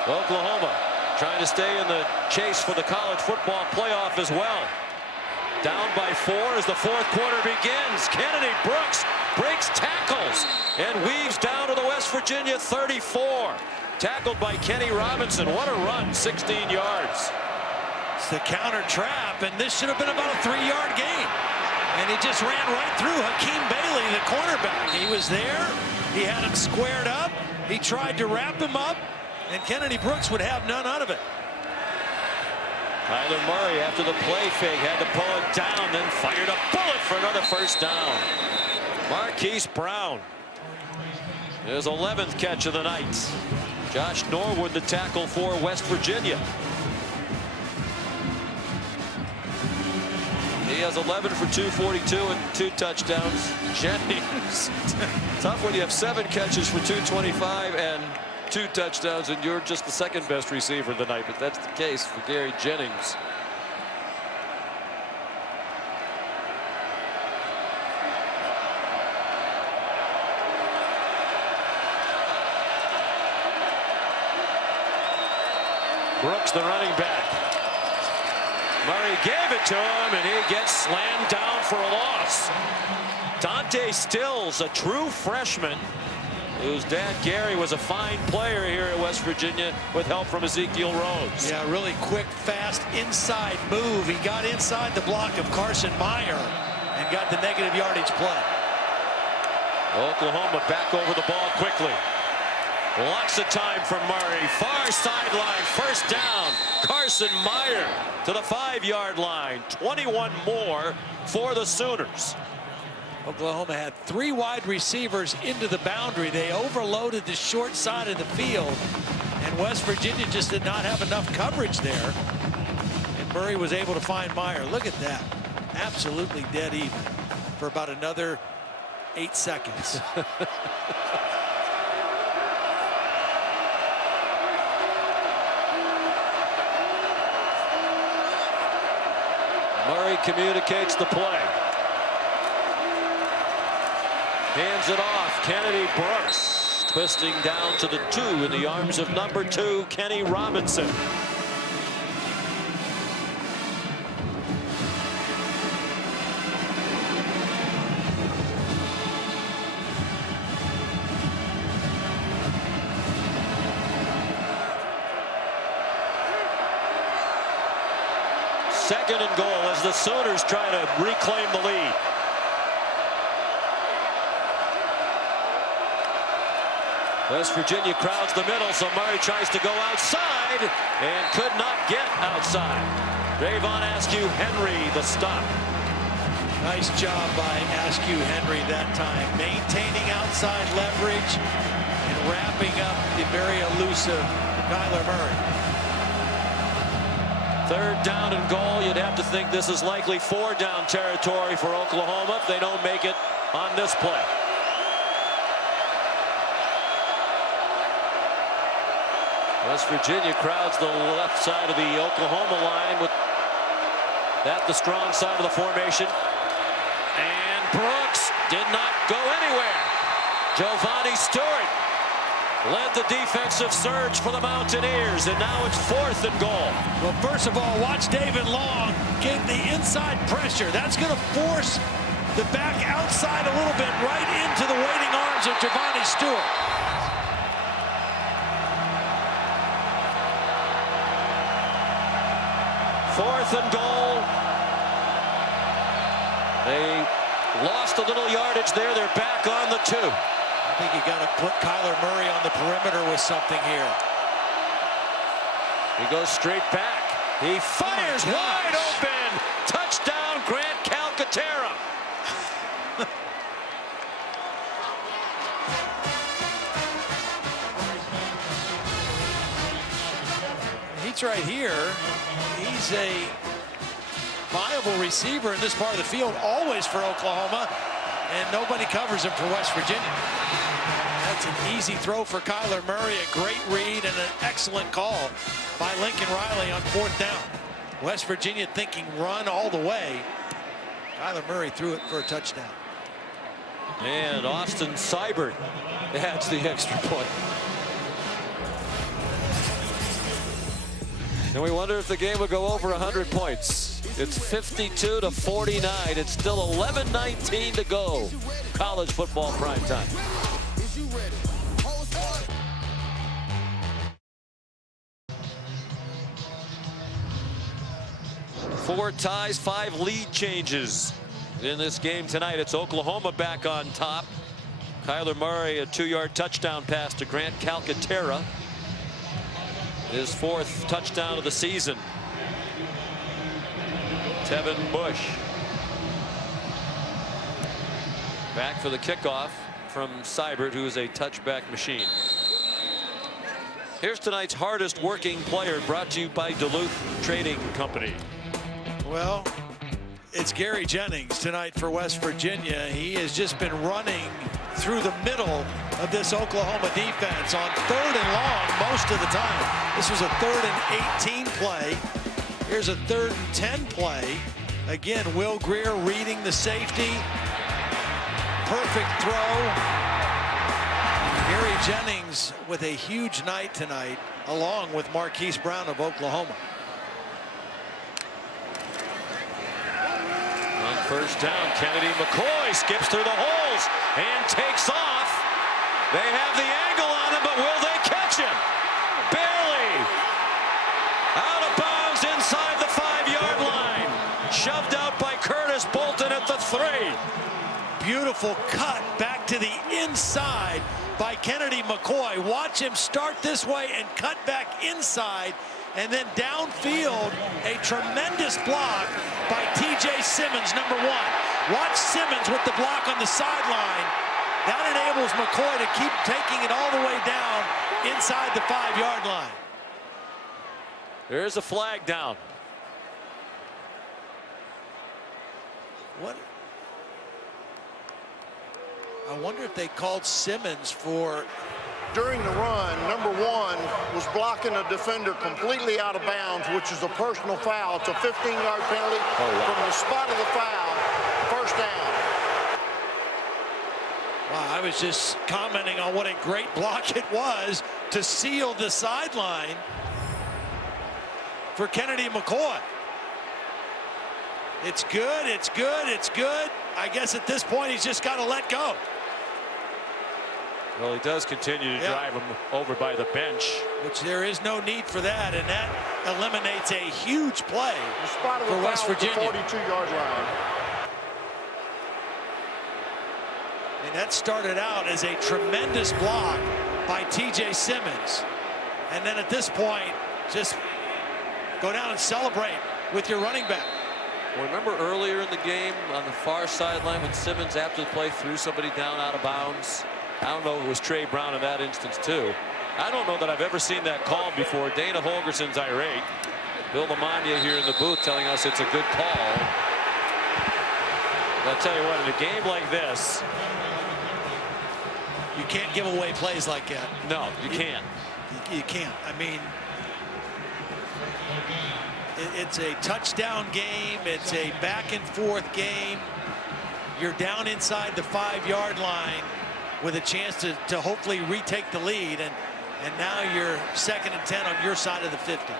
Oklahoma trying to stay in the chase for the college football playoff as well. Down by 4 as the 4th quarter begins. Kennedy Brooks breaks tackles and weaves down to the West Virginia 34. Tackled by Kenny Robinson. What a run, 16 yards. It's the counter trap, and this should have been about a 3-yard gain. And he just ran right through Hakeem Bailey, the cornerback. He was there. He had him squared up. He tried to wrap him up, and Kennedy Brooks would have none out of it. Kyler Murray, after the play fake, had to pull it down, then fired a bullet for another first down. Marquise Brown. His 11th catch of the night. Josh Norwood, the tackle for West Virginia. He has 11 for 242 and 2 touchdowns. Jennings. Tough when you have 7 catches for 225 and 2 touchdowns, and you're just the second best receiver of the night, but that's the case for Gary Jennings. Brooks, the running back. Murray gave it to him, and he gets slammed down for a loss. Dante Stills, a true freshman, whose dad Gary was a fine player here at West Virginia with help from Ezekiel Rhodes. Yeah, really quick, fast inside move. He got inside the block of Carson Meyer and got the negative yardage play. Oklahoma back over the ball quickly. Lots of time for Murray. Far sideline, first down. Carson Meyer to the 5-yard line. 21 more for the Sooners. Oklahoma had 3 wide receivers into the boundary. They overloaded the short side of the field, and West Virginia just did not have enough coverage there. And Murray was able to find Meyer. Look at that. Absolutely dead even for about another 8 seconds. Murray communicates the play. Hands it off. Kennedy Brooks twisting down to the 2 in the arms of number 2, Kenny Robinson. Second and goal as the Sooners try to reclaim the lead. West Virginia crowds the middle, so Murray tries to go outside and could not get outside. Rayvon Askew Henry the stop. Nice job by Askew Henry that time, maintaining outside leverage and wrapping up the very elusive Kyler Murray. Third down and goal. You'd have to think this is likely 4-down territory for Oklahoma if they don't make it on this play. West Virginia crowds the left side of the Oklahoma line with that the strong side of the formation. And Brooks did not go anywhere. Giovanni Stewart led the defensive surge for the Mountaineers, and now it's 4th and goal. Well, first of all, watch David Long get the inside pressure. That's going to force the back outside a little bit right into the waiting arms of Giovanni Stewart. Fourth and goal. They lost a little yardage there. They're back on the 2. I think you got to put Kyler Murray on the perimeter with something here. He goes straight back. He fires wide open. Touchdown, Grant Calcaterra. He's right here. He's a viable receiver in this part of the field, always for Oklahoma, and nobody covers him for West Virginia. That's an easy throw for Kyler Murray, a great read and an excellent call by Lincoln Riley on 4th down. West Virginia thinking run all the way. Kyler Murray threw it for a touchdown. And Austin Seibert adds the extra point. And we wonder if the game would go over 100 points. It's 52-49. It's still 11:19 to go. College football primetime. 4 ties, 5 lead changes in this game tonight. It's Oklahoma back on top. Kyler Murray, a 2-yard touchdown pass to Grant Calcaterra. His 4th touchdown of the season. Tevin Bush back for the kickoff from Seibert, who is a touchback machine. Here's tonight's hardest working player, brought to you by Duluth Trading Company. Well, it's Gary Jennings tonight for West Virginia. He has just been running through the middle of this Oklahoma defense on 3rd and long most of the time. This was a 3rd and 18 play. Here's a 3rd and 10 play. Again, Will Grier reading the safety. Perfect throw. Gary Jennings with a huge night tonight, along with Marquise Brown of Oklahoma. On 1st down, Kennedy McCoy skips through the holes and takes off. They have the angle on him, but will they catch him? Barely. Out of bounds inside the 5-yard line. Shoved out by Curtis Bolton at the 3. Beautiful cut back to the inside by Kennedy McCoy. Watch him start this way and cut back inside, and then downfield, a tremendous block by TJ Simmons, number 1. Watch Simmons with the block on the sideline. That enables McCoy to keep taking it all the way down inside the 5-yard line. There's a flag down. What? I wonder if they called Simmons for... During the run, number 1 was blocking a defender completely out of bounds, which is a personal foul. It's a 15-yard penalty from the spot of the foul. 1st down. Wow, I was just commenting on what a great block it was to seal the sideline for Kennedy McCoy. It's good, it's good, it's good. I guess at this point he's just got to let go. Well, he does continue to drive him over by the bench. Which there is no need for that, and that eliminates a huge play for West Virginia. 42-yard line. And that started out as a tremendous block by TJ Simmons. And then at this point, just go down and celebrate with your running back. Well, remember earlier in the game on the far sideline when Simmons after the play threw somebody down out of bounds? I don't know if it was Trey Brown in that instance too. I don't know that I've ever seen that call before. Dana Holgerson's irate. Bill Lamagna here in the booth telling us it's a good call. But I'll tell you what, in a game like this, you can't give away plays like that. No, you can't. You can't. I mean, it's a touchdown game. It's a back and forth game. You're down inside the 5-yard line with a chance to hopefully retake the lead, and now you're 2nd and 10 on your side of the 50.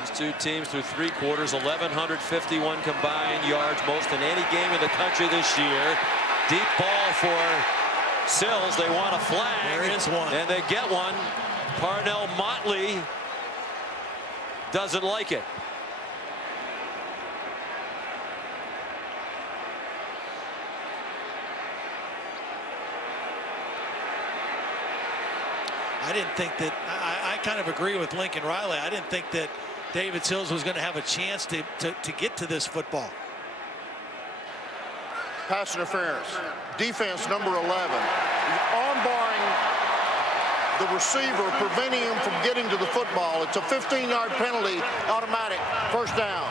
These two teams through 3 quarters, 1,151 combined yards, most in any game in the country this year. Deep ball for Sills. They want a flag. There is one. And they get one. Parnell Motley doesn't like it. I didn't think that, I kind of agree with Lincoln Riley. I didn't think that David Sills was going to have a chance to get to this football. Pass interference. Defense number 11. Armbarring the receiver, preventing him from getting to the football. It's a 15-yard penalty, automatic, 1st down.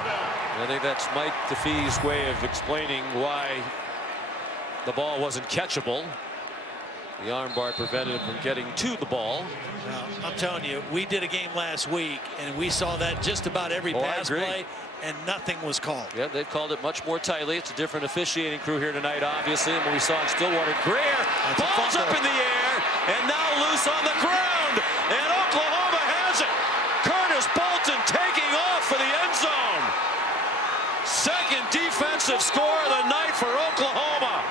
I think that's Mike DeFee's way of explaining why the ball wasn't catchable. The armbar prevented him from getting to the ball. Well, I'm telling you, we did a game last week, and we saw that just about every pass play, and nothing was called. Yeah, they've called it much more tightly. It's a different officiating crew here tonight, obviously. And when we saw in Stillwater, Grier, ball's up in the air, and now loose on the ground. And Oklahoma has it. Curtis Bolton taking off for the end zone. 2nd defensive score of the night for Oklahoma.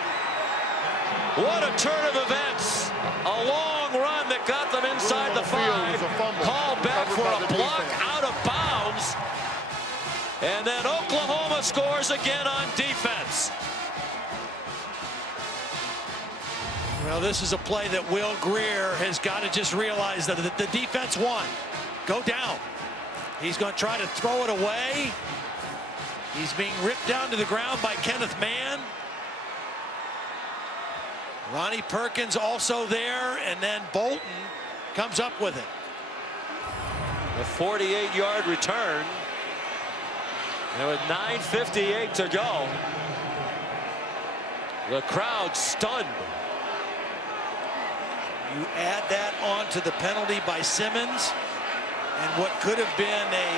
What a turn of events. A long long run that got them inside the 5. Called back for a block out of bounds. And then Oklahoma scores again on defense. Well, this is a play that Will Grier has got to just realize that the defense won. Go down. He's going to try to throw it away. He's being ripped down to the ground by Kenneth Mann. Ronnie Perkins also there, and then Bolton comes up with it. A 48-yard return. And with 9:58 to go, the crowd stunned. You add that on to the penalty by Simmons, and what could have been a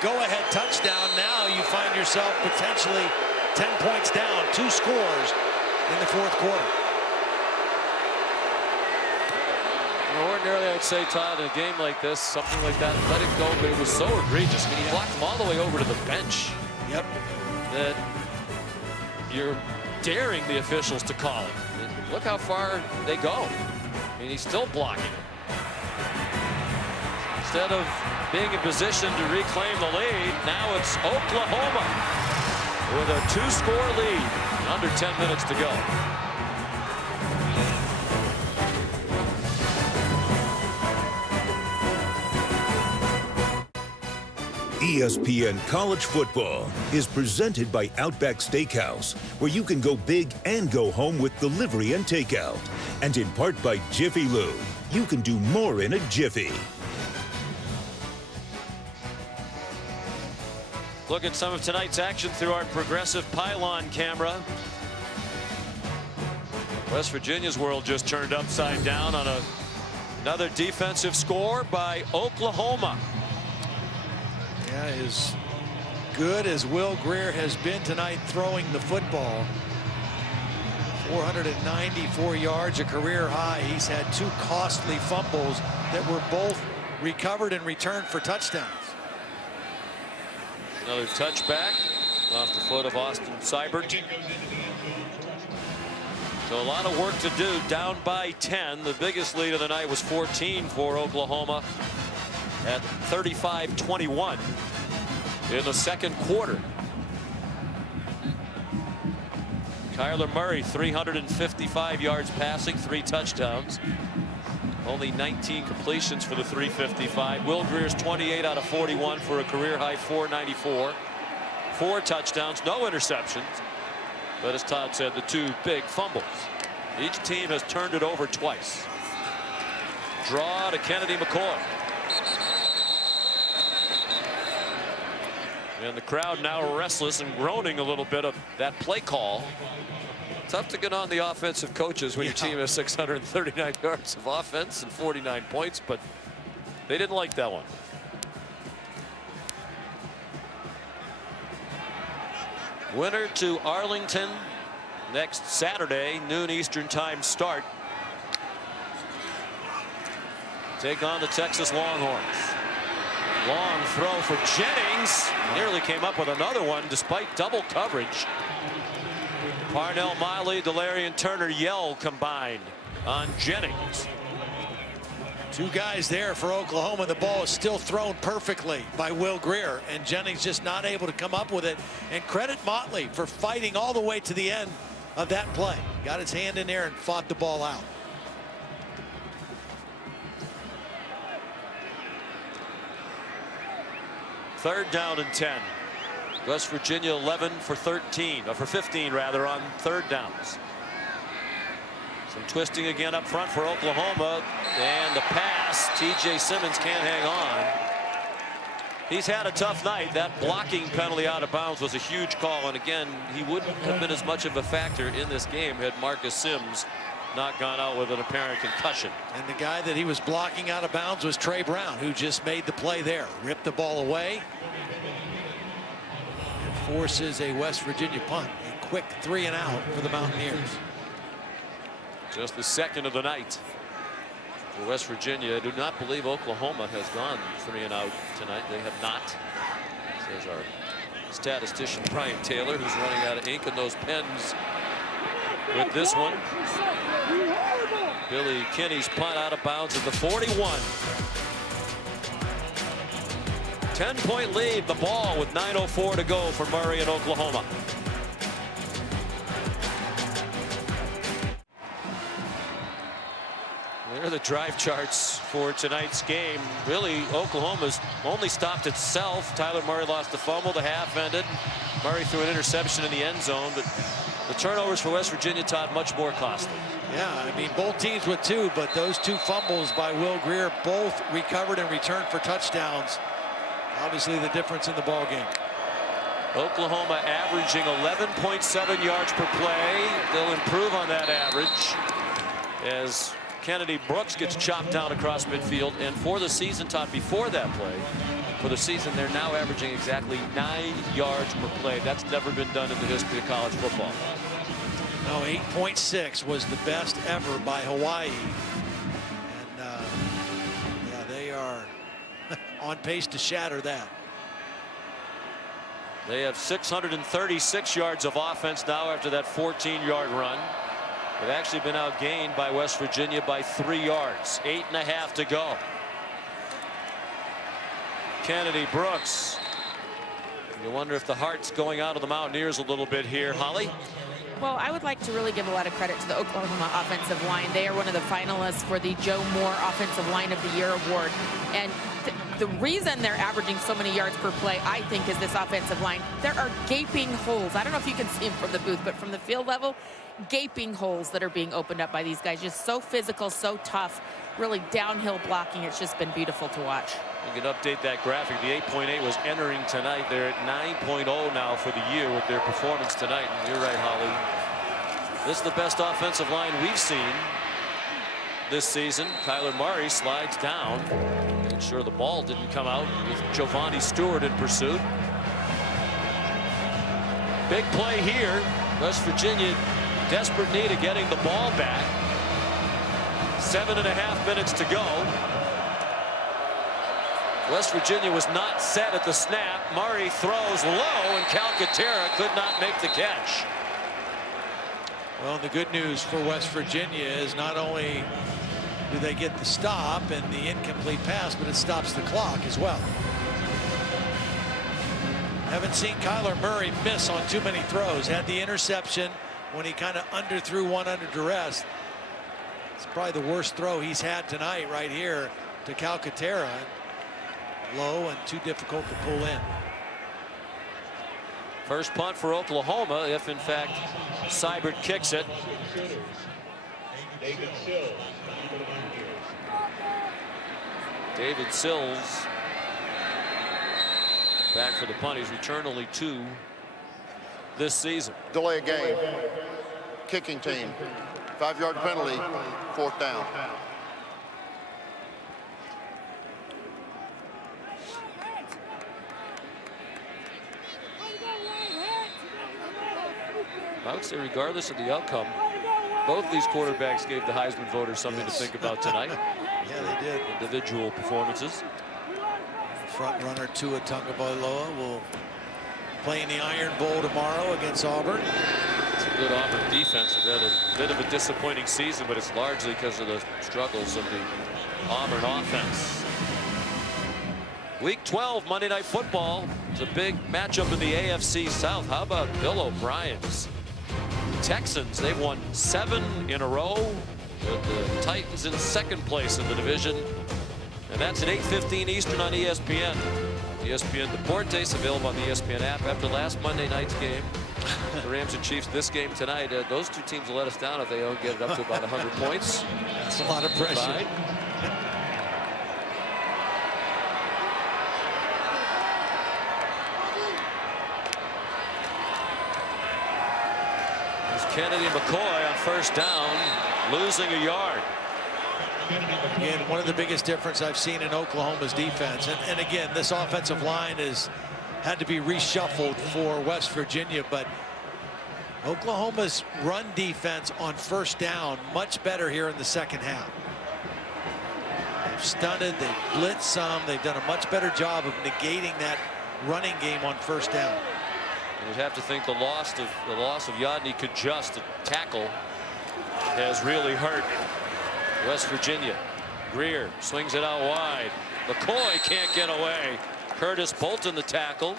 go-ahead touchdown, now you find yourself potentially 10 points down, 2 scores in the 4th quarter. Ordinarily, I would say, Todd, in a game like this, something like that, let it go, but it was so egregious. I mean, he blocked them all the way over to the bench. Yep. That you're daring the officials to call it. And look how far they go. I mean, he's still blocking. Instead of being in position to reclaim the lead, now it's Oklahoma with a 2-score lead. Under 10 minutes to go. ESPN College Football is presented by Outback Steakhouse, where you can go big and go home with delivery and takeout. And in part by Jiffy Lube. You can do more in a jiffy. Look at some of tonight's action through our progressive pylon camera. West Virginia's world just turned upside down on another defensive score by Oklahoma. Yeah, as good as Will Grier has been tonight throwing the football, 494 yards, a career high. He's had 2 costly fumbles that were both recovered and returned for touchdowns. Another touchback off the foot of Austin Seibert. So a lot of work to do, down by 10. The biggest lead of the night was 14 for Oklahoma at 35-21 in the 2nd quarter. Kyler Murray, 355 yards passing, 3 touchdowns. Only 19 completions for the 355. Will Grier's 28 out of 41 for a career high 494. 4 touchdowns, no interceptions. But as Todd said, the 2 big fumbles. Each team has turned it over twice. Draw to Kennedy McCoy. And the crowd now restless and groaning a little bit of that play call. Tough to get on the offensive coaches when your team has 639 yards of offense and 49 points, but they didn't like that one. Winner to Arlington next Saturday, noon Eastern time start. Take on the Texas Longhorns. Long throw for Jennings. Nearly came up with another one despite double coverage. Parnell Miley, Delarian Turner Yell combined on Jennings. 2 guys there for Oklahoma. The ball is still thrown perfectly by Will Grier, and Jennings just not able to come up with it. And credit Motley for fighting all the way to the end of that play. Got his hand in there and fought the ball out. Third down and 10. West Virginia 11 for 13, or for 15 rather, on 3rd downs. Some twisting again up front for Oklahoma, and the pass. TJ Simmons can't hang on. He's had a tough night. That blocking penalty out of bounds was a huge call, and again, he wouldn't have been as much of a factor in this game had Marcus Sims not gone out with an apparent concussion. And the guy that he was blocking out of bounds was Trey Brown, who just made the play there. Ripped the ball away and forces a West Virginia punt. A quick 3 and out for the Mountaineers. Just the 2nd of the night for West Virginia. I do not believe Oklahoma has gone 3 and out tonight. They have not, says our statistician Brian Taylor, who's running out of ink in those pens with this one. Billy Kinney's punt out of bounds at the 41. 10-point lead, the ball with 9:04 to go for Murray in Oklahoma. There are the drive charts for tonight's game. Really, Oklahoma's only stopped itself. Tyler Murray lost the fumble, the half ended. Murray threw an interception in the end zone, but the turnovers for West Virginia, Todd, much more costly. Yeah, I mean, both teams with 2, but those 2 fumbles by Will Grier both recovered and returned for touchdowns. Obviously, the difference in the ball game. Oklahoma averaging 11.7 yards per play. They'll improve on that average as Kennedy Brooks gets chopped down across midfield. And for the season, Todd, before that play, for the season, they're now averaging exactly 9 yards per play. That's never been done in the history of college football. No, 8.6 was the best ever by Hawaii. And yeah, they are on pace to shatter that. They have 636 yards of offense now after that 14-yard run. They've actually been outgained by West Virginia by 3 yards. 8.5 to go. Kennedy Brooks. You wonder if the heart's going out of the Mountaineers a little bit here. Holly? Well, I would like to really give a lot of credit to the Oklahoma offensive line. They are one of the finalists for the Joe Moore Offensive Line of the Year award. And the reason they're averaging so many yards per play, I think, is this offensive line. There are gaping holes. I don't know if you can see them from the booth, but from the field level, gaping holes that are being opened up by these guys. Just so physical, so tough, really downhill blocking. It's just been beautiful to watch. You can update that graphic. The 8.8 was entering tonight. They're at 9.0 now for the year with their performance tonight. And you're right, Holly. This is the best offensive line we've seen this season. Kyler Murray slides down. Made sure the ball didn't come out with Giovanni Stewart in pursuit. Big play here. West Virginia desperate need of getting the ball back. 7.5 minutes to go. West Virginia was not set at the snap. Murray throws low, and Calcaterra could not make the catch. Well, the good news for West Virginia is not only do they get the stop and the incomplete pass, but it stops the clock as well. Haven't seen Kyler Murray miss on too many throws. Had the interception when he kind of underthrew one under duress. It's probably the worst throw he's had tonight right here to Calcaterra. Low and too difficult to pull in. First punt for Oklahoma, if in fact Seibert kicks it. David Sills back for the punt. He's returned only 2 this season. Delay a game. Kicking team. 5-yard penalty. 4th down. I would say regardless of the outcome, both these quarterbacks gave the Heisman voters something to think about tonight. Yeah, they did. Individual performances. Front runner Tua Tagovailoa will play in the Iron Bowl tomorrow against Auburn. It's a good Auburn defense. They've had a bit of a disappointing season, but it's largely because of the struggles of the Auburn offense. Week 12 Monday Night Football. It's a big matchup in the AFC South. How about Bill O'Brien's Texans? They've won 7 in a row with the Titans in 2nd place in the division. And that's at 8:15 Eastern on ESPN. ESPN Deportes available on the ESPN app. After last Monday night's game, the Rams and Chiefs, this game tonight, those 2 teams will let us down if they don't get it up to about 100 points. That's a lot of pressure. Kennedy McCoy on 1st down, losing a yard. Again, one of the biggest difference I've seen in Oklahoma's defense. And again, this offensive line has had to be reshuffled for West Virginia, but Oklahoma's run defense on 1st down much better here in the 2nd half. They've stunted, they've blitzed some, they've done a much better job of negating that running game on 1st down. You'd have to think the loss of Yodny Kajust, the tackle, has really hurt West Virginia. Greer swings it out wide. McCoy can't get away. Curtis Bolton the tackle.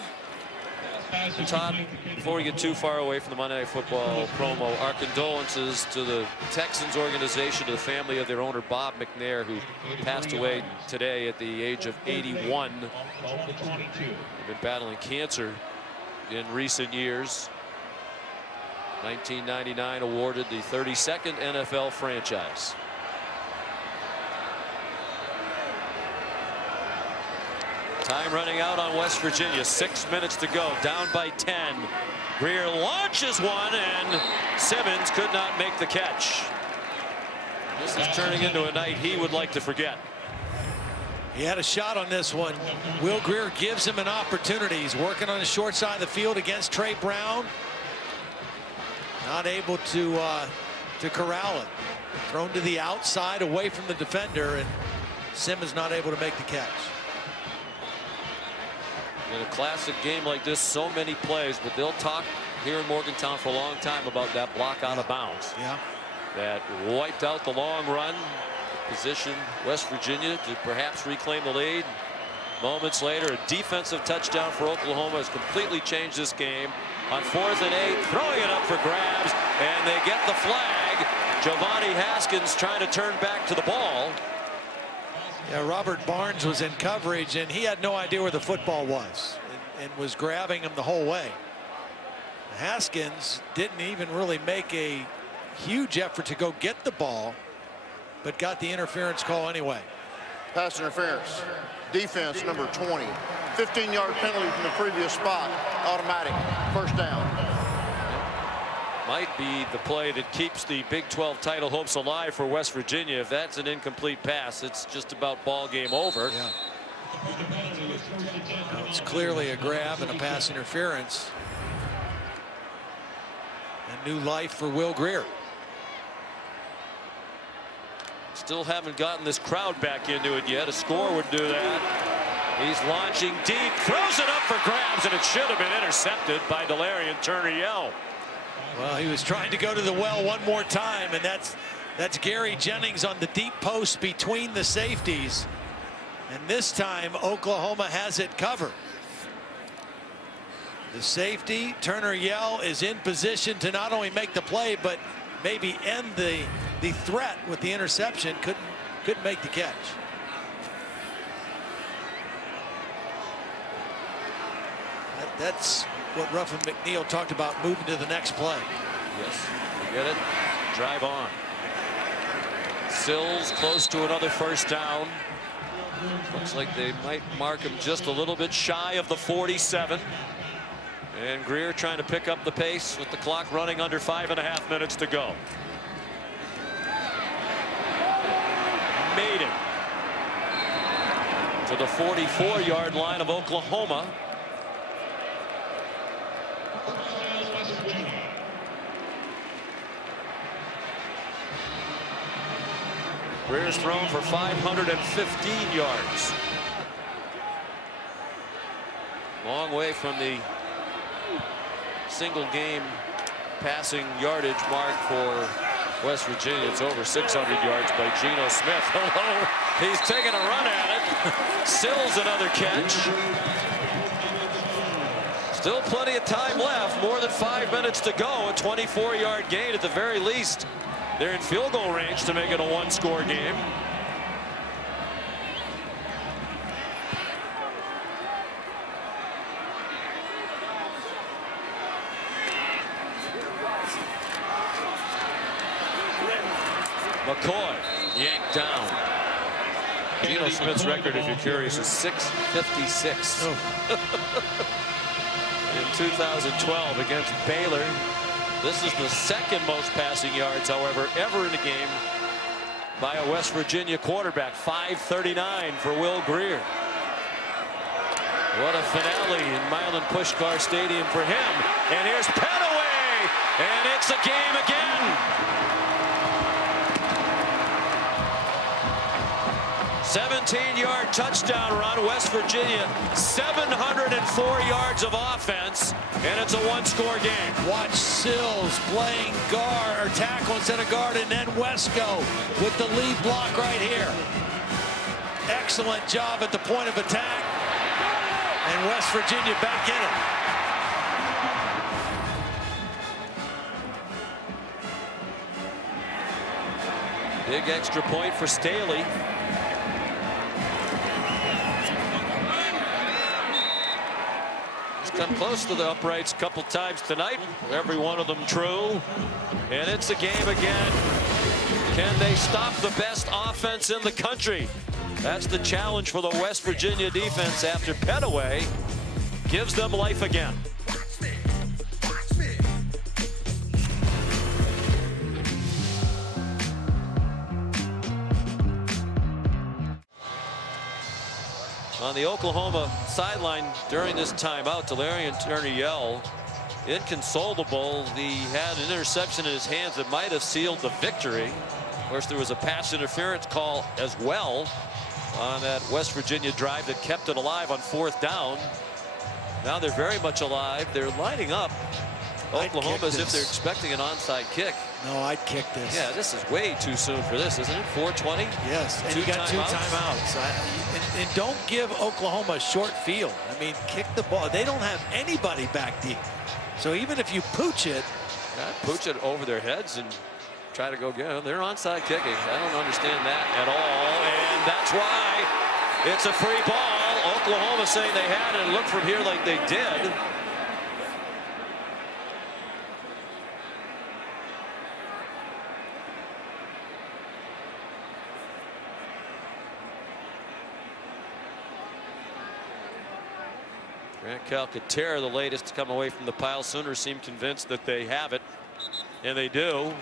And Todd, before we get too far away from the Monday Night Football promo, our condolences to the Texans organization, to the family of their owner, Bob McNair, who passed away today at the age of 81. They've been battling cancer in recent years. 1999 awarded the 32nd NFL franchise. Time running out on West Virginia. 6 minutes to go. Down by 10. Greer launches one, and Simmons could not make the catch. This is turning into a night he would like to forget. He had a shot on this one. Will Greer gives him an opportunity. He's working on the short side of the field against Trey Brown. Not able to corral it. Thrown to the outside away from the defender, and Simmons not able to make the catch. In a classic game like this, so many plays, but they'll talk here in Morgantown for a long time about that block out of bounds. Yeah. That wiped out the long run, positioned West Virginia to perhaps reclaim the lead. Moments later, a defensive touchdown for Oklahoma has completely changed this game. On 4th and 8, throwing it up for grabs, and they get the flag. Giovanni Haskins trying to turn back to the ball. Yeah, Robert Barnes was in coverage, and he had no idea where the football was, and was grabbing him the whole way. Haskins didn't even really make a huge effort to go get the ball, but got the interference call anyway. Pass interference. Defense number 20. 15-yard penalty from the previous spot. Automatic. First down. Might be the play that keeps the Big 12 title hopes alive for West Virginia. If that's an incomplete pass, it's just about ball game over. Yeah. Now it's clearly a grab and a pass interference. And new life for Will Greer. Still haven't gotten this crowd back into it yet. A score would do that. He's launching deep, throws it up for grabs, and it should have been intercepted by Delarian Turner-Yell. Well, he was trying to go to the well one more time, and that's Gary Jennings on the deep post between the safeties. And this time, Oklahoma has it covered. The safety, Turner-Yell, is in position to not only make the play, but maybe end the threat with the interception. Couldn't make the catch. That's what Ruffin McNeil talked about, moving to the next play. Yes, you get it. Drive on. Sills close to another first down. Looks like they might mark him just a little bit shy of the 47. And Greer trying to pick up the pace with the clock running under 5.5 minutes to go. Made it to the 44-yard line of Oklahoma. Greer's thrown for 515 yards. Long way from the single game passing yardage mark for West Virginia. It's over 600 yards by Geno Smith. Hello, he's taking a run at it. Sills another catch. Still plenty of time left. More than 5 minutes to go. A 24-yard gain at the very least. They're in field goal range to make it a one-score game. McCoy yanked down. Geno Smith's record, if you're curious, is 656. In 2012 against Baylor. This is the second most passing yards, however, ever in a game by a West Virginia quarterback. 539 for Will Greer. What a finale in Milan Puskar Stadium for him. And here's Petaway, and it's a game again. 6 17-yard touchdown run. West Virginia, 704 yards of offense, and it's a one-score game. Watch Sills playing guard or tackle instead of guard, and then Wesco with the lead block right here. Excellent job at the point of attack, and West Virginia back in it. Big extra point for Staley. He's come close to the uprights a couple times tonight. Every one of them true. And it's a game again. Can they stop the best offense in the country? That's the challenge for the West Virginia defense after Pettaway gives them life again. On the Oklahoma sideline during this timeout, Delarian Turner-Yell, inconsolable. He had an interception in his hands that might have sealed the victory. Of course, there was a pass interference call as well on that West Virginia drive that kept it alive on 4th down. Now they're very much alive. They're lining up Oklahoma as if they're expecting an onside kick. No, I'd kick this. Yeah, this is way too soon for this, isn't it? 4:20? Yes, and you got 2 timeouts. And don't give Oklahoma a short field. I mean, kick the ball. They don't have anybody back deep. So even if you pooch it. Pooch it over their heads and try to go get them. They're onside kicking. I don't understand that at all. And that's why it's a free ball. Oklahoma saying they had it. It looked from here like they did. Grant Calcaterra, the latest to come away from the pile. Sooners seem convinced that they have it, and they do.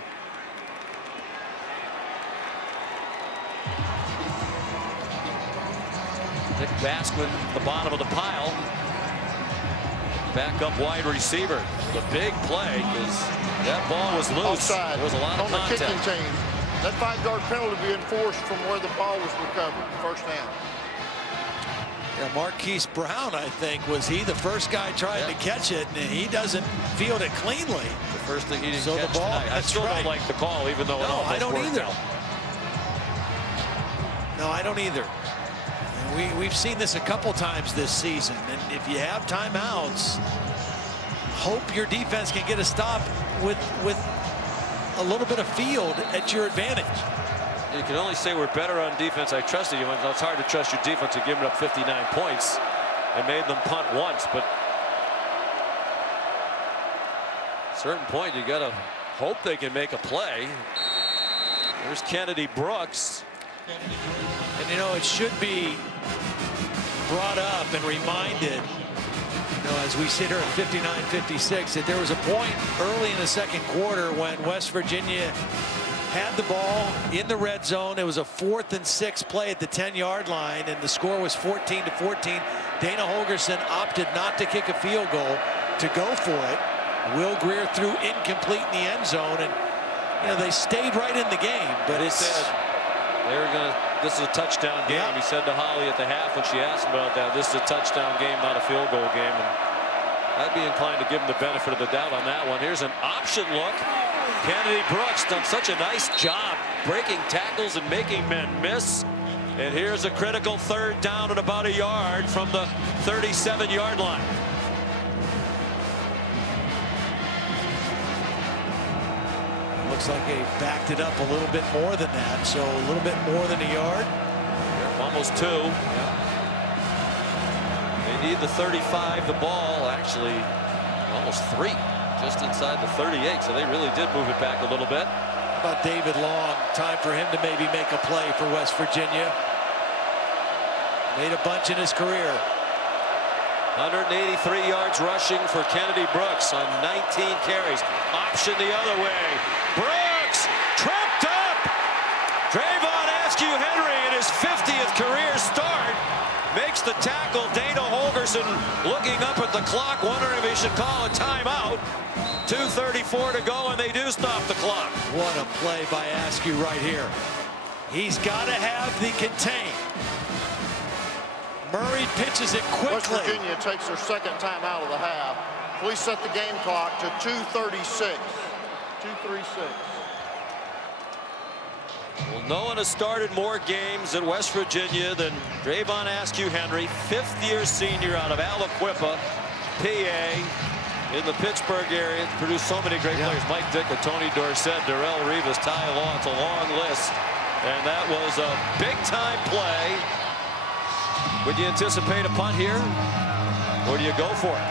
Nick Baskman at the bottom of the pile. Back up wide receiver. The big play because that ball was loose. Offside. There was a lot of on the contact. kicking team. That 5-yard penalty be enforced from where the ball was recovered. First down. Yeah, Marquise Brown, I think, was he the first guy trying to catch it, and he doesn't field it cleanly. The first thing he didn't so catch the ball, tonight. I still don't like the call, even though it almost I don't worked either. out. No, I don't either. We've seen this a couple times this season, and if you have timeouts, hope your defense can get a stop with a little bit of field at your advantage. You can only say we're better on defense. I trusted you. It's hard to trust your defense to give up 59 points and made them punt once, but at a certain point you got to hope they can make a play. There's Kennedy Brooks. And you know, it should be brought up and reminded, you know, as we sit here at 59-56, that there was a point early in the second quarter when West Virginia had the ball in the red zone. It was a 4th and 6 play at the 10-yard line, and the score was 14-14. Dana Holgorsen opted not to kick a field goal, to go for it. Will Greer threw incomplete in the end zone, and you know, they stayed right in the game. But it's this is a touchdown game. Yeah. He said to Holly at the half when she asked him about that, this is a touchdown game, not a field goal game. And I'd be inclined to give him the benefit of the doubt on that one. Here's an option look. Kennedy Brooks done such a nice job breaking tackles and making men miss. And here's a critical 3rd down at about a yard from the 37-yard line. looks like they backed it up a little bit more than that, so a little bit more than a yard. Almost 2. They need the 35. The ball actually almost 3, just inside the 38. So they really did move it back a little bit. How about David Long? Time for him to maybe make a play for West Virginia. Made a bunch in his career. 183 yards rushing for Kennedy Brooks on 19 carries. Option the other way. Brooks tripped up. Drayvon Askew-Henry in his 50th career start makes the tackle. Dana Holgorsen looking up at the clock, wondering if he should call a timeout. 2:34 to go, and they do stop the clock. What a play by Askew right here. He's got to have the contain. Murray pitches it quickly. West Virginia takes their second time out of the half. Police set the game clock to 2:36. 2:36. Well, no one has started more games at West Virginia than Drayvon Askew Henry, fifth-year senior out of Aliquippa, PA, in the Pittsburgh area. Produced so many great players. Mike Ditka, Tony Dorsett, Darrell Rivas, Ty Law. It's a long list. And that was a big-time play. Would you anticipate a punt here? Or do you go for it?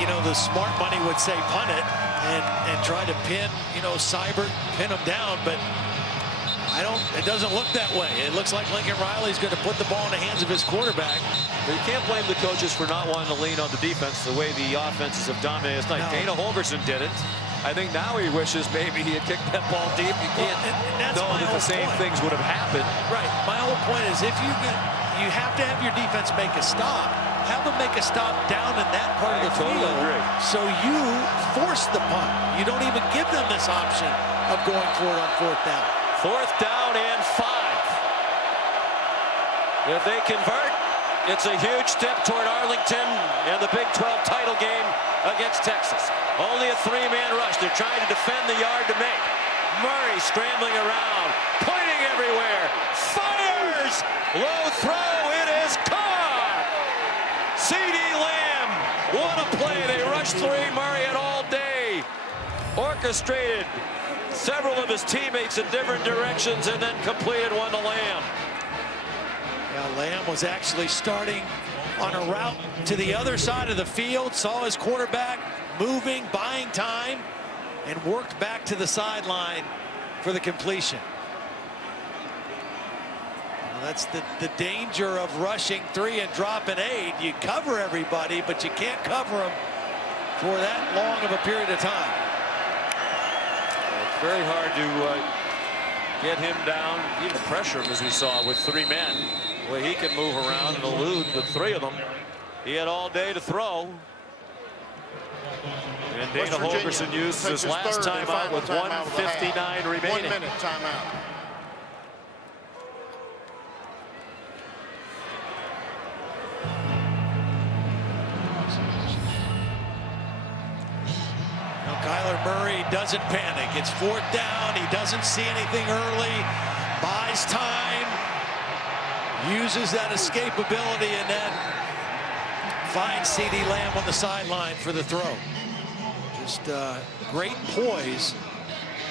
You know, the smart money would say punt it and try to pin, you know, Seibert, pin him down, but it doesn't look that way. It looks like Lincoln Riley's going to put the ball in the hands of his quarterback. But you can't blame the coaches for not wanting to lean on the defense the way the offenses have dominated tonight. No. Dana Holgorsen did it. I think now he wishes maybe he had kicked that ball deep. You can't know that the same things would have happened. Right. My whole point is if you have to have your defense make a stop, have them make a stop down in that part of the field. Agree. So you force the punt. You don't even give them this option of going for it on fourth down. Fourth down and 5. If they convert, it's a huge step toward Arlington and the Big 12 title game against Texas. Only a three-man rush. They're trying to defend the yard to make. Murray scrambling around, pointing everywhere, fires! Low throw, it is caught! CeeDee Lamb, what a play. They rushed three. Murray had all day. Orchestrated several of his teammates in different directions and then completed one to Lamb. Yeah, Lamb was actually starting on a route to the other side of the field, saw his quarterback moving, buying time, and worked back to the sideline for the completion. Well, that's the danger of rushing 3 and dropping 8. You cover everybody, but you can't cover them for that long of a period of time. It's very hard to get him down, even pressure him as we saw with 3 men. Well, he can move around and elude with 3 of them. He had all day to throw. And Dana Holgorsen used his last time out with 1:59 remaining. 1 minute timeout. Kyler Murray doesn't panic. It's fourth down. He doesn't see anything early. Buys time. Uses that escapability and then finds CeeDee Lamb on the sideline for the throw. Just great poise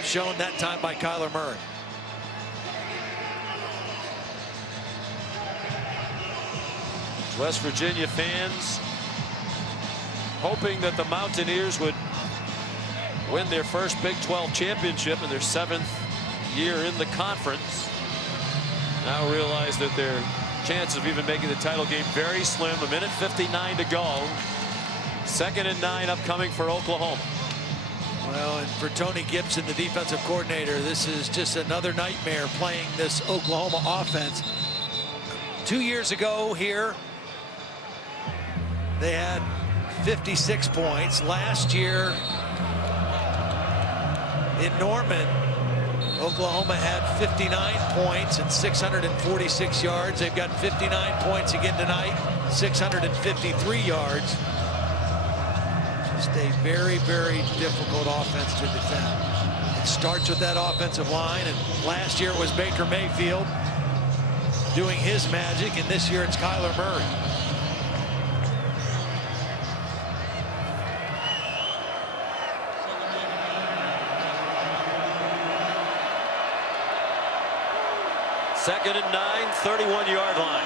shown that time by Kyler Murray. West Virginia fans hoping that the Mountaineers would win their first Big 12 championship in their 7th year in the conference. Now realize that their chance of even making the title game very slim. 1:59 to go. 2nd and 9 upcoming for Oklahoma. Well, and for Tony Gibson, the defensive coordinator, this is just another nightmare playing this Oklahoma offense. 2 years ago here, they had 56 points. Last year in Norman, Oklahoma had 59 points and 646 yards. They've got 59 points again tonight, 653 yards. Just a very, very difficult offense to defend. It starts with that offensive line, and last year it was Baker Mayfield doing his magic, and this year it's Kyler Murray. Second and 9, 31-yard line.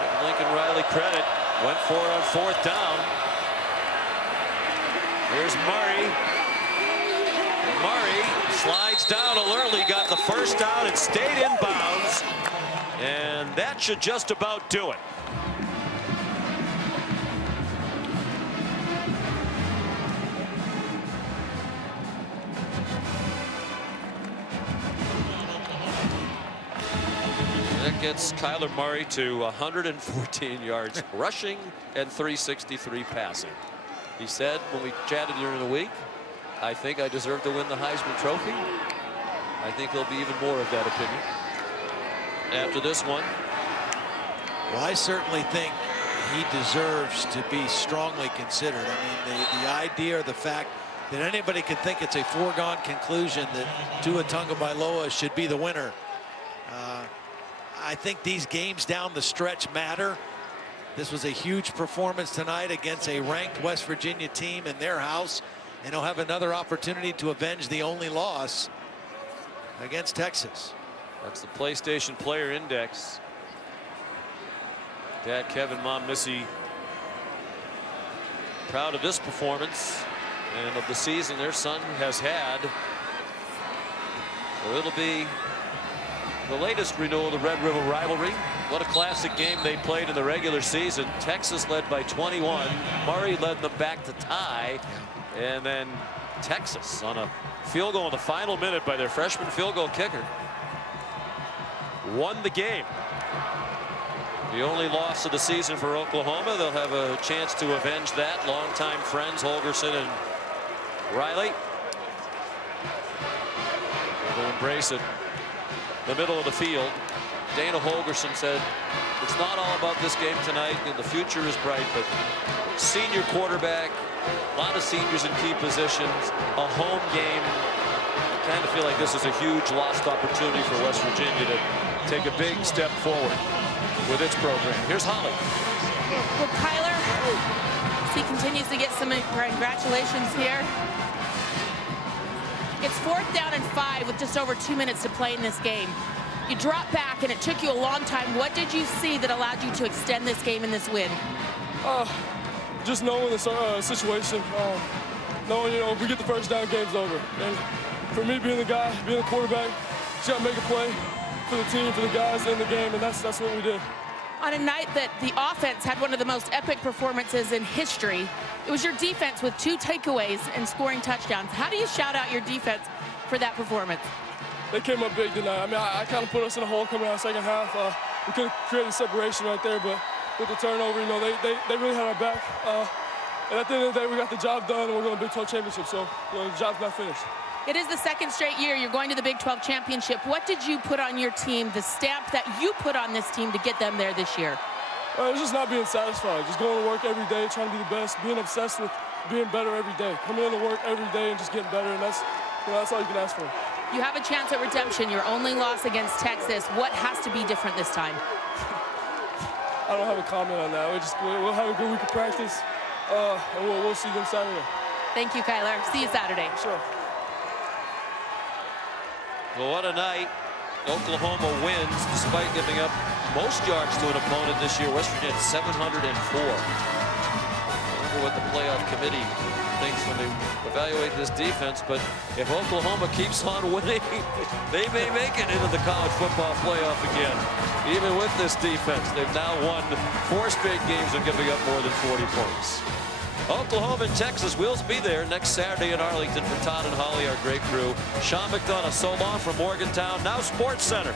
Give Lincoln Riley credit. Went for it on fourth down. Here's Murray. Murray slides down alertly, got the first down and stayed in bounds. And that should just about do it. That gets Kyler Murray to 114 yards rushing and 363 passing. He said when we chatted during the week, I think I deserve to win the Heisman Trophy. I think there'll be even more of that opinion after this one. Well, I certainly think he deserves to be strongly considered. I mean, the idea or the fact that anybody could think it's a foregone conclusion that Tua Tagovailoa should be the winner. I think these games down the stretch matter. This was a huge performance tonight against a ranked West Virginia team in their house, and he'll have another opportunity to avenge the only loss against Texas. That's the PlayStation Player Index. Dad Kevin, Mom Missy, proud of this performance and of the season their son has had. So it'll be the latest renewal of the Red River rivalry. What a classic game they played in the regular season. Texas led by 21. Murray led them back to tie. And then Texas on a field goal in the final minute by their freshman field goal kicker won the game. The only loss of the season for Oklahoma. They'll have a chance to avenge that. Longtime friends Holgorsen and Riley. They'll embrace it. The middle of the field. Dana Holgorsen said, it's not all about this game tonight, and the future is bright, but senior quarterback, a lot of seniors in key positions, a home game. I kind of feel like this is a huge lost opportunity for West Virginia to take a big step forward with its program. Here's Holly. Well, Kyler, he continues to get some congratulations here. It's 4th down and 5 with just over 2 minutes to play in this game. You drop back, and it took you a long time. What did you see that allowed you to extend this game and this win? Just knowing the situation, knowing, if we get the first down, game's over. And for me, being the guy, being the quarterback, just got to make a play for the team, for the guys in the game, and that's what we did. On a night that the offense had one of the most epic performances in history, it was your defense with 2 takeaways and scoring touchdowns. How do you shout out your defense for that performance? They came up big tonight. I mean, I kind of put us in a hole coming out of the second half. We could have created separation right there, but with the turnover, they really had our back. And at the end of the day, we got the job done, and we're going to Big 12 championship. So, the job's not finished. It is the 2nd straight year you're going to the Big 12 championship. What did you put on your team, the stamp that you put on this team to get them there this year? It's just not being satisfied. Just going to work every day, trying to be the best, being obsessed with being better every day. Coming into work every day and just getting better, and that's all you can ask for. You have a chance at redemption. Your only loss against Texas. What has to be different this time? I don't have a comment on that. We'll have a good week of practice, and we'll see them Saturday. Thank you, Kyler. See you Saturday. Sure. Well, what a night. Oklahoma wins despite giving up most yards to an opponent this year. West Virginia at 704. I wonder what the playoff committee thinks when they evaluate this defense, but if Oklahoma keeps on winning, they may make it into the college football playoff again. Even with this defense, they've now won 4 straight games and giving up more than 40 points. Oklahoma and Texas will be there next Saturday in Arlington for Todd and Holly, our great crew. Sean McDonough, so long from Morgantown, now Sports Center.